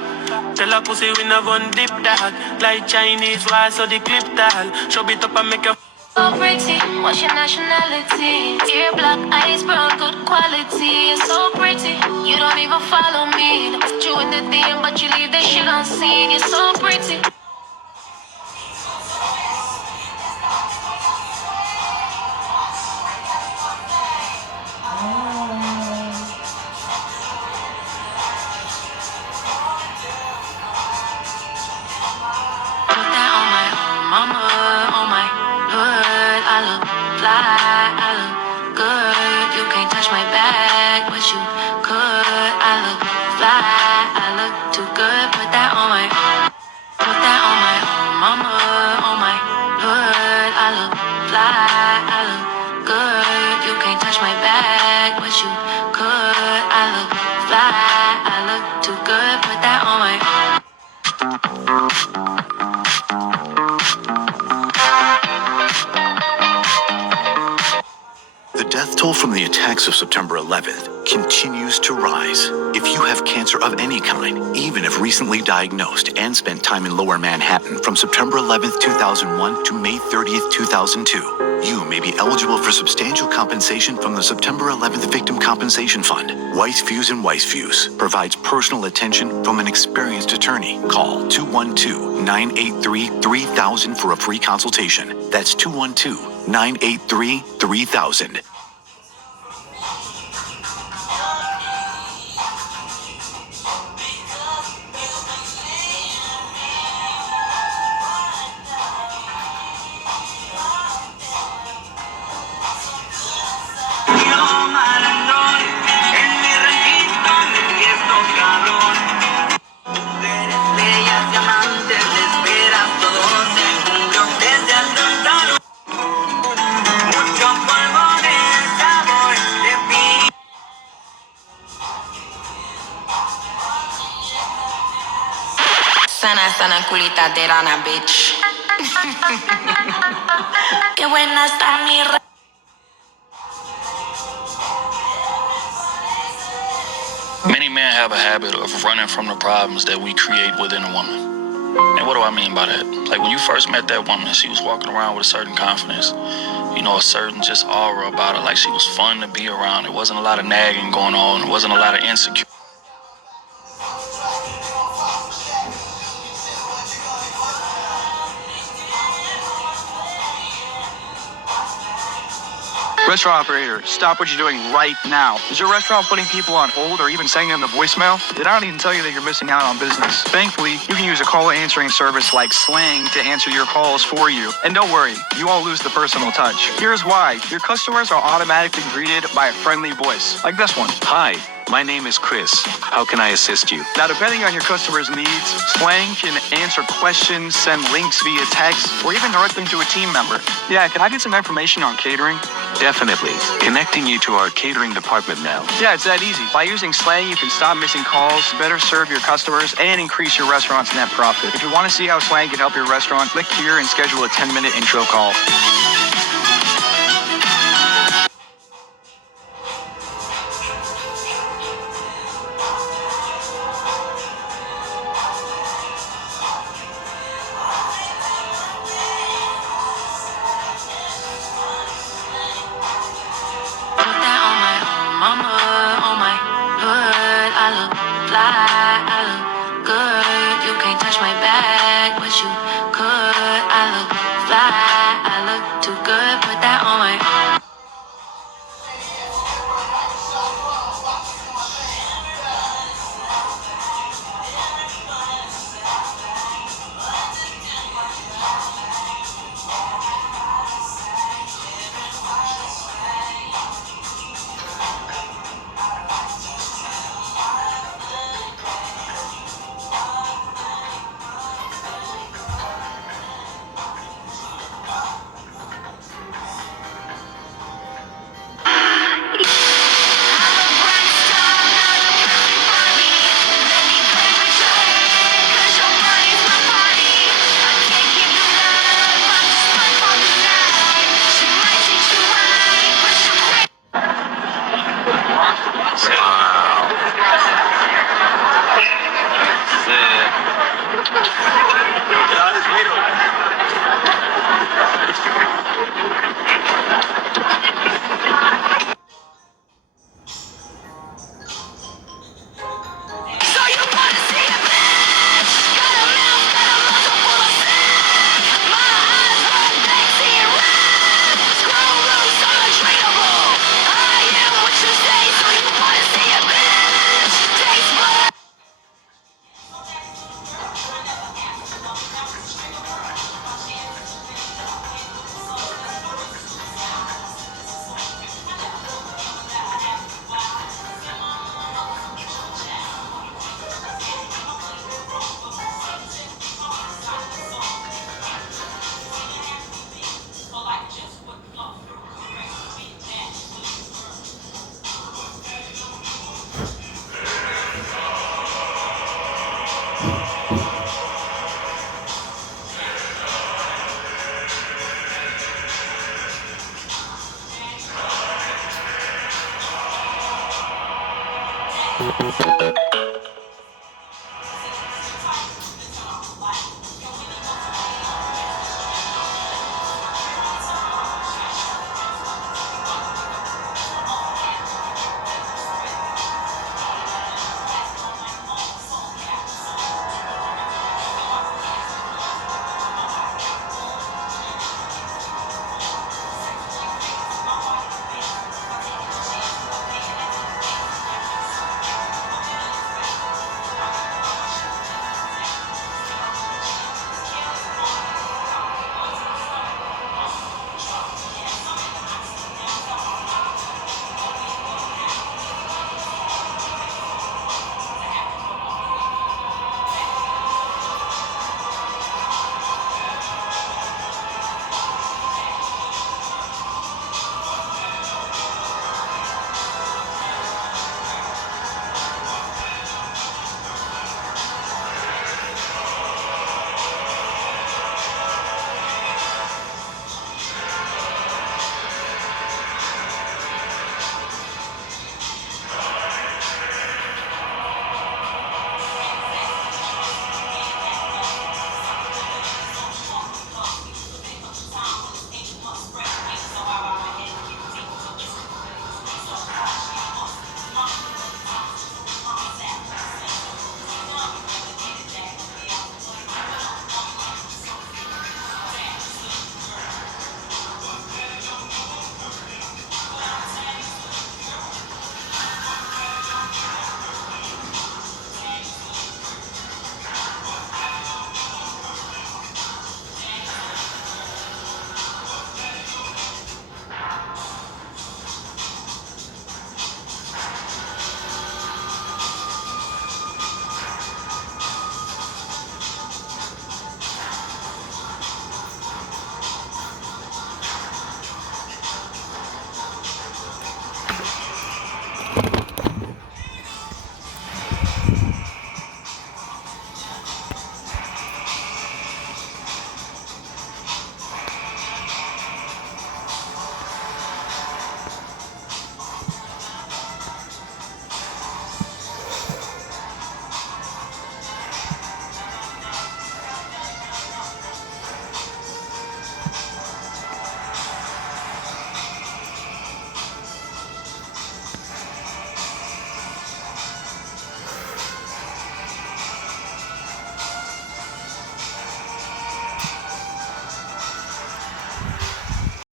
Tell a pussy we never dip dog. Like Chinese rice or the clip tag. Show it up and make a So pretty, what's your nationality? Ear black, eyes brown, good quality. You're so pretty, you don't even follow me. Put you in the DM, but you leave that shit unseen. You're so pretty. The death toll from the attacks of September 11th continues to rise. If you have cancer of any kind, even if recently diagnosed and spent time in Lower Manhattan from September 11th, 2001 to May 30th, 2002, you may be eligible for substantial compensation from the September 11th Victim Compensation Fund. Weiss Fuse & Weiss Fuse provides personal attention from an experienced attorney. Call 212-983-3000 for a free consultation. That's 212-983-3000. Sana, sana, culita de rana, bitch. Qué buena está mi Many men have a habit of running from the problems that we create within a woman. And what do I mean by that? Like when you first met that woman, she was walking around with a certain confidence, you know, a certain just aura about her, like she was fun to be around. There wasn't a lot of nagging going on. There wasn't a lot of insecurity. Restaurant operator, stop what you're doing right now. Is your restaurant putting people on hold or even sending them the voicemail? Did I don't even tell you that you're missing out on business? Thankfully, you can use a call answering service like Slang to answer your calls for you. And don't worry, you won't lose the personal touch. Here's why. Your customers are automatically greeted by a friendly voice, like this one. Hi, my name is Chris. How can I assist you? Now, depending on your customer's needs, Slang can answer questions, send links via text, or even direct them to a team member. Yeah, can I get some information on catering? Definitely. Connecting you to our catering department now. Yeah, it's that easy. By using Slang, you can stop missing calls, better serve your customers, and increase your restaurant's net profit. If you want to see how Slang can help your restaurant, click here and schedule a 10-minute intro call.